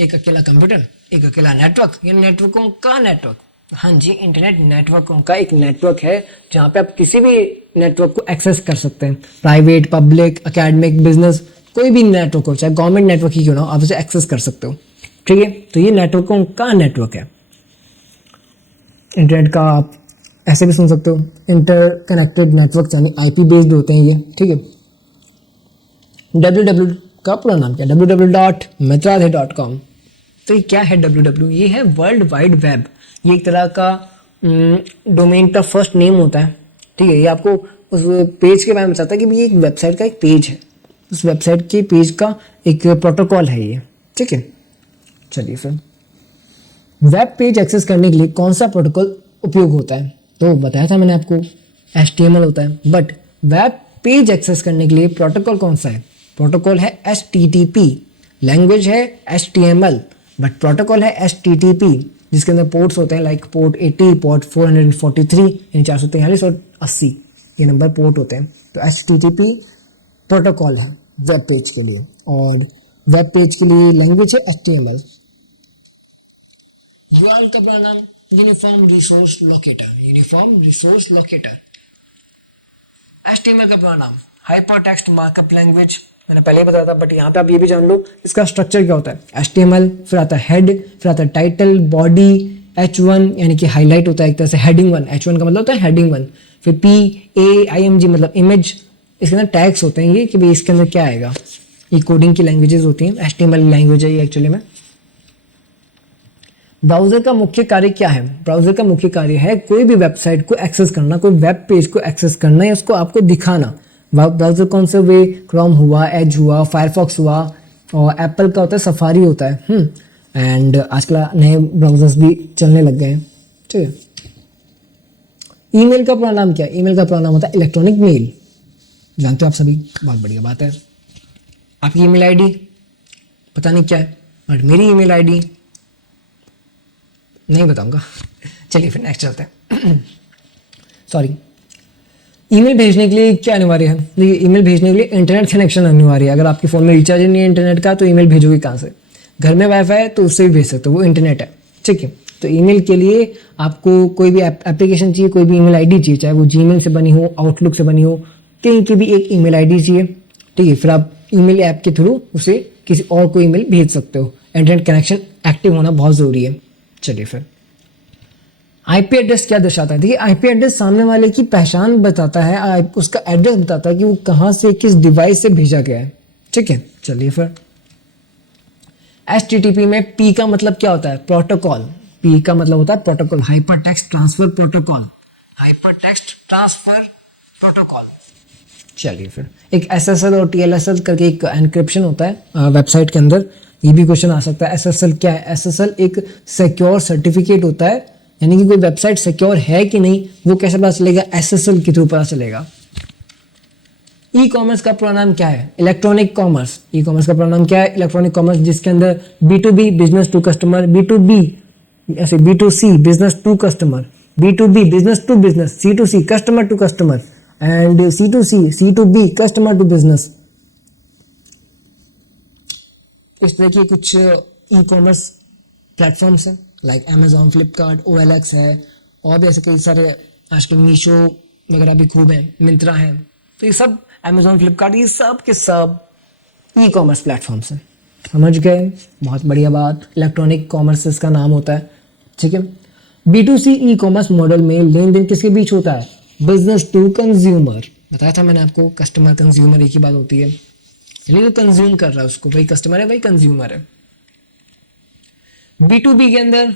एक अकेला कंप्यूटर, एक अकेला नेटवर्क, या नेटवर्कों का नेटवर्क। हाँ जी, इंटरनेट नेटवर्कों का एक नेटवर्क है जहाँ पे आप किसी भी नेटवर्क को एक्सेस कर सकते हैं। प्राइवेट, पब्लिक, एकेडमिक, बिजनेस, कोई भी नेटवर्क हो, चाहे गवर्नमेंट नेटवर्क ही क्यों ना हो, आप उसे एक्सेस कर सकते हो। ठीक है, तो ये नेटवर्कों का नेटवर्क है। इंटरनेट का आप ऐसे भी सुन सकते हो, इंटरकनेक्टेड नेटवर्क, यानी आईपी बेस्ड होते हैं ये। ठीक है, www का पूरा नाम क्या है? www.mithradhe.com। तो ये क्या है www? ये है वर्ल्ड वाइड वेब। ये एक तरह का डोमेन का फर्स्ट नेम होता है। ठीक है, ये आपको उस पेज के बारे में बताता है कि ये एक वेबसाइट का एक पेज है, उस वेबसाइट के पेज का एक प्रोटोकॉल है ये। ठीक है, चलिए फिर वेब पेज एक्सेस करने के लिए कौन सा प्रोटोकॉल उपयोग होता है? तो बताया था मैंने आपको, HTML होता है। बट वेब पेज एक्सेस करने के लिए प्रोटोकॉल कौन सा है? प्रोटोकॉल है HTTP। लैंग्वेज है HTML, बट प्रोटोकॉल है HTTP, जिसके अंदर पोर्ट्स होते हैं, लाइक पोर्ट 80, पोर्ट 443, यानी 443 और 80, ये नंबर पोर्ट होते हैं। तो HTTP प्रोटोकॉल है वेब पेज के लिए, और वेब पेज के लिए लैंग्वेज है HTML। URL का पूरा नाम uniform resource locator, uniform resource locator. HTML का पूरा नाम हाइपरटेक्स्ट मार्कअप लैंग्वेज, मैंने पहले ही बताया था, बट यहाँ पे आप ये भी जान लो इसका स्ट्रक्चर क्या होता है। HTML, फिर आता है हेड, फिर आता है टाइटल, बॉडी, H1 यानी कि हाईलाइट होता है एक तरह से, हेडिंग 1, H1 का मतलब होता है हेडिंग 1, फिर PAIMG मतलब इमेज। इसके अंदर टैग्स होते हैं ये कि भाई इसके अंदर क्या आएगा। ये कोडिंग की लैंग्वेजेस होती हैं, HTML लैंग्वेज है ये एक्चुअली में। ब्राउजर का मुख्य कार्य क्या है? ब्राउजर का मुख्य कार्य है कोई भी वेबसाइट को एक्सेस करना, कोई वेब पेज को एक्सेस करना या उसको आपको दिखाना। ब्राउजर कौन से हुए? क्रोम हुआ, एज हुआ, फायरफॉक्स हुआ, और एप्पल का होता है सफारी होता है। एंड आजकल नए ब्राउजर्स भी चलने लग गए हैं। ठीक है, ईमेल का पूरा नाम क्या है? ईमेल का पूरा नाम होता है इलेक्ट्रॉनिक मेल। जानते हो आप सभी, बहुत बढ़िया बात है। आपकी ईमेल आईडी पता नहीं क्या है, बट मेरी ईमेल आईडी नहीं बताऊंगा। चलिए फिर नेक्स्ट चलते हैं। सॉरी, ईमेल भेजने के लिए क्या अनिवार्य है? देखिए, ईमेल भेजने के लिए इंटरनेट कनेक्शन अनिवार्य है। अगर आपके फ़ोन में रिचार्ज नहीं है इंटरनेट का, तो ईमेल भेजोगे कहाँ से? घर में वाईफाई है तो उससे भी भेज सकते हो, वो इंटरनेट है। ठीक है, तो ईमेल के लिए आपको कोई भी एप्लीकेशन चाहिए, कोई भी ईमेल आईडी चाहिए, चाहे वो जीमेल से बनी हो, आउटलुक से बनी हो, कहीं की भी एक ईमेल आईडी चाहिए। ठीक है, फिर आप ईमेल ऐप के थ्रू उसे किसी और को ईमेल भेज सकते हो। इंटरनेट कनेक्शन एक्टिव होना बहुत ज़रूरी है। चलिए फिर आईपी एड्रेस क्या दर्शाता है? देखिए, आईपी एड्रेस सामने वाले की पहचान बताता है, उसका एड्रेस बताता है कि वो कहाँ से, किस डिवाइस से भेजा गया है। ठीक है, चलिए फिर HTTP में P का मतलब क्या होता है? प्रोटोकॉल। P का मतलब होता है protocol, hyper text transfer protocol, hyper text transfer protocol. चलिए फिर एक SSL और TLSL करके एक एनक्रिप्शन होता है वेबसाइट के अंदर। ये भी क्वेश्चन आ सकता है। SSL क्या है? SSL एक सिक्योर सर्टिफिकेट होता है, यानी कि कोई वेबसाइट सिक्योर है कि नहीं वो कैसे पता चलेगा? SSL के थ्रू पता चलेगा। ई कॉमर्स का पूरा नाम क्या है? Electronic commerce. ई कॉमर्स का पूरा नाम क्या है? इलेक्ट्रॉनिक कॉमर्स, जिसके अंदर B2B business to customer, B2B ऐसे B2C business to customer, B2B business to business, C2C customer to customer, and C2C C2B customer to business. इस तरह की कुछ ई कॉमर्स प्लेटफॉर्म्स हैं, लाइक Amazon, फ्लिपकार्ट, OLX है, और भी ऐसे कई सारे आजकल मीशो वगैरह भी खूब हैं, मिंत्रा है। तो ये सब Amazon, फ्लिपकार्ट, ये सब के सब ई कॉमर्स प्लेटफॉर्म्स हैं। समझ गए? बहुत बढ़िया बात। इलेक्ट्रॉनिक कॉमर्स इसका नाम होता है। ठीक है, B2C ई कॉमर्स मॉडल में लेन देन किसके बीच होता है? Business to consumer. बताया था मैंने आपको, कस्टमर कंज्यूमर एक ही बात होती है, यानी वो कंज्यूम कर रहा है उसको, वही कस्टमर है, वही कंज्यूमर है। B2B के अंदर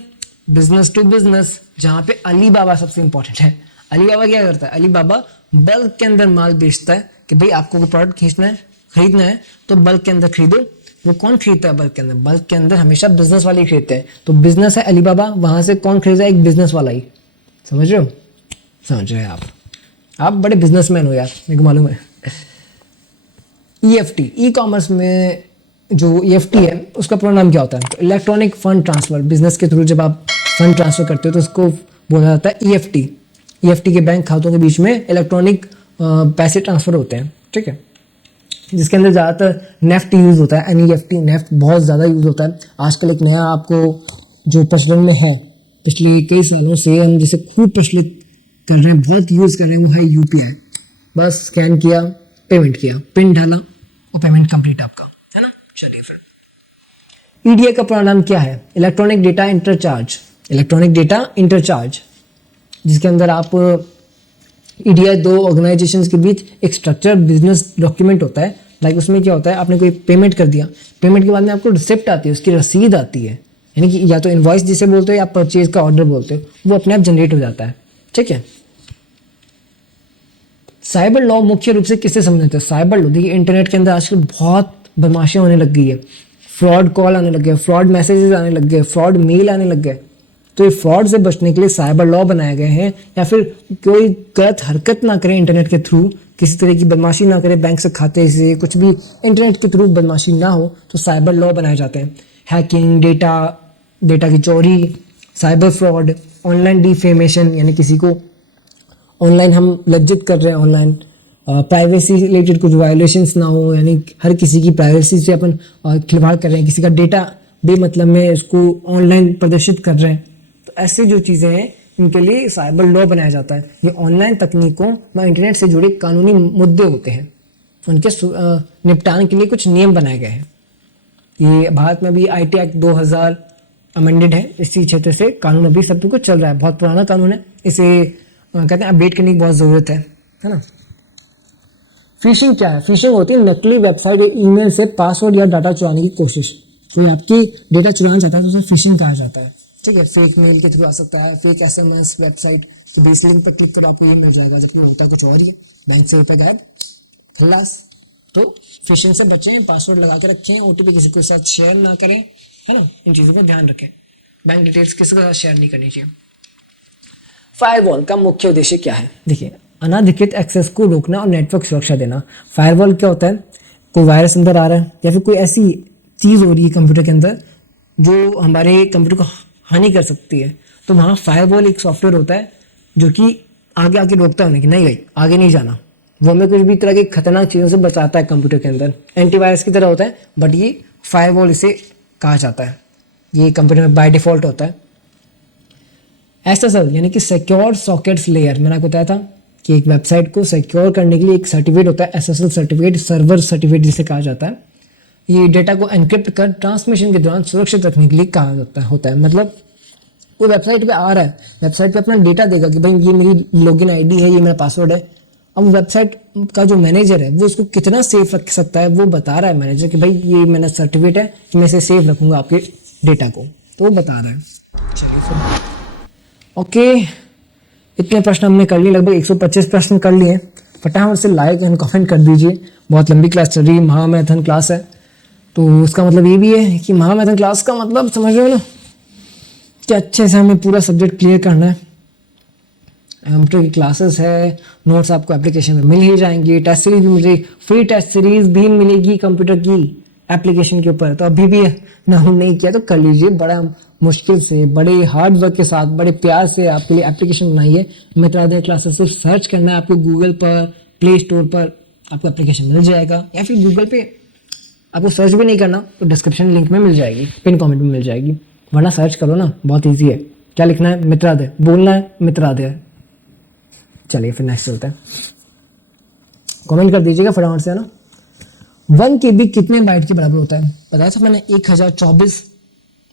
बिजनेस टू बिजनेस, जहाँ पे अली बाबा सबसे इंपॉर्टेंट है। अली बाबा क्या करता है? अली बाबा बल्क के अंदर माल बेचता है कि भाई आपको कोई प्रोडक्ट खरीदना है तो बल्क के अंदर खरीदो। वो कौन खरीदता है बल्क के अंदर? बल्क के अंदर हमेशा बिजनेस वाले ही खरीदते हैं। तो बिजनेस है अली बाबा, वहां से कौन खरीदा? एक बिजनेस वाला ही। समझ रहे हो? समझ रहे हैं आप बड़े बिजनेसमैन हो यार, मेरे को मालूम है। ईएफटी, ई कॉमर्स में जो ईएफटी है उसका पूरा नाम क्या होता है? तो इलेक्ट्रॉनिक फंड ट्रांसफर। बिजनेस के थ्रू जब आप फंड ट्रांसफर करते हो तो उसको बोला जाता है ईएफटी। ईएफटी के बैंक खातों के बीच में इलेक्ट्रॉनिक पैसे ट्रांसफर होते हैं, ठीक है, जिसके अंदर ज़्यादातर नेफ्ट यूज़ होता है। एनईएफटी, नेफ्ट बहुत ज़्यादा यूज़ होता है। आजकल एक नया आपको जो प्रचलन में है, पिछले कई सालों से हम जिसे खूब प्रचलित कर रहे हैं, बहुत यूज़ कर रहे हैं, वो है यूपीआई। बस स्कैन किया, पेमेंट किया, पिन डाला और पेमेंट कंप्लीट आपका, है ना। चलिए फिर ईडीए का पूरा नाम क्या है? Electronic data interchange. Electronic data interchange, जिसके अंदर आप ईडीआई दो ऑर्गेनाइजेशंस के बीच एक स्ट्रक्चर बिजनेस डॉक्यूमेंट होता है। लाइक उसमें क्या होता है, आपने कोई पेमेंट कर दिया, पेमेंट के बाद में आपको रिसिप्ट आती है, उसकी रसीद आती है, यानी कि या तो इनवॉइस जिसे बोलते हो या परचेज का ऑर्डर बोलते हो, वो अपने आप जनरेट हो जाता है, ठीक है। साइबर लॉ मुख्य रूप से किससे संबंधित है? साइबर लॉ, देखिए इंटरनेट के अंदर आजकल बहुत बदमाशियां होने लग गई है। फ्रॉड कॉल आने लग गए, फ्रॉड मैसेजेस आने लग गए, फ्रॉड मेल आने लग गए। तो ये फ्रॉड से बचने के लिए साइबर लॉ बनाए गए हैं, या फिर कोई गलत हरकत ना करें इंटरनेट के थ्रू, किसी तरह की बदमाशी ना करें, बैंक से खाते से कुछ भी इंटरनेट के थ्रू बदमाशी ना हो, तो साइबर लॉ बनाए जाते हैं। हैकिंग, डेटा की चोरी, साइबर फ्रॉड, ऑनलाइन डिफेमेशन, यानी किसी को ऑनलाइन हम लज्जित कर रहे हैं, ऑनलाइन प्राइवेसी रिलेटेड कुछ वायोलेशंस ना हो, यानी हर किसी की प्राइवेसी से अपन खिलवाड़ कर रहे हैं, किसी का डेटा बेमतलब में इसको ऑनलाइन प्रदर्शित कर रहे हैं। तो ऐसे जो चीज़ें हैं इनके लिए साइबर लॉ बनाया जाता है। ये ऑनलाइन तकनीकों व इंटरनेट से जुड़े कानूनी मुद्दे होते हैं, उनके निपटान के लिए कुछ नियम बनाए गए हैं। ये भारत में भी आईटी एक्ट 2000 अमेंडेड है, इसी क्षेत्र से कानून अभी सब कुछ चल रहा है। बहुत पुराना कानून है, इसे कहते हैं अपडेट करने की बहुत ज़रूरत है ना। फिशिंग क्या है? फिशिंग होती है नकली वेबसाइट या ईमेल से पासवर्ड या डाटा चुराने की कोशिश। कोई आपकी डेटा चुराना चाहता है तो उसे फिशिंग कहा जाता है, ठीक है। फेक मेल के थ्रू आ सकता है, फेक एसएमएस, वेबसाइट कि बेस लिंक पर क्लिक करो आपको ये मिल जाएगा, जबकि होता है कुछ और ही है, बैंक से रुपये गायब, खल्लास। तो फिशिंग से बचें, पासवर्ड लगा के रखें, ओटीपी किसी के साथ शेयर ना करें, है ना। इन चीज़ों पर ध्यान रखें। बैंक डिटेल्स किसी के साथ शेयर नहीं करनी चाहिए। फायरवॉल का मुख्य उद्देश्य क्या है? देखिए, अनाधिकृत एक्सेस को रोकना और नेटवर्क सुरक्षा देना। फायरवॉल क्या होता है? कोई वायरस अंदर आ रहा है या फिर कोई ऐसी चीज़ हो रही है कंप्यूटर के अंदर जो हमारे कंप्यूटर को हानि कर सकती है, तो वहाँ फायरवॉल एक सॉफ्टवेयर होता है जो कि आगे आके रोकता है कि नहीं भाई आगे नहीं जाना। वो हमें कुछ भी तरह की खतरनाक चीज़ों से बचाता है कंप्यूटर के अंदर, एंटीवायरस की तरह होता है, बट ये फायरवॉल इसे कहा जाता है। ये कंप्यूटर में बाय डिफ़ॉल्ट होता है। एसएसएल यानी कि सिक्योर सॉकेट्स लेयर, मैंने आपको बताया था कि एक वेबसाइट को सिक्योर करने के लिए एक सर्टिफिकेट होता है, एसएसएल सर्टिफिकेट, सर्वर सर्टिफिकेट जिसे कहा जाता है। ये डेटा को एनक्रिप्ट कर ट्रांसमिशन के दौरान सुरक्षित रखने के लिए कहा जाता होता है। मतलब वो वेबसाइट पे आ रहा है, वेबसाइट पे अपना डेटा देगा कि भाई ये मेरी लॉगिन आईडी है, ये मेरा पासवर्ड है। अब वेबसाइट का जो मैनेजर है वो इसको कितना सेफ रख सकता है, वो बता रहा है मैनेजर कि भाई ये मेरा सर्टिफिकेट है कि मैं इसे सेफ रखूंगा आपके डेटा को, तो वो बता रहा है। ओके, इतने प्रश्न हमने कर लिए, लगभग 125 प्रश्न कर लिए। फटाफट से लाइक एंड कमेंट कर दीजिए। बहुत लंबी क्लास चल रही है, महामैराथन क्लास है, तो उसका मतलब ये भी है कि महामैराथन क्लास का मतलब समझ रहे हो ना कि अच्छे से हमें पूरा सब्जेक्ट क्लियर करना है। कंप्यूटर की क्लासेस है, नोट्स आपको एप्लीकेशन में मिल ही जाएंगी, टेस्ट सीरीज भी मिलेगी, फ्री टेस्ट सीरीज भी मिलेगी कंप्यूटर की एप्लीकेशन के ऊपर। तो अभी भी डाउनलोड नहीं किया तो कर लीजिए, बड़ा मुश्किल से, बड़े हार्ड वर्क के साथ, बड़े प्यार से आपके लिए एप्लीकेशन बनाई है मित्रादय क्लासेस। सिर्फ सर्च करना है आपको, गूगल पर, प्ले स्टोर पर आपको एप्लीकेशन मिल जाएगा, या फिर गूगल पे आपको सर्च भी नहीं करना तो डिस्क्रिप्शन लिंक में मिल जाएगी, पिन कमेंट में मिल जाएगी, वरना सर्च करो ना, बहुत ईजी है। क्या लिखना है? मित्रादय, बोलना है मित्रादय। चलिए फिर नेक्स्ट चलते हैं, कमेंट कर दीजिएगा फटाफट से, है ना। 1 KB कितने बाइट के बराबर होता है? बताया था मैंने 1024,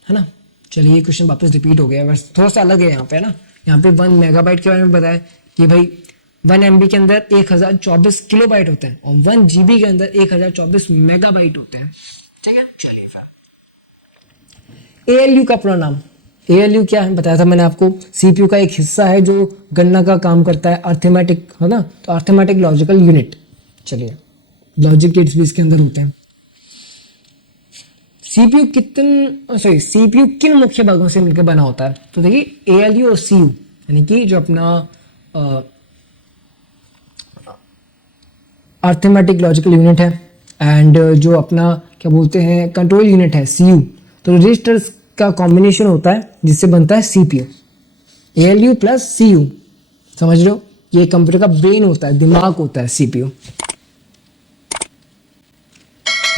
है ना। चलिए ये क्वेश्चन वापस रिपीट हो गया, बस थोड़ा सा अलग है यहाँ पे, है ना। यहाँ पे 1 मेगाबाइट के बारे में बताया कि भाई 1 MB के अंदर 1024 किलोबाइट होते हैं और 1 GB के अंदर 1024 मेगाबाइट होते हैं, ठीक है। चलिए फिर ALU का पूरा नाम, ALU क्या है बताया था मैंने आपको, CPU का एक हिस्सा है जो गणना का काम करता है, अर्थमेटिक है ना, तो अर्थमेटिक लॉजिकल यूनिट। चलिए लॉजिक गेट्स भी इसके अंदर होते हैं। CPU किन मुख्य भागों से मिलकर बना होता है, तो देखिए ALU और CU यानी कि जो अपना अर्थमेटिक लॉजिकल यूनिट है एंड जो अपना क्या बोलते हैं कंट्रोल यूनिट है CU, तो रजिस्टर्स का कॉम्बिनेशन होता है जिससे बनता है CPU। ALU प्लस CU, समझ रहे हो, ये कंप्यूटर का ब्रेन होता है, दिमाग होता है CPU।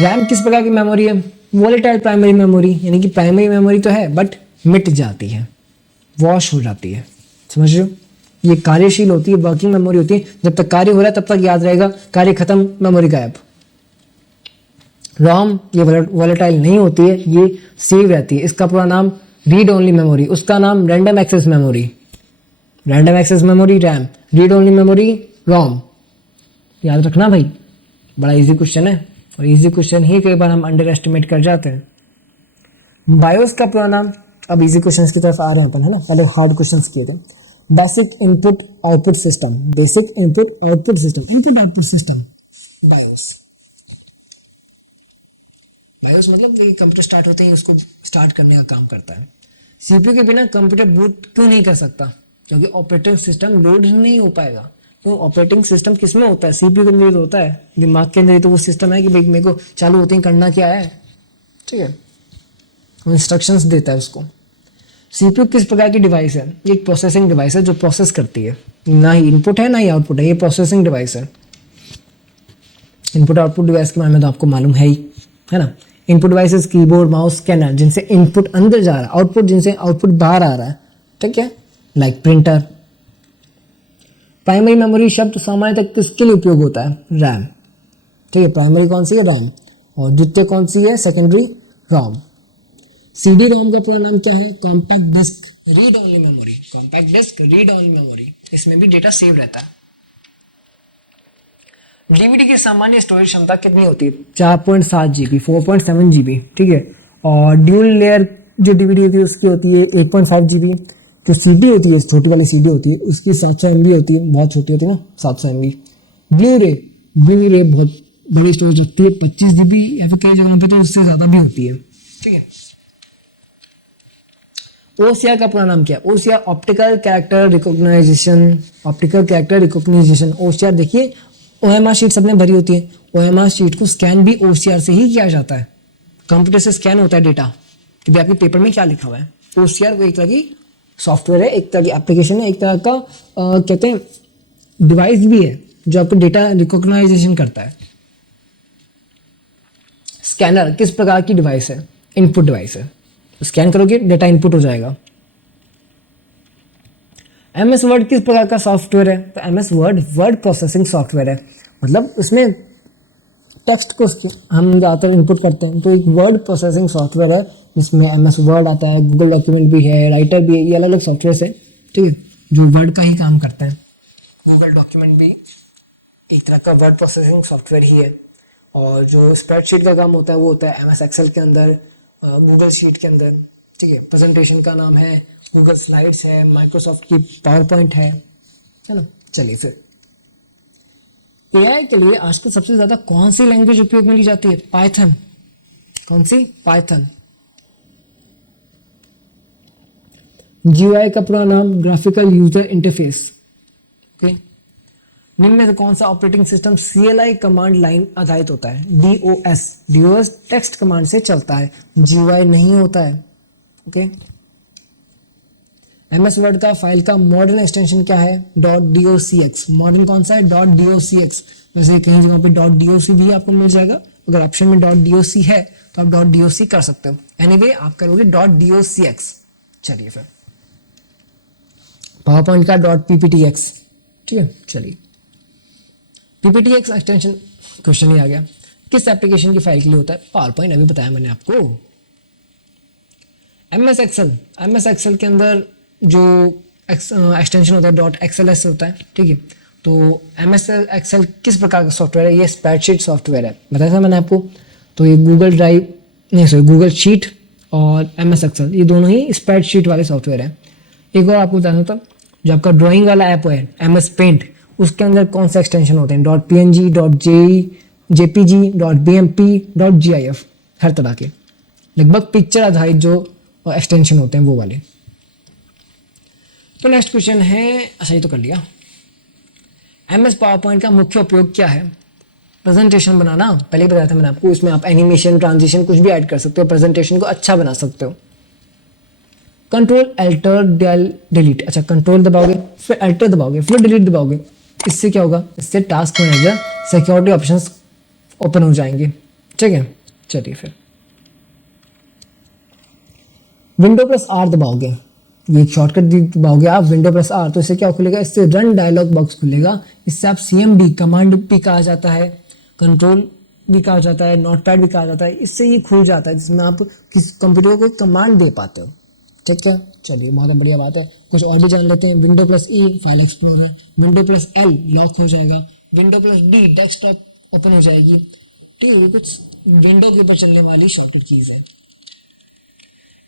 रैम किस प्रकार की मेमोरी है, वोलेटाइल प्राइमरी मेमोरी, यानी कि प्राइमरी मेमोरी तो है बट मिट जाती है, वॉश हो जाती है, समझ रहे हो, ये कार्यशील होती है, वर्किंग मेमोरी होती है, जब तक कार्य हो रहा है तब तक याद रहेगा, कार्य खत्म मेमोरी गायब। रोम ये वोलेटाइल नहीं होती है, ये सेव रहती है, इसका पूरा नाम रीड ओनली मेमोरी, उसका नाम random access memory, random access memory RAM, read only memory ROM. याद रखना भाई, बड़ा इजी क्वेश्चन है और इजी क्वेश्चन ही कई बार हम अंडर एस्टिमेट कर जाते हैं। बायोस का पूरा नाम, अब इजी क्वेश्चंस की तरफ आ रहे हैं अपन, है ना, पहले हार्ड क्वेश्चंस किए थे। Basic input output system, basic input output system, input output system BIOS. BIOS मतलब कंप्यूटर स्टार्ट होते ही उसको स्टार्ट करने का काम करता है। CPU के बिना कंप्यूटर बूट क्यों नहीं कर सकता, क्योंकि ऑपरेटिंग सिस्टम लोड नहीं हो पाएगा। तो ऑपरेटिंग सिस्टम किस में होता है, CPU के अंदर तो होता है, दिमाग के अंदर तो वो सिस्टम है कि भाई मेरे को चालू होते ही करना क्या है, ठीक है, वो इंस्ट्रक्शंस देता है उसको। CPU किस प्रकार की डिवाइस है, ये एक प्रोसेसिंग डिवाइस है जो प्रोसेस करती है, ना ही इनपुट है ना ही आउटपुट है, ये प्रोसेसिंग डिवाइस है। इनपुट आउटपुट डिवाइस के बारे में तो आपको मालूम है ही, है ना। Input devices keyboard mouse scanner, जिनसे इनपुट अंदर जा रहा है, आउटपुट जिनसे आउटपुट बाहर आ रहा है, ठीक है, लाइक प्रिंटर। प्राइमरी मेमोरी शब्द सामान्य तक किसके लिए उपयोग होता है, रैम, ठीक है, प्राइमरी कौन सी है, रैम, और द्वितीय कौन सी है, सेकेंडरी, रोम। CD रोम का पूरा नाम क्या है, compact disc read only memory, compact disc read only memory, इसमें भी डेटा सेव रहता है। DVD की सामान्य स्टोरेज क्षमता कितनी होती है, 4.7 GB, 4.7 GB, ठीक है, और ड्यूल लेयर जो DVD होती है उसकी होती है 8.5 GB। जो CD होती है, छोटी वाली CD होती है, उसकी 700 MB होती है, बहुत छोटी होती है ना, 700 MB। ब्लू रे बहुत बड़ी स्टोरेज होती है, 25 GB या फिर कई जगहों पे तो उससे ज़्यादा भी होती है, ठीक है। OCR का पूरा नाम क्या है, OCR optical character recognition, optical character recognition. OCR देखिए OMR शीट सबने भरी होती है, OMR शीट को स्कैन भी OCR से ही किया जाता है, कंप्यूटर से स्कैन होता है डेटा कि भाई आपके पेपर में क्या लिखा हुआ है। OCR वो एक तरह की सॉफ्टवेयर है, एक तरह की एप्लीकेशन है, एक तरह का कहते हैं डिवाइस भी है जो आपको डेटा रिकॉग्नाइजेशन करता है। स्कैनर किस प्रकार की डिवाइस है, इनपुट डिवाइस है, स्कैन करोगे डेटा इनपुट हो जाएगा। MS वर्ड किस प्रकार का सॉफ्टवेयर है, तो MS वर्ड प्रोसेसिंग सॉफ्टवेयर है, मतलब उसमें टेक्स्ट को हम ज़्यादातर इनपुट करते हैं, तो एक वर्ड प्रोसेसिंग सॉफ्टवेयर है जिसमें MS वर्ड आता है, गूगल डॉक्यूमेंट भी है, राइटर भी है, ये अलग अलग सॉफ्टवेयर है, ठीक है, जो वर्ड का ही काम करते हैं। गूगल डॉक्यूमेंट भी एक तरह का वर्ड प्रोसेसिंग सॉफ्टवेयर ही है, और जो स्प्रेडशीट का काम होता है वो होता है MS एक्सेल के अंदर, गूगल शीट के अंदर, ठीक है। प्रेजेंटेशन का नाम है गूगल स्लाइड्स है, माइक्रोसॉफ्ट की पावर पॉइंट है ना। चलिए फिर AI के लिए आजकल सबसे ज्यादा कौन सी लैंग्वेज उपयोग में ली जाती है, पाइथन। कौन सी, पाइथन। GUI का पूरा नाम ग्राफिकल यूजर इंटरफेस, ओके। निम्न में से कौन सा operating system CLI command line आधारित होता है, DOS टेक्स्ट कमांड से चलता है, GUI नहीं होता है, ओके। MS वर्ड का फाइल का मॉडर्न एक्सटेंशन क्या है, .docx। मॉडर्न कौन सा है, .docx। वैसे कई जगहों पे .doc भी आपको मिल जाएगा, अगर ऑप्शन में .doc है तो आप .doc कर सकते हो, एनीवे आप करोगे .docx। चलिए फिर पावर पॉइंट का .pptx, ठीक है। चलिए pptx एक्सटेंशन क्वेश्चन ही आ गया, किस एप्लीकेशन की फाइल के लिए होता है, पावर पॉइंट, अभी बताया मैंने आपको। MS एक्सेल के अंदर जो एक्सटेंशन होता है .xls होता है, ठीक है। तो MS एक्सेल किस प्रकार का सॉफ्टवेयर है, ये स्प्रेडशीट सॉफ्टवेयर है, बताया था मैंने आपको। तो ये गूगल शीट और MS एक्सेल, ये दोनों ही स्प्रेडशीट वाले सॉफ्टवेयर हैं। एक और आपको बताना था, जो आपका ड्राइंग वाला ऐप है MS पेंट, उसके अंदर कौन सा एक्सटेंशन होते हैं, .png, .jpg, .bmp, .gif, हर तरह के लगभग पिक्चर आधारित जो एक्सटेंशन होते हैं वो वाले। तो नेक्स्ट क्वेश्चन है, अच्छा ये तो कर लिया, MS पावर पॉइंट का मुख्य उपयोग क्या है? प्रेजेंटेशन बनाना, पहले ही बताया था मैंने आपको, इसमें आप एनिमेशन, ट्रांजिशन कुछ भी ऐड कर सकते हो, प्रेजेंटेशन को अच्छा बना सकते हो। कंट्रोल अल्टर डिलीट, अच्छा कंट्रोल दबाओगे फिर अल्टर दबाओगे फिर डिलीट दबाओगे, इससे क्या होगा, इससे task manager security options open हो जाएंगे। ठीक है, चलिए फिर विंडो प्लस आर दबाओगे, ये एक शॉर्टकट दबाओगे आप विंडो प्लस आर, तो इससे क्या खुलेगा, इससे रन डायलॉग बॉक्स खुलेगा। इससे आप CMD कमांड भी कहा जाता है, कंट्रोल भी कहा जाता है, नोटपैड भी कहा जाता है, इससे ये खुल जाता है जिसमें आप किस कंप्यूटर को कमांड दे पाते हो। ठीक है, चलिए बहुत बढ़िया बात है। कुछ और भी जान लेते हैं। Window plus E file explorer, window plus L lock हो जाएगा, window plus D desktop open हो जाएगी। ठीक है, कुछ विंडो के ऊपर चलने वाली शॉर्टकट कीज है।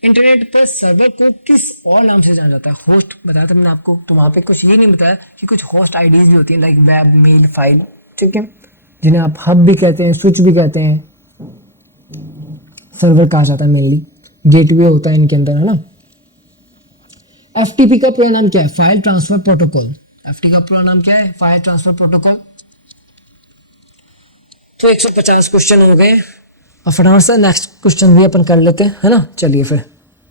इंटरनेट पर सर्वर को किस और नाम से जाना जाता है? होस्ट बताया था मैंने आपको, तो वहाँ पे कुछ ये नहीं बताया कि कुछ होस्ट आईडीज भी होती हैं, लाइक वेब, मेल, फाइल, ठीक है, जिन्हें आप हब भी कहते हैं, स्विच भी कहते हैं, सर्वर कहा जाता है मेनली, गेटवे होता है इनके अंदर, है ना। FTP का पूरा नाम क्या है? File transfer protocol. FTP का पूरा नाम क्या है? File transfer protocol. तो 150 क्वेश्चन हो गए और फटाफट से नेक्स्ट क्वेश्चन भी अपन कर लेते हैं, है ना। चलिए फिर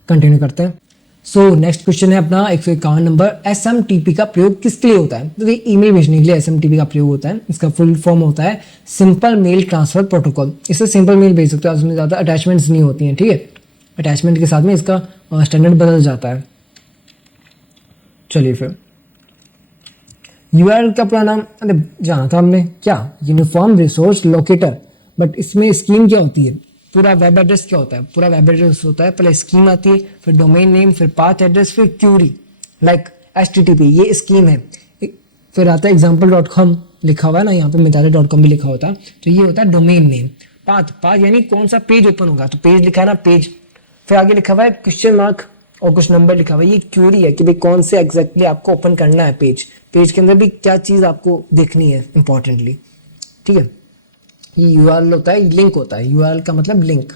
कंटिन्यू करते हैं। सो नेक्स्ट क्वेश्चन है अपना 151 नंबर, SMTP का प्रयोग किसके लिए होता है? तो ये ईमेल भेजने के लिए SMTP का प्रयोग होता है। इसका फुल फॉर्म होता है सिंपल मेल ट्रांसफर प्रोटोकॉल। इससे सिंपल मेल भेज सकते हो, उसमें ज़्यादा अटैचमेंट्स नहीं होती हैं। ठीक है, अटैचमेंट के साथ में इसका स्टैंडर्ड बदल जाता है। चलिए फिर URL का पूरा नाम, अरे जाना था हमने क्या, यूनिफॉर्म रिसोर्स लोकेटर, बट इसमें स्कीम क्या होती है? पूरा वेब एड्रेस क्या होता है? पूरा वेब एड्रेस होता है, पहले स्कीम आती है, फिर डोमेन नेम, फिर पाथ एड्रेस, फिर क्यूरी लाइक HTTP, ये स्कीम है। फिर आता है example.com लिखा हुआ है ना, यहाँ पे मिताली.com भी लिखा होता है, तो ये होता है डोमेन नेम। पाथ यानी कौन सा पेज ओपन होगा, तो पेज लिखा है ना, पेज, फिर आगे लिखा हुआ है क्वेश्चन मार्क और कुछ नंबर लिखा हुआ है, ये क्यूरी है कि भाई कौन से एग्जैक्टली आपको ओपन करना है पेज के अंदर भी क्या चीज़ आपको देखनी है इंपॉर्टेंटली। ठीक है, ये URL होता है, लिंक होता है, URL का मतलब लिंक।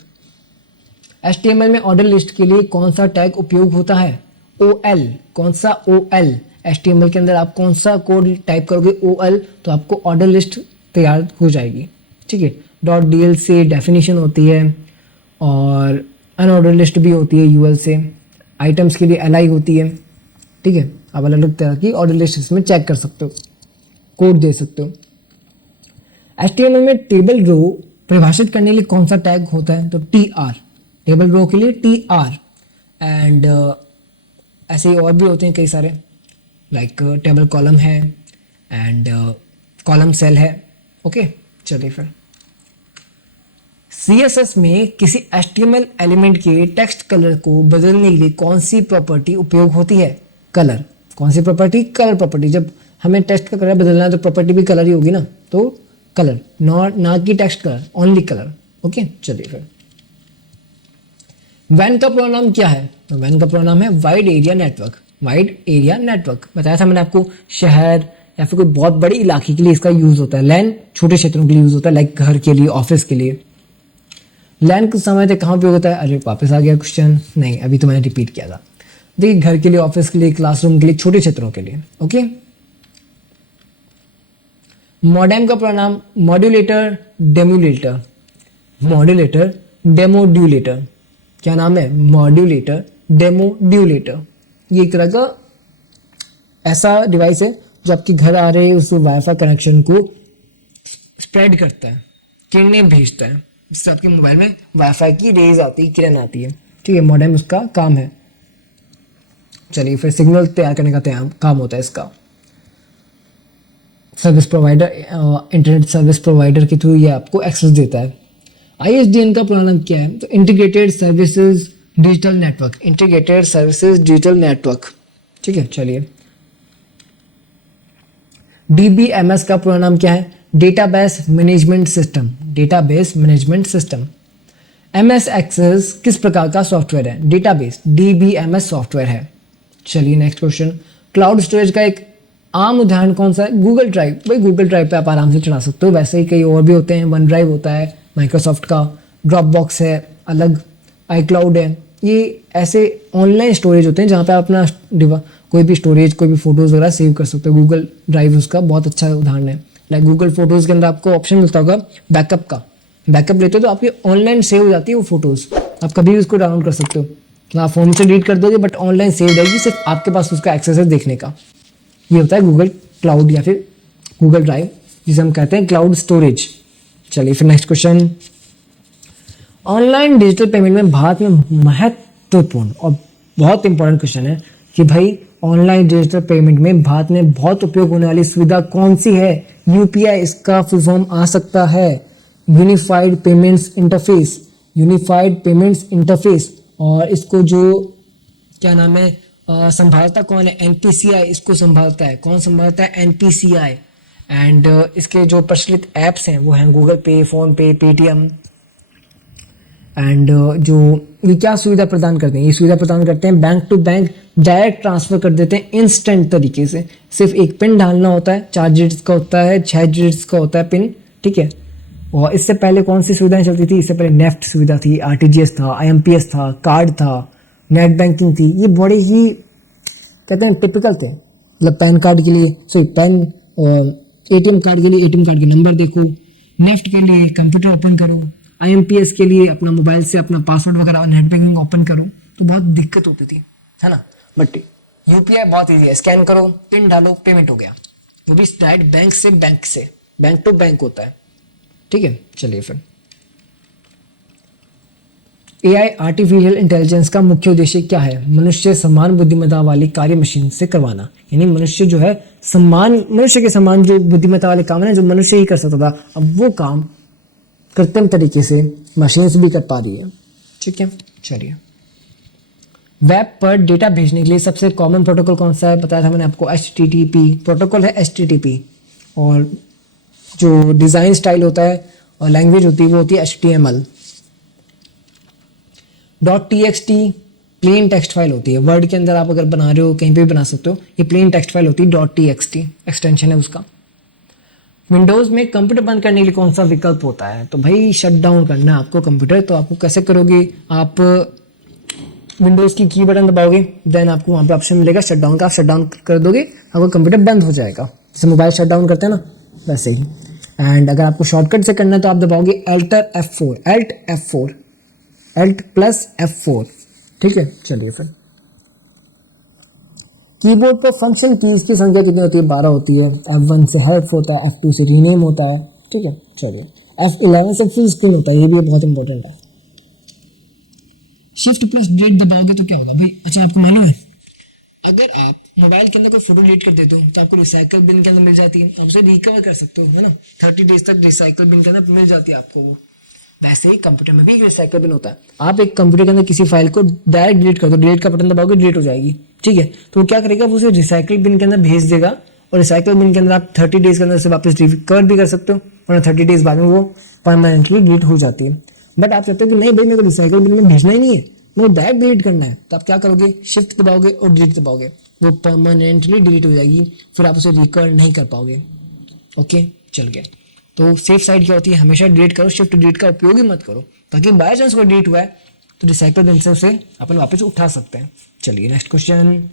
HTML में ऑर्डर लिस्ट के लिए कौन सा टैग उपयोग होता है? OL, कौन सा OL? HTML के अंदर आप कौन सा कोड टाइप करोगे OL, तो आपको ऑर्डर लिस्ट तैयार हो जाएगी। ठीक है, .dl से डेफिनेशन होती है और अनऑर्डर लिस्ट भी होती है UL से। आइटम्स के लिए LI होती है। ठीक है, आप अलग अलग तरह की ऑर्डर लिस्ट इसमें चेक कर सकते हो, कोड दे सकते हो। HTML में टेबल रो परिभाषित करने के लिए कौन सा टैग होता है? तो TR, टेबल रो के लिए TR। एंड ऐसे ही और भी होते हैं कई सारे, लाइक टेबल कॉलम है एंड कॉलम सेल है। ओके, चलिए फिर CSS में किसी HTML एलिमेंट के टेक्स्ट कलर को बदलने के लिए कौन सी प्रॉपर्टी उपयोग होती है? कलर। कौन सी प्रॉपर्टी? Colour property. जब हमें टेक्स्ट का कलर बदलना है तो प्रॉपर्टी भी कलर ही होगी ना, तो कलर, ना कि text colour, only colour. Okay, चलिए फिर वैन का पूरा नाम क्या है? तो वैन का पूरा नाम है wide area network. Wide area network बताया था मैंने आपको, शहर या फिर कोई बहुत बड़े इलाके के लिए इसका यूज होता है। लैन छोटे क्षेत्रों के लिए यूज होता है, लाइक घर के लिए, ऑफिस के लिए। लैन कुछ समय तक कहाँ उपयोग होता है? अरे वापस आ गया क्वेश्चन, नहीं अभी तो मैंने रिपीट किया था। देखिए, घर के लिए, ऑफिस के लिए, क्लासरूम के लिए, छोटे क्षेत्रों के लिए। ओके, मॉडेम का पूरा नाम मॉड्यूलेटर डेमोड्यूलेटर। मॉड्यूलेटर डेमोड्यूलेटर, क्या नाम है? मॉड्यूलेटर डेमोड्यूलेटर। ये एक तरह का ऐसा डिवाइस है जो आपके घर आ रहे उस वाईफाई कनेक्शन को स्प्रेड करता है, किरणें भेजता है, जिससे आपके मोबाइल में वाईफाई की रेज आती है, किरण आती है। ठीक है, मॉडेम उसका काम है। चलिए फिर सिग्नल तैयार करने का काम होता है इसका। Service provider, internet service provider के थ्रू ये आपको एक्सेस देता है। ISDN का पूरा नाम क्या है? तो integrated services digital network. Integrated services digital network. ठीक है, चलिए DBMS का पूरा नाम क्या है? Database management system. Database management system. MS access किस प्रकार का सॉफ्टवेयर है? डेटाबेस, DBMS सॉफ्टवेयर है। चलिए नेक्स्ट क्वेश्चन, क्लाउड स्टोरेज का एक आम उदाहरण कौन सा है? Google drive. भाई गूगल ड्राइव पे आप आराम से चढ़ा सकते हो, वैसे ही कई और भी होते हैं, वन ड्राइव होता है माइक्रोसॉफ्ट का, ड्रॉप बॉक्स है अलग, iCloud है। ये ऐसे ऑनलाइन स्टोरेज होते हैं जहाँ पे आप अपना कोई भी स्टोरेज, कोई भी फोटोज़ वगैरह सेव कर सकते हो। गूगल ड्राइव उसका बहुत अच्छा उदाहरण है। लाइक गूगल फोटोज़ के अंदर आपको ऑप्शन मिलता होगा बैकअप का, बैकअप लेते हो तो आपकी ऑनलाइन सेव हो जाती है वो फोटोज़, आप कभी भी उसको डाउनलोड कर सकते हो। तो आप फ़ोन से डिलीट कर दोगे बट ऑनलाइन सेव रहेगी, सिर्फ आपके पास उसका एक्सेस है देखने का। ये होता है गूगल क्लाउड या फिर गूगल ड्राइव, जिसे हम कहते हैं क्लाउड स्टोरेज। चलिए फिर next question, online digital payment में भारत में महत्वपूर्ण और बहुत इंपॉर्टेंट क्वेश्चन है कि भाई ऑनलाइन डिजिटल पेमेंट में भारत में बहुत उपयोग होने वाली सुविधा कौन सी है? यूपीआई इसका फुल फॉर्म आ सकता है, unified payments interface, unified payments interface. और इसको जो क्या नाम है संभालता कौन है? एनपीसीआई इसको संभालता है। कौन संभालता है? एनपीसीआई। एंड इसके जो प्रचलित ऐप्स हैं वो हैं गूगल पे, फोन पे, पेटीएम। एंड जो ये क्या सुविधा प्रदान करते हैं? ये सुविधा प्रदान करते हैं bank to bank direct transfer कर देते हैं इंस्टेंट तरीके से। सिर्फ एक पिन डालना होता है, 4 डिजिट्स का होता है, 6 डिजिट्स का होता है पिन, ठीक है। और इससे पहले कौन सी सुविधाएं चलती थी? इससे पहले नेफ्ट सुविधा थी, आरटीजीएस था, आईएमपीएस था, कार्ड था, नेट बैंकिंग थी। ये बड़े ही कहते हैं टिपिकल थे। मतलब पैन कार्ड के लिए एटीएम कार्ड के लिए एटीएम कार्ड के नंबर देखो, नेफ्ट के लिए कंप्यूटर ओपन करो, आईएमपीएस के लिए अपना मोबाइल से अपना पासवर्ड वगैरह नेट बैंकिंग ओपन करो, तो बहुत दिक्कत होती थी, है ना। बट यूपीआई बहुत ईजी है, स्कैन करो, पिन डालो, पेमेंट हो गया। वो भी डायरेक्ट बैंक से बैंक टू बैंक होता है, ठीक है। चलिए फिर एआई आर्टिफिशियल इंटेलिजेंस का मुख्य उद्देश्य क्या है? मनुष्य समान बुद्धिमत्ता वाली कार्य मशीन से करवाना। यानी मनुष्य जो है मनुष्य के समान जो बुद्धिमत्ता वाले काम है जो मनुष्य ही कर सकता था, अब वो काम कृत्रिम तरीके से मशीन से भी कर पा रही है, ठीक है। चलिए वेब पर डेटा भेजने के लिए सबसे कॉमन प्रोटोकॉल कौन सा है? बताया था मैंने आपको, HTTP प्रोटोकॉल है, HTTP। और जो डिज़ाइन स्टाइल होता है और लैंग्वेज होती है वो होती है HTML। .txt plain text file होती है, वर्ड के अंदर आप अगर बना रहे हो कहीं पे भी बना सकते हो, ये प्लेन टेक्स्ट फाइल होती है, .txt एक्सटेंशन है उसका। विंडोज़ में कंप्यूटर बंद करने के लिए कौन सा विकल्प होता है? तो भाई शट डाउन करना है आपको कंप्यूटर, तो आपको कैसे करोगे? आप विंडोज़ की की बटन दबाओगे, देन आपको वहाँ पे ऑप्शन मिलेगा शट डाउन का, आप शट डाउन कर दोगे, आपका कंप्यूटर बंद हो जाएगा। जैसे मोबाइल शट डाउन करते हैं ना, वैसे ही। एंड अगर आपको शॉर्टकट से करना है तो आप दबाओगे Alt+F4, ठीक है। चलिए फिर कीबोर्ड पर फंक्शन कीज की संख्या कितनी होती है? 12 होती है। F1 से हेल्प होता है, F2 से रीनेम होता है, ठीक है। चलिए F11 से फुल स्क्रीन होता है, ये भी बहुत इंपॉर्टेंट है। Shift+D दबाओगे तो क्या होगा भाई? अच्छा आपको मालूम है, अगर आप मोबाइल के अंदर कोई फोटो डिलीट कर देते हो तो आपको रिसाइकल बिन के अंदर मिल जाती है, तो उसे रिकवर कर सकते हो, है ना। 30 डेज तक रिसाइकल बिन के अंदर मिल जाती है आपको वो। वैसे ही कंप्यूटर में भी एक रिसाइकल बिन होता है। आप एक कंप्यूटर के अंदर किसी फाइल को डायरेक्ट डिलीट कर दो, डिलीट का बटन दबाओगे, डिलीट हो जाएगी, ठीक है। तो वो क्या करेगा, वो उसे रिसाइकल बिन के अंदर भेज देगा, और रिसाइकल बिन के अंदर आप 30 डेज के अंदर से वापस रिकवर भी कर सकते हो, और 30 डेज बाद में वो परमानेंटली डिलीट हो जाती है। बट आप चाहते हो कि नहीं भाई मेरे को रिसाइकल बिन में भेजना ही नहीं है, वो डायरेक्ट डिलीट करना है, तो आप क्या करोगे? शिफ्ट दबाओगे और डिलीट दबाओगे, वो परमानेंटली डिलीट हो जाएगी, फिर आप उसे रिकवर नहीं कर पाओगे। ओके, चल गया। तो सेफ साइड क्या होती है? हमेशा डिलीट करो, शिफ्ट डिलीट का उपयोग ही मत करो, ताकि बाय चांस कोई डिलीट हुआ है तो रिसाइकल बिन से उसे अपन वापस उठा सकते हैं। चलिए नेक्स्ट क्वेश्चन,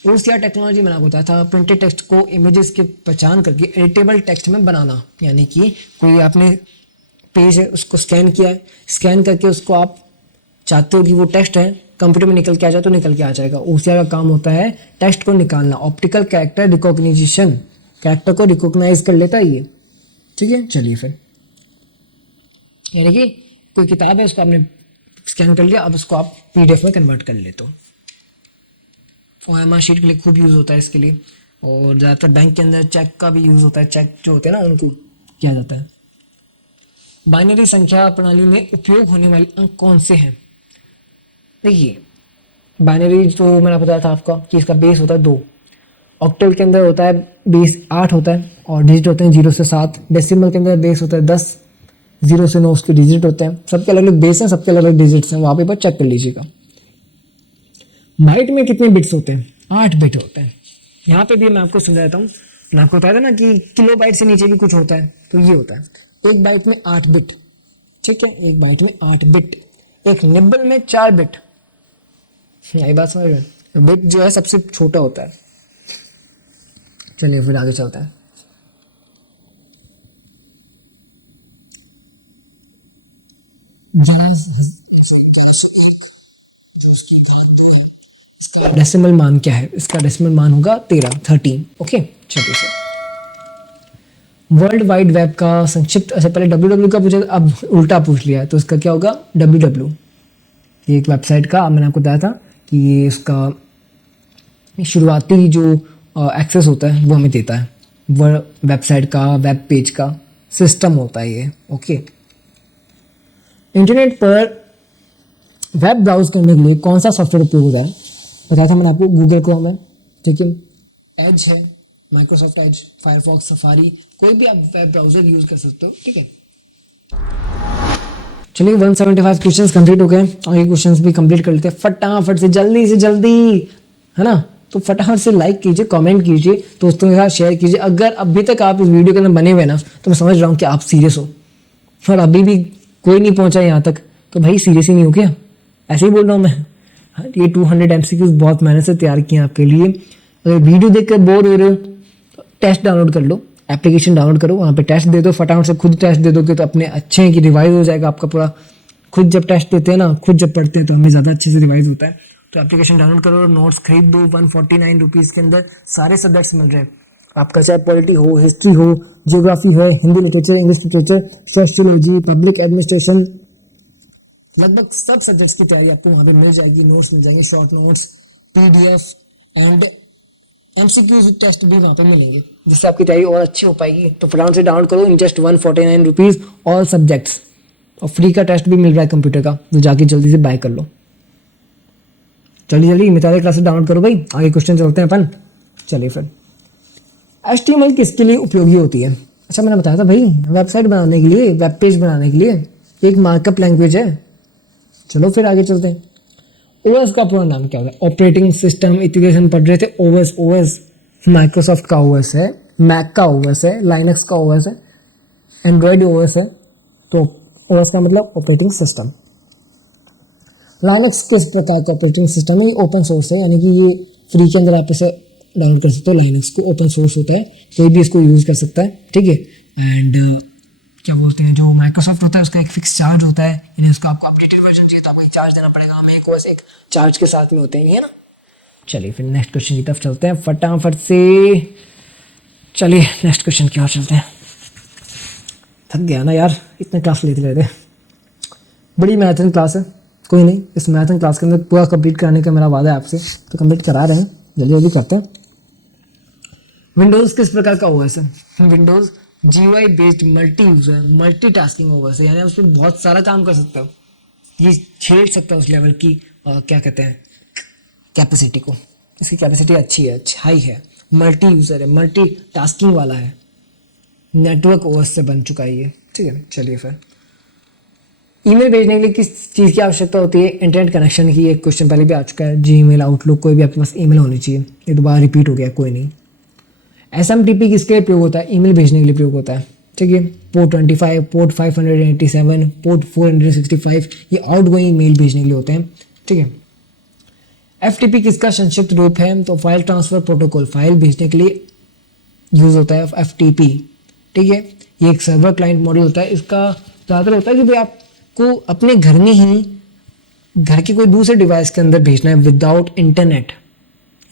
OCR टेक्नोलॉजी मैंने आपको बताया था, प्रिंटेड टेक्स्ट को इमेजेस के पहचान करके एडिटेबल टेक्स्ट में बनाना। यानी कि कोई आपने पेज है उसको स्कैन किया है, स्कैन करके उसको आप चाहते हो कि वो टेक्स्ट है कंप्यूटर में निकल के आ जाए तो निकल के आ जाएगा। OCR का काम होता है टेक्स्ट को निकालना, ऑप्टिकल कैरेक्टर रिकॉग्निशन, कैरेक्टर को रिकॉग्नाइज कर लेता है ये, ठीक है। चलिए फिर यानी कि कोई किताब है उसको आपने स्कैन कर लिया, अब उसको आप PDF में कन्वर्ट कर लेते हो। OMR शीट के लिए खूब यूज़ होता है इसके लिए, और ज़्यादातर बैंक के अंदर चेक का भी यूज़ होता है, चेक जो होते हैं ना उनको किया जाता है। बाइनरी संख्या प्रणाली में उपयोग होने वाले अंक कौन से हैं? देखिए बाइनरी तो मैंने बताया था आपका कि इसका बेस होता है 2, ऑक्टल के अंदर होता है बेस 8 होता है, और डिजिट होते हैं 0 से 7, डेसिमल के अंदर बेस होता है 10, 0 से 9 उसके डिजिट होते हैं, सबके अलग अलग बेस हैं, सबके अलग अलग डिजिट्स हैं, वहाँ पे चेक कर लीजिएगा। बाइट में कितने बिट्स होते हैं? 8 बिट होते हैं। यहाँ पे भी मैं आपको समझाता हूँ, मैं आपको बताया था ना कि किलो बाइट से नीचे भी कुछ होता है, तो ये होता है एक बाइट में 8 बिट, ठीक है, एक बाइट में 8 बिट, एक निबल में 4 बिट। यही बात समझ में, बिट जो है सबसे छोटा होता है। चलिए फिर आगे चलते हैं। डेसिमल मान क्या है? इसका डेसिमल मान होगा 13। ओके, चलिए सर। वर्ल्ड वाइड वेब का संक्षिप्त, अच्छा पहले डब्ल्यू का पूछा, अब उल्टा पूछ लिया है, तो इसका क्या होगा? डब्ल्यू। ये एक वेबसाइट का, मैंने आपको बताया था कि ये इसका शुरुआती जो एक्सेस होता है वो हमें देता है, वो वेबसाइट का, वेब पेज का सिस्टम होता है ये। ओके, इंटरनेट पर वेब ब्राउज करने के लिए कौन सा सॉफ्टवेयर उपयोग होता है? बताया था मैंने आपको, गूगल क्रोम है, ठीक है, एज है, माइक्रोसॉफ्ट एज, फायरफॉक्स, सफारी, कोई भी आप वेब ब्राउजर यूज कर सकते हो, ठीक है। चलिए 175 क्वेश्चंस कंप्लीट हो गए, और ये क्वेश्चंस भी कंप्लीट कर लेते हैं फटाफट से, जल्दी से जल्दी, है ना। तो फटाफट से लाइक कीजिए, कमेंट कीजिए, दोस्तों के साथ शेयर कीजिए। अगर अभी तक आप इस वीडियो के अंदर बने हुए ना, तो मैं समझ रहा हूँ कि आप सीरियस हो, और अभी भी कोई नहीं पहुंचा यहाँ तक, तो भाई सीरियस ही नहीं हो क्या? ऐसे ही बोल रहा हूँ मैं। हाँ, ये 200 MCQs बहुत मेहनत से तैयार किए हैं आपके लिए। अगर वीडियो देखकर बोर हो रहे हो, तो टेस्ट डाउनलोड कर लो, एप्लीकेशन डाउनलोड करो, वहाँ पे टेस्ट दे दो, फटाफट से खुद टेस्ट दे दोगे तो अपने अच्छे हैं कि रिवाइज हो जाएगा आपका पूरा। खुद जब टेस्ट देते हैं ना, खुद जब पढ़ते हैं तो हमें ज़्यादा अच्छे से रिवाइज होता है। तो एप्लीकेशन डाउनलोड करो, नोट्स खरीद दो, 149 रुपीज़ के अंदर सारे सब्जेक्ट्स मिल रहे हैं आपका, चाहे पॉलिटी हो, हिस्ट्री हो, जियोग्राफी है, Hindi literature, English literature, sociology, public administration, लगभग सब सब्जेक्ट्स की तैयारी आपको वहाँ पे मिल जाएगी। नोट्स मिल जाएंगे, short notes, PDF and MCQs test भी वहाँ पे मिलेंगे, जिससे आपकी तैयारी और अच्छी हो पाएगी। तो फटाफट से डाउनलोड करो in just 149 rupees all subjects, और फ्री का टेस्ट भी मिल रहा है कंप्यूटर का, तो जाके जल्दी से बाय कर लो। जल्दी जल्दी मिताले क्लासेस डाउनलोड करो भाई, आगे क्वेश्चन चलते हैं अपन। चलिए फिर, HTML किसके लिए उपयोगी होती है? अच्छा मैंने बताया था भाई, वेबसाइट बनाने के लिए, वेब पेज बनाने के लिए, एक मार्कअप लैंग्वेज है। चलो फिर आगे चलते हैं। ओएस का पूरा नाम क्या होता है? ऑपरेटिंग सिस्टम, इतिहास हम पढ़ रहे थे। ओएस माइक्रोसॉफ्ट का ओएस है, मैक का ओएस है, लाइनक्स का ओएस है, एंड्रॉयड ओएस है। तो ओएस का मतलब ऑपरेटिंग सिस्टम। लाइनक्स किस प्रकार का ऑपरेटिंग सिस्टम है? ओपन सोर्स है, यानी कि ये फ्री के अंदर आप इसे डाउनलोड कर सकते हो। लाइनक्स को ओपन सोर्स होता है, कोई भी इसको यूज कर सकता है, ठीक है। एंड क्या बोलते हैं, जो माइक्रोसॉफ्ट होता है उसका एक फिक्स चार्ज होता है, यानी उसका आपको अपडेटेड वर्जन चाहिए तो आपको एक चार्ज देना पड़ेगा। हमें एक ओएस एक चार्ज के साथ में होते हैं, है ना। चलिए फिर नेक्स्ट क्वेश्चन की तरफ चलते हैं फटाफट से। चलिए नेक्स्ट क्वेश्चन की ओर चलते हैं। थक गया ना यार, इतने क्लास लेते रहते। बड़ी मैराथन क्लास है, कोई नहीं, इस मैराथन क्लास के अंदर पूरा कंप्लीट कराने का मेरा वादा है आपसे, तो कंप्लीट करा रहे हैं, जल्दी जल्दी करते हैं। विंडोज़ किस प्रकार का ओएस है? Windows GUI based multi user, multitasking OS है, यानी उस पर बहुत सारा काम कर सकते हो। ये छेड़ सकता है उस लेवल की क्या कहते हैं, कैपेसिटी को। इसकी कैपेसिटी अच्छी है, हाई है, मल्टी यूजर है, मल्टी टास्किंग वाला है, नेटवर्क ओएस से बन चुका है ये, ठीक है। चलिए फिर, ईमेल भेजने के लिए किस चीज़ की आवश्यकता होती है? इंटरनेट कनेक्शन की। एक क्वेश्चन पहले भी आ चुका है, जीमेल, आउटलुक, कोई भी आपके पास ईमेल होनी चाहिए। ये दोबारा रिपीट हो गया, कोई नहीं। SMTP किसके लिए प्रयोग होता है? ईमेल भेजने के लिए प्रयोग होता है, ठीक है। पोर्ट 25, पोर्ट 587, पोर्ट 465, ये आउटगोइंग मेल भेजने के लिए होते हैं, ठीक है। FTP किसका संक्षिप्त रूप है? तो फाइल ट्रांसफर प्रोटोकॉल, फाइल भेजने के लिए यूज होता है FTP, ठीक है। ये एक सर्वर क्लाइंट मॉडल होता है। इसका ज़्यादातर होता है कि भाई आपको अपने घर में ही, घर के कोई दूसरे डिवाइस के अंदर भेजना है विदाउट इंटरनेट,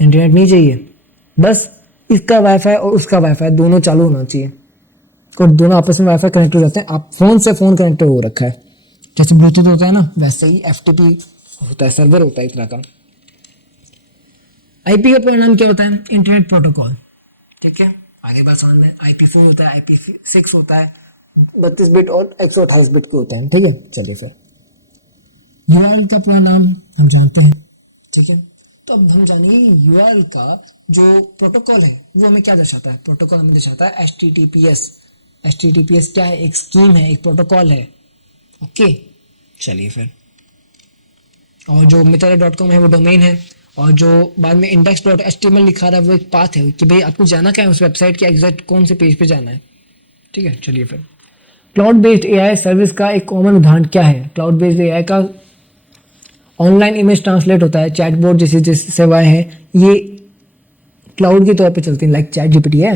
इंटरनेट नहीं चाहिए, बस इसका वाईफाई और उसका वाईफाई दोनों चालू होना चाहिए, और दोनों आपस में वाईफाई कनेक्ट हो जाते हैं। आप फोन से फोन कनेक्ट हो रखा है, जैसे ब्लूटूथ होता है ना, वैसे ही FTP होता है, सर्वर होता है इस तरह का। IP का परिणाम क्या होता है? इंटरनेट प्रोटोकॉल, ठीक है। आगे बात समझ में, IP4 होता है, IP6 होता है, 32 बिट और 128 बिट के होते हैं, ठीक है। चलिए फिर, URL का पूरा नाम हम जानते हैं, ठीक है। तो अब हम जानेंगे URL का जो प्रोटोकॉल है वो हमें क्या दर्शाता है। प्रोटोकॉल हमें दर्शाता है HTTPS, HTTPS क्या है, एक स्कीम है, एक प्रोटोकॉल है। ओके चलिए फिर, और जो मितारा.com है वो डोमेन है, और जो बाद में index.html लिखा रहा है वो एक पाथ है कि भाई आपको जाना क्या है उस वेबसाइट के एग्जैक्ट कौन से पेज पे जाना है। ठीक है चलिए फिर, क्लाउड बेस्ड एआई सर्विस का एक कॉमन उदाहरण क्या है? क्लाउड बेस्ड एआई का ऑनलाइन इमेज ट्रांसलेट होता है, चैटबॉट जैसी जैसी सेवाएं हैं, ये क्लाउड के तौर पे चलती हैं, लाइक चैट जीपीटी है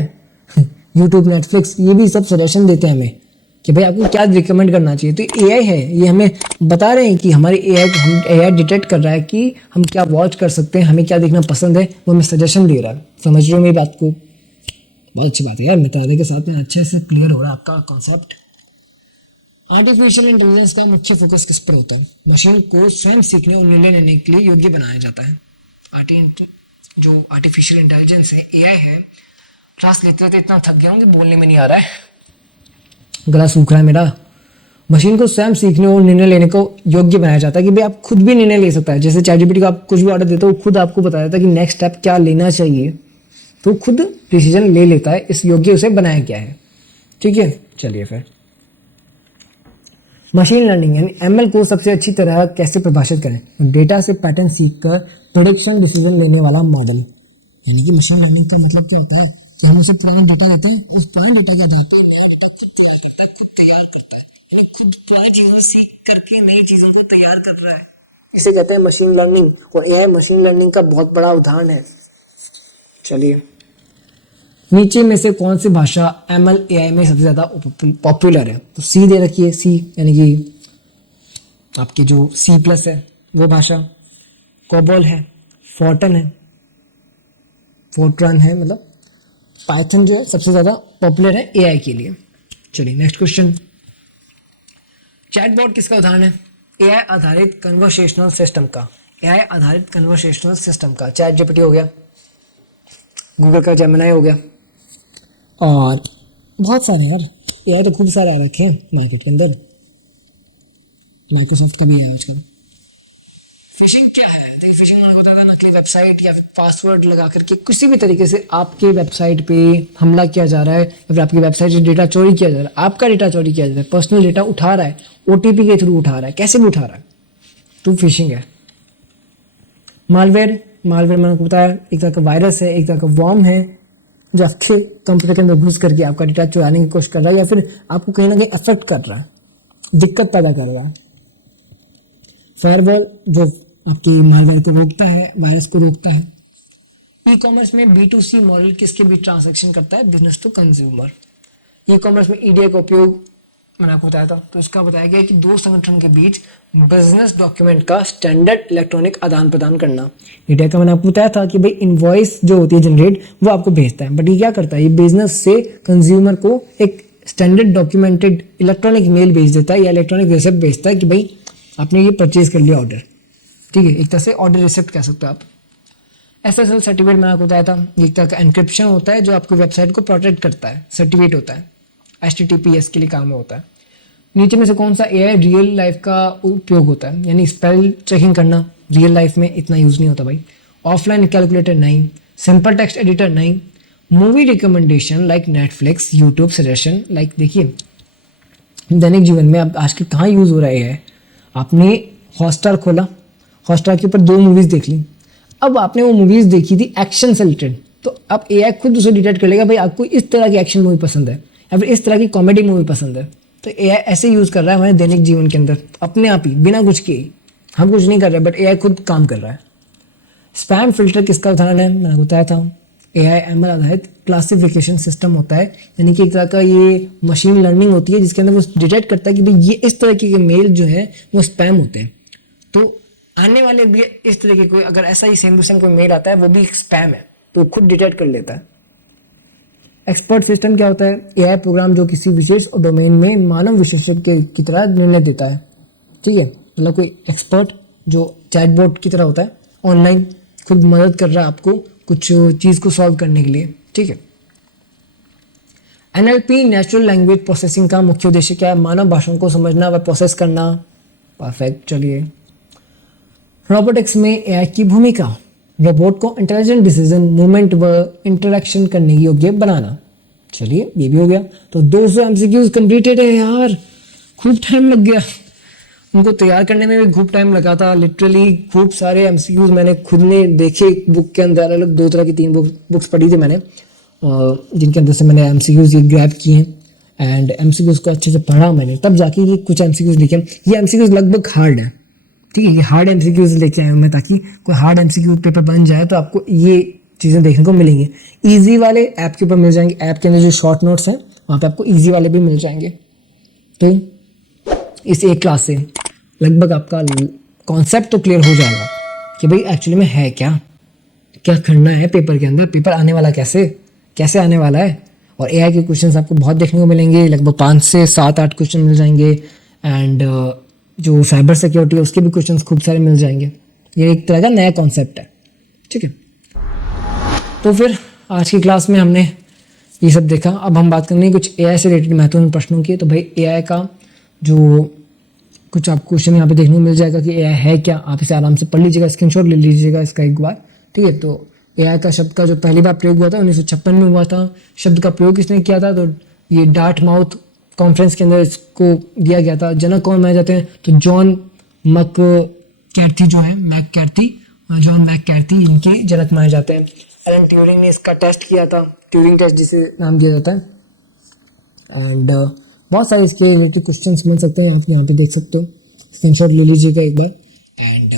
यूट्यूब, नेटफ्लिक्स, ये भी सब सजेशन देते हैं हमें कि भाई आपको क्या रिकमेंड करना चाहिए। तो एआई है, ये हमें बता रहे हैं कि हमारी एआई डिटेक्ट कर रहा है कि हम क्या वॉच कर सकते हैं, हमें क्या देखना पसंद है, वो हमें सजेशन दे रहा है। समझ रहे हो मेरी बात को? बहुत अच्छी बात है यार, मितारा के साथ में अच्छे से क्लियर हो रहा है आपका कॉन्सेप्ट। आर्टिफिशियल इंटेलिजेंस का मुख्य फोकस किस पर होता है? मशीन को स्वयं सीखने और निर्णय लेने के लिए योग्य बनाया जाता है। जो आर्टिफिशियल इंटेलिजेंस है, एआई है, ट्रांसलेटर तो इतना थक गया हूँ कि बोलने में नहीं आ रहा है, गला सूख रहा है मेरा। मशीन को स्वयं सीखने और निर्णय लेने को योग्य बनाया जाता है कि भाई आप खुद भी निर्णय ले सकता है। जैसे चैटजीपीटी को आप कुछ भी ऑर्डर देते हो, खुद आपको बताया जाता है कि नेक्स्ट स्टेप क्या लेना चाहिए, तो खुद डिसीजन ले लेता है, इस योग्य उसे बनाया गया है। ठीक है चलिए फिर, मशीन लर्निंग यानी एमएल को सबसे अच्छी तरह कैसे परिभाषित करें? डेटा से पैटर्न सीखकर प्रेडिक्शन डिसीजन लेने वाला मॉडल। यानी कि मशीन लर्निंग का मतलब क्या होता है कि हम उसे पुराना डेटा देते हैं, उस पुराने डेटा के आधार पर नया डेटा खुद तैयार करता है, यानी खुद पुरानी चीजों सीख करके नई चीजों को तैयार कर रहा है। इसे कहते हैं मशीन लर्निंग, और एआई मशीन लर्निंग का बहुत बड़ा उदाहरण है। चलिए, नीचे में से कौन सी भाषा एमएल एआई में सबसे ज़्यादा पॉपुलर है? तो सी दे रखी है, सी यानी कि आपकी जो सी प्लस है वो भाषा, कोबॉल है, फोर्टन है, फोर्ट्रन है, मतलब पाइथन जो है सबसे ज़्यादा पॉपुलर है एआई के लिए। चलिए नेक्स्ट क्वेश्चन, चैटबॉट किसका उदाहरण है? एआई आधारित कन्वर्सेशनल सिस्टम का। एआई आधारित कन्वर्सेशनल सिस्टम का चैट जीपीटी हो गया, गूगल का जेमिनी हो गया, और बहुत सारे यार एआई तो खूब सारे आ रखे हैं मार्केट के अंदर, माइक्रोसॉफ्ट के भी है आजकल। फिशिंग क्या है? देखिए, फिशिंग मैंने बताया था, नकली वेबसाइट या फिर पासवर्ड लगा करके किसी भी तरीके से आपके वेबसाइट पे हमला किया जा रहा है, या फिर आपकी वेबसाइट से डेटा चोरी किया जा रहा है, आपका डेटा चोरी किया जा रहा है, पर्सनल डेटा उठा रहा है, ओटीपी के थ्रू उठा रहा है, कैसे भी उठा रहा है, तो फिशिंग है। मालवेयर, मालवेयर मैंने आपको बताया एक तरह का वायरस है, एक तरह का वॉर्म है जो आपके कंप्यूटर के अंदर घुस करके आपका डेटा चुराने की कोशिश कर रहा है, या फिर आपको कहीं ना कहीं अफेक्ट कर रहा है, दिक्कत पैदा कर रहा है। फायरवॉल जो आपकी मालवेयर को रोकता है, वायरस को रोकता है। ई कॉमर्स में B2C मॉडल किसके बीच ट्रांजैक्शन करता है? Business to consumer. E commerce में ईडीआई का उपयोग मैंने आपको बताया था, तो इसका बताया गया कि दो संगठन के बीच बिजनेस डॉक्यूमेंट का स्टैंडर्ड इलेक्ट्रॉनिक आदान प्रदान करना। ईडीआई का मैंने आपको बताया था कि भाई इनवॉइस जो होती है जनरेट, वो आपको भेजता है, बट ये क्या करता है, ये बिजनेस से कंज्यूमर को एक स्टैंडर्ड डॉक्यूमेंटेड इलेक्ट्रॉनिक मेल भेज देता है या इलेक्ट्रॉनिक रिसिप्ट भेजता है कि भाई आपने ये परचेज कर लिया ऑर्डर। ठीक है, एक तरह से ऑर्डर रिसिप्ट कह सकते हो आप। SSL सर्टिफिकेट मैंने आपको बताया था, एक तरह का एन्क्रिप्शन होता है जो आपकी वेबसाइट को प्रोटेक्ट करता है, सर्टिफिकेट होता है, HTTPS के लिए काम में होता है। नीचे में से कौन सा एआई रियल लाइफ का उपयोग होता है? यानी स्पेल चेकिंग करना रियल लाइफ में इतना यूज नहीं होता भाई। ऑफलाइन कैलकुलेटर नहीं, सिंपल टेक्स्ट एडिटर नहीं, movie recommendation like Netflix, YouTube suggestion like. देखिए, दैनिक जीवन में अब आज के कहाँ यूज हो रहा है? आपने हॉटस्टार खोला, हॉटस्टार के ऊपर 2 मूवीज देख ली, अब आपने वो मूवीज देखी थी एक्शन से रिलेटेड, तो अब एआई खुद उसे डिटेक्ट कर लेगा भाई आपको इस तरह की एक्शन मूवी पसंद है या फिर इस तरह की कॉमेडी मूवी पसंद है। तो एआई ऐसे यूज कर रहा है हमारे दैनिक जीवन के अंदर अपने आप ही, बिना कुछ किए। हम कुछ नहीं कर रहे, बट एआई खुद काम कर रहा है। स्पैम फिल्टर किसका उदाहरण है? मैंने बताया था, एआई एमएल आधारित क्लासिफिकेशन सिस्टम होता है, यानी कि एक तरह का ये मशीन लर्निंग होती है जिसके अंदर वो डिटेक्ट करता है कि भाई ये इस तरह के मेल जो है वो स्पैम होते हैं, तो आने वाले भी इस तरह के कोई अगर ऐसा ही सेम टू सेम कोई मेल आता है वो भी स्पैम है, तो खुद डिटेक्ट कर लेता है। एक्सपर्ट सिस्टम क्या होता है? एआई प्रोग्राम जो किसी विशेष डोमेन में मानव विशेषज्ञ की तरह निर्णय देता है। ठीक है, मतलब कोई एक्सपर्ट जो चैटबॉट की तरह होता है, ऑनलाइन खुद मदद कर रहा है आपको कुछ चीज़ को सॉल्व करने के लिए। ठीक है, NLP नेचुरल लैंग्वेज प्रोसेसिंग का मुख्य उद्देश्य क्या है? मानव भाषाओं को समझना व प्रोसेस करना। परफेक्ट। चलिए, रोबोटिक्स में एआई की भूमिका, रोबोट को इंटेलिजेंट डिसीजन, मूवमेंट व इंटरेक्शन करने योग्य बनाना। चलिए ये भी हो गया। तो 200 एमसीक्यूज कंप्लीटेड है यार। खूब टाइम लग गया, उनको तैयार करने में भी खूब टाइम लगा था। लिटरली खूब सारे एमसीक्यूज मैंने खुद ने देखे बुक के अंदर। अलग 2 तरह की 3 बुक्स पढ़ी थी मैंने, जिनके अंदर से मैंने एमसीक्यूज ये ग्रैब किए हैं एंड एमसीक्यूज को अच्छे से पढ़ा मैंने, तब जाके ये कुछ एमसीक्यूज लिखे। ये एमसीक्यूज लगभग हार्ड है, ठीक है, ये हार्ड एमसीक्यूज लेके आया हूँ मैं, ताकि कोई हार्ड एमसीक्यू पेपर बन जाए तो आपको ये चीज़ें देखने को मिलेंगी। ईजी वाले ऐप के ऊपर मिल जाएंगे, ऐप के अंदर जो शॉर्ट नोट्स हैं वहाँ पे आपको ईजी वाले भी मिल जाएंगे। तो इस एक क्लास से लगभग आपका कॉन्सेप्ट तो क्लियर हो जाएगा कि भाई एक्चुअली में है क्या, क्या करना है पेपर के अंदर, पेपर आने वाला कैसे कैसे आने वाला है। और एआई के क्वेश्चंस आपको बहुत देखने को मिलेंगे, लगभग 5 से 7-8 क्वेश्चन मिल जाएंगे। एंड जो साइबर सिक्योरिटी है उसके भी क्वेश्चंस खूब सारे मिल जाएंगे। ये एक तरह का नया कॉन्सेप्ट है, ठीक है। तो फिर आज की क्लास में हमने ये सब देखा। अब हम बात करेंगे कुछ एआई से रिलेटेड महत्वपूर्ण प्रश्नों की। तो भाई एआई का जो कुछ आप क्वेश्चन यहाँ पे देखने को मिल जाएगा कि एआई है क्या, आप इसे आराम से पढ़ लीजिएगा, स्क्रीनशॉट ले लीजिएगा इसका एक बार, ठीक है। तो एआई का शब्द का जो पहली बार प्रयोग हुआ था 1956 में हुआ था। शब्द का प्रयोग किसने किया था, तो ये डार्टमाउथ कॉन्फ्रेंस के अंदर इसको दिया गया था। जनक कौन माने जाते हैं, तो जॉन मैककैर्थी जो है, जॉन मैककैर्थी इनके जनक माने जाते हैं। एलन ट्यूरिंग ने इसका टेस्ट किया था, ट्यूरिंग टेस्ट जिसे नाम दिया जाता है। एंड बहुत सारे इसके रिलेटेड क्वेश्चंस बन सकते हैं, आप यहाँ पे देख सकते हो, स्क्रीनशॉट ले लीजिएगा एक बार। एंड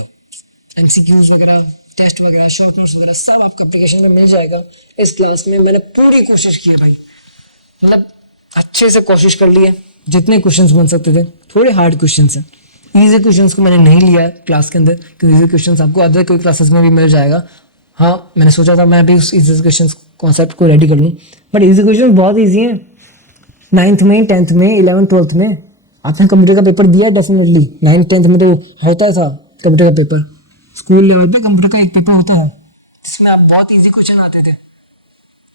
एमसीक्यूज वगैरह, टेस्ट वगैरह, शॉर्ट नोट्स वगैरह सब आपका एप्लीकेशन में मिल जाएगा। इस क्लास में मैंने पूरी कोशिश की है भाई, मतलब अच्छे से कोशिश कर ली है, जितने क्वेश्चंस बन सकते थे। थोड़े हार्ड क्वेश्चंस हैं, इजी क्वेश्चंस को मैंने नहीं लिया है क्लास के अंदर, क्योंकि इजी क्वेश्चंस आपको अदर कोई क्लासेस में भी मिल जाएगा। हाँ, मैंने सोचा था मैं भी उस इजी क्वेश्चंस कॉन्सेप्ट को रेडी कर लूँ, बट इजी क्वेश्चन बहुत ईजी हैं। 9th में, 10th में, 11th 12th में आपने कंप्यूटर का पेपर दिया डेफिनेटली। 9th 10th में तो होता था कंप्यूटर का पेपर, स्कूल लेवल पे कंप्यूटर का एक पेपर होता है जिसमें आप बहुत इजी क्वेश्चन आते थे।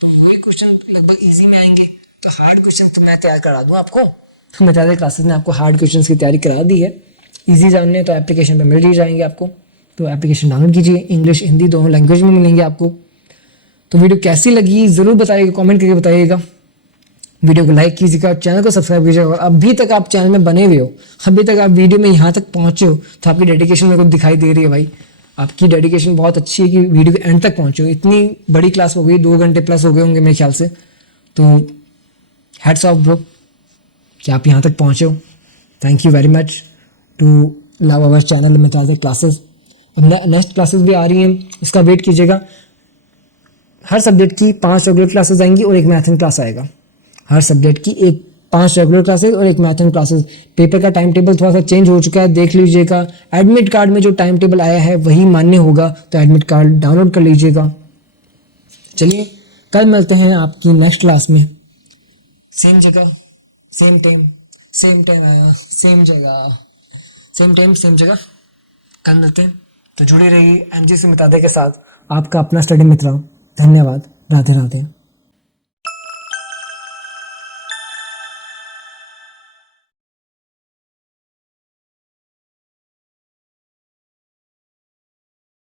तो वही क्वेश्चन लगभग इजी में आएंगे, तो हार्ड क्वेश्चन तो मैं तैयार करा दूँ आपको। तो मेरे ज़्यादा क्लासेस ने आपको हार्ड क्वेश्चन की तैयारी करा दी है। इजी जानने तो एप्लीकेशन पे मिल ही जाएंगे आपको, तो एप्लीकेशन डाउनलोड कीजिए। इंग्लिश हिंदी दोनों लैंग्वेज में मिलेंगे आपको। तो वीडियो कैसी लगी ज़रूर बताइएगा, कमेंट करके बताइएगा। वीडियो को लाइक कीजिएगा, चैनल को सब्सक्राइब कीजिएगा। और अभी तक आप चैनल में बने हुए हो, अभी तक आप वीडियो में यहाँ तक पहुँचे हो, तो आपकी डेडिकेशन मेरे को दिखाई दे रही है भाई। आपकी डेडिकेशन बहुत अच्छी है कि वीडियो के एंड तक पहुँचे हो। इतनी बड़ी क्लास हो गई, 2 घंटे प्लस हो गए होंगे मेरे ख्याल से। तो हैट्स ऑफ ब्रो कि आप यहाँ तक पहुँचे हो। Thank you very much to love our channel Mitaj classes. अब नेक्स्ट क्लासेस भी आ रही हैं, उसका वेट कीजिएगा। हर सब्जेक्ट की 5 रेगुलर क्लासेस आएंगी और एक मैथन क्लास आएगा। हर सब्जेक्ट की 5 रेगुलर क्लासेस और एक मैथन क्लासेस। पेपर का टाइम टेबल थोड़ा सा चेंज हो चुका है, देख लीजिएगा। एडमिट कार्ड में जो टाइम टेबल आया है वही मान्य होगा, तो एडमिट कार्ड डाउनलोड कर लीजिएगा। चलिए कल मिलते हैं आपकी नेक्स्ट क्लास में, सेम जगह same time same time same जगह। कल मिलते हैं, तो जुड़े रहिए एनजीसी मितादे के साथ। आपका अपना स्टडी मित्र। धन्यवाद। राधे राधे।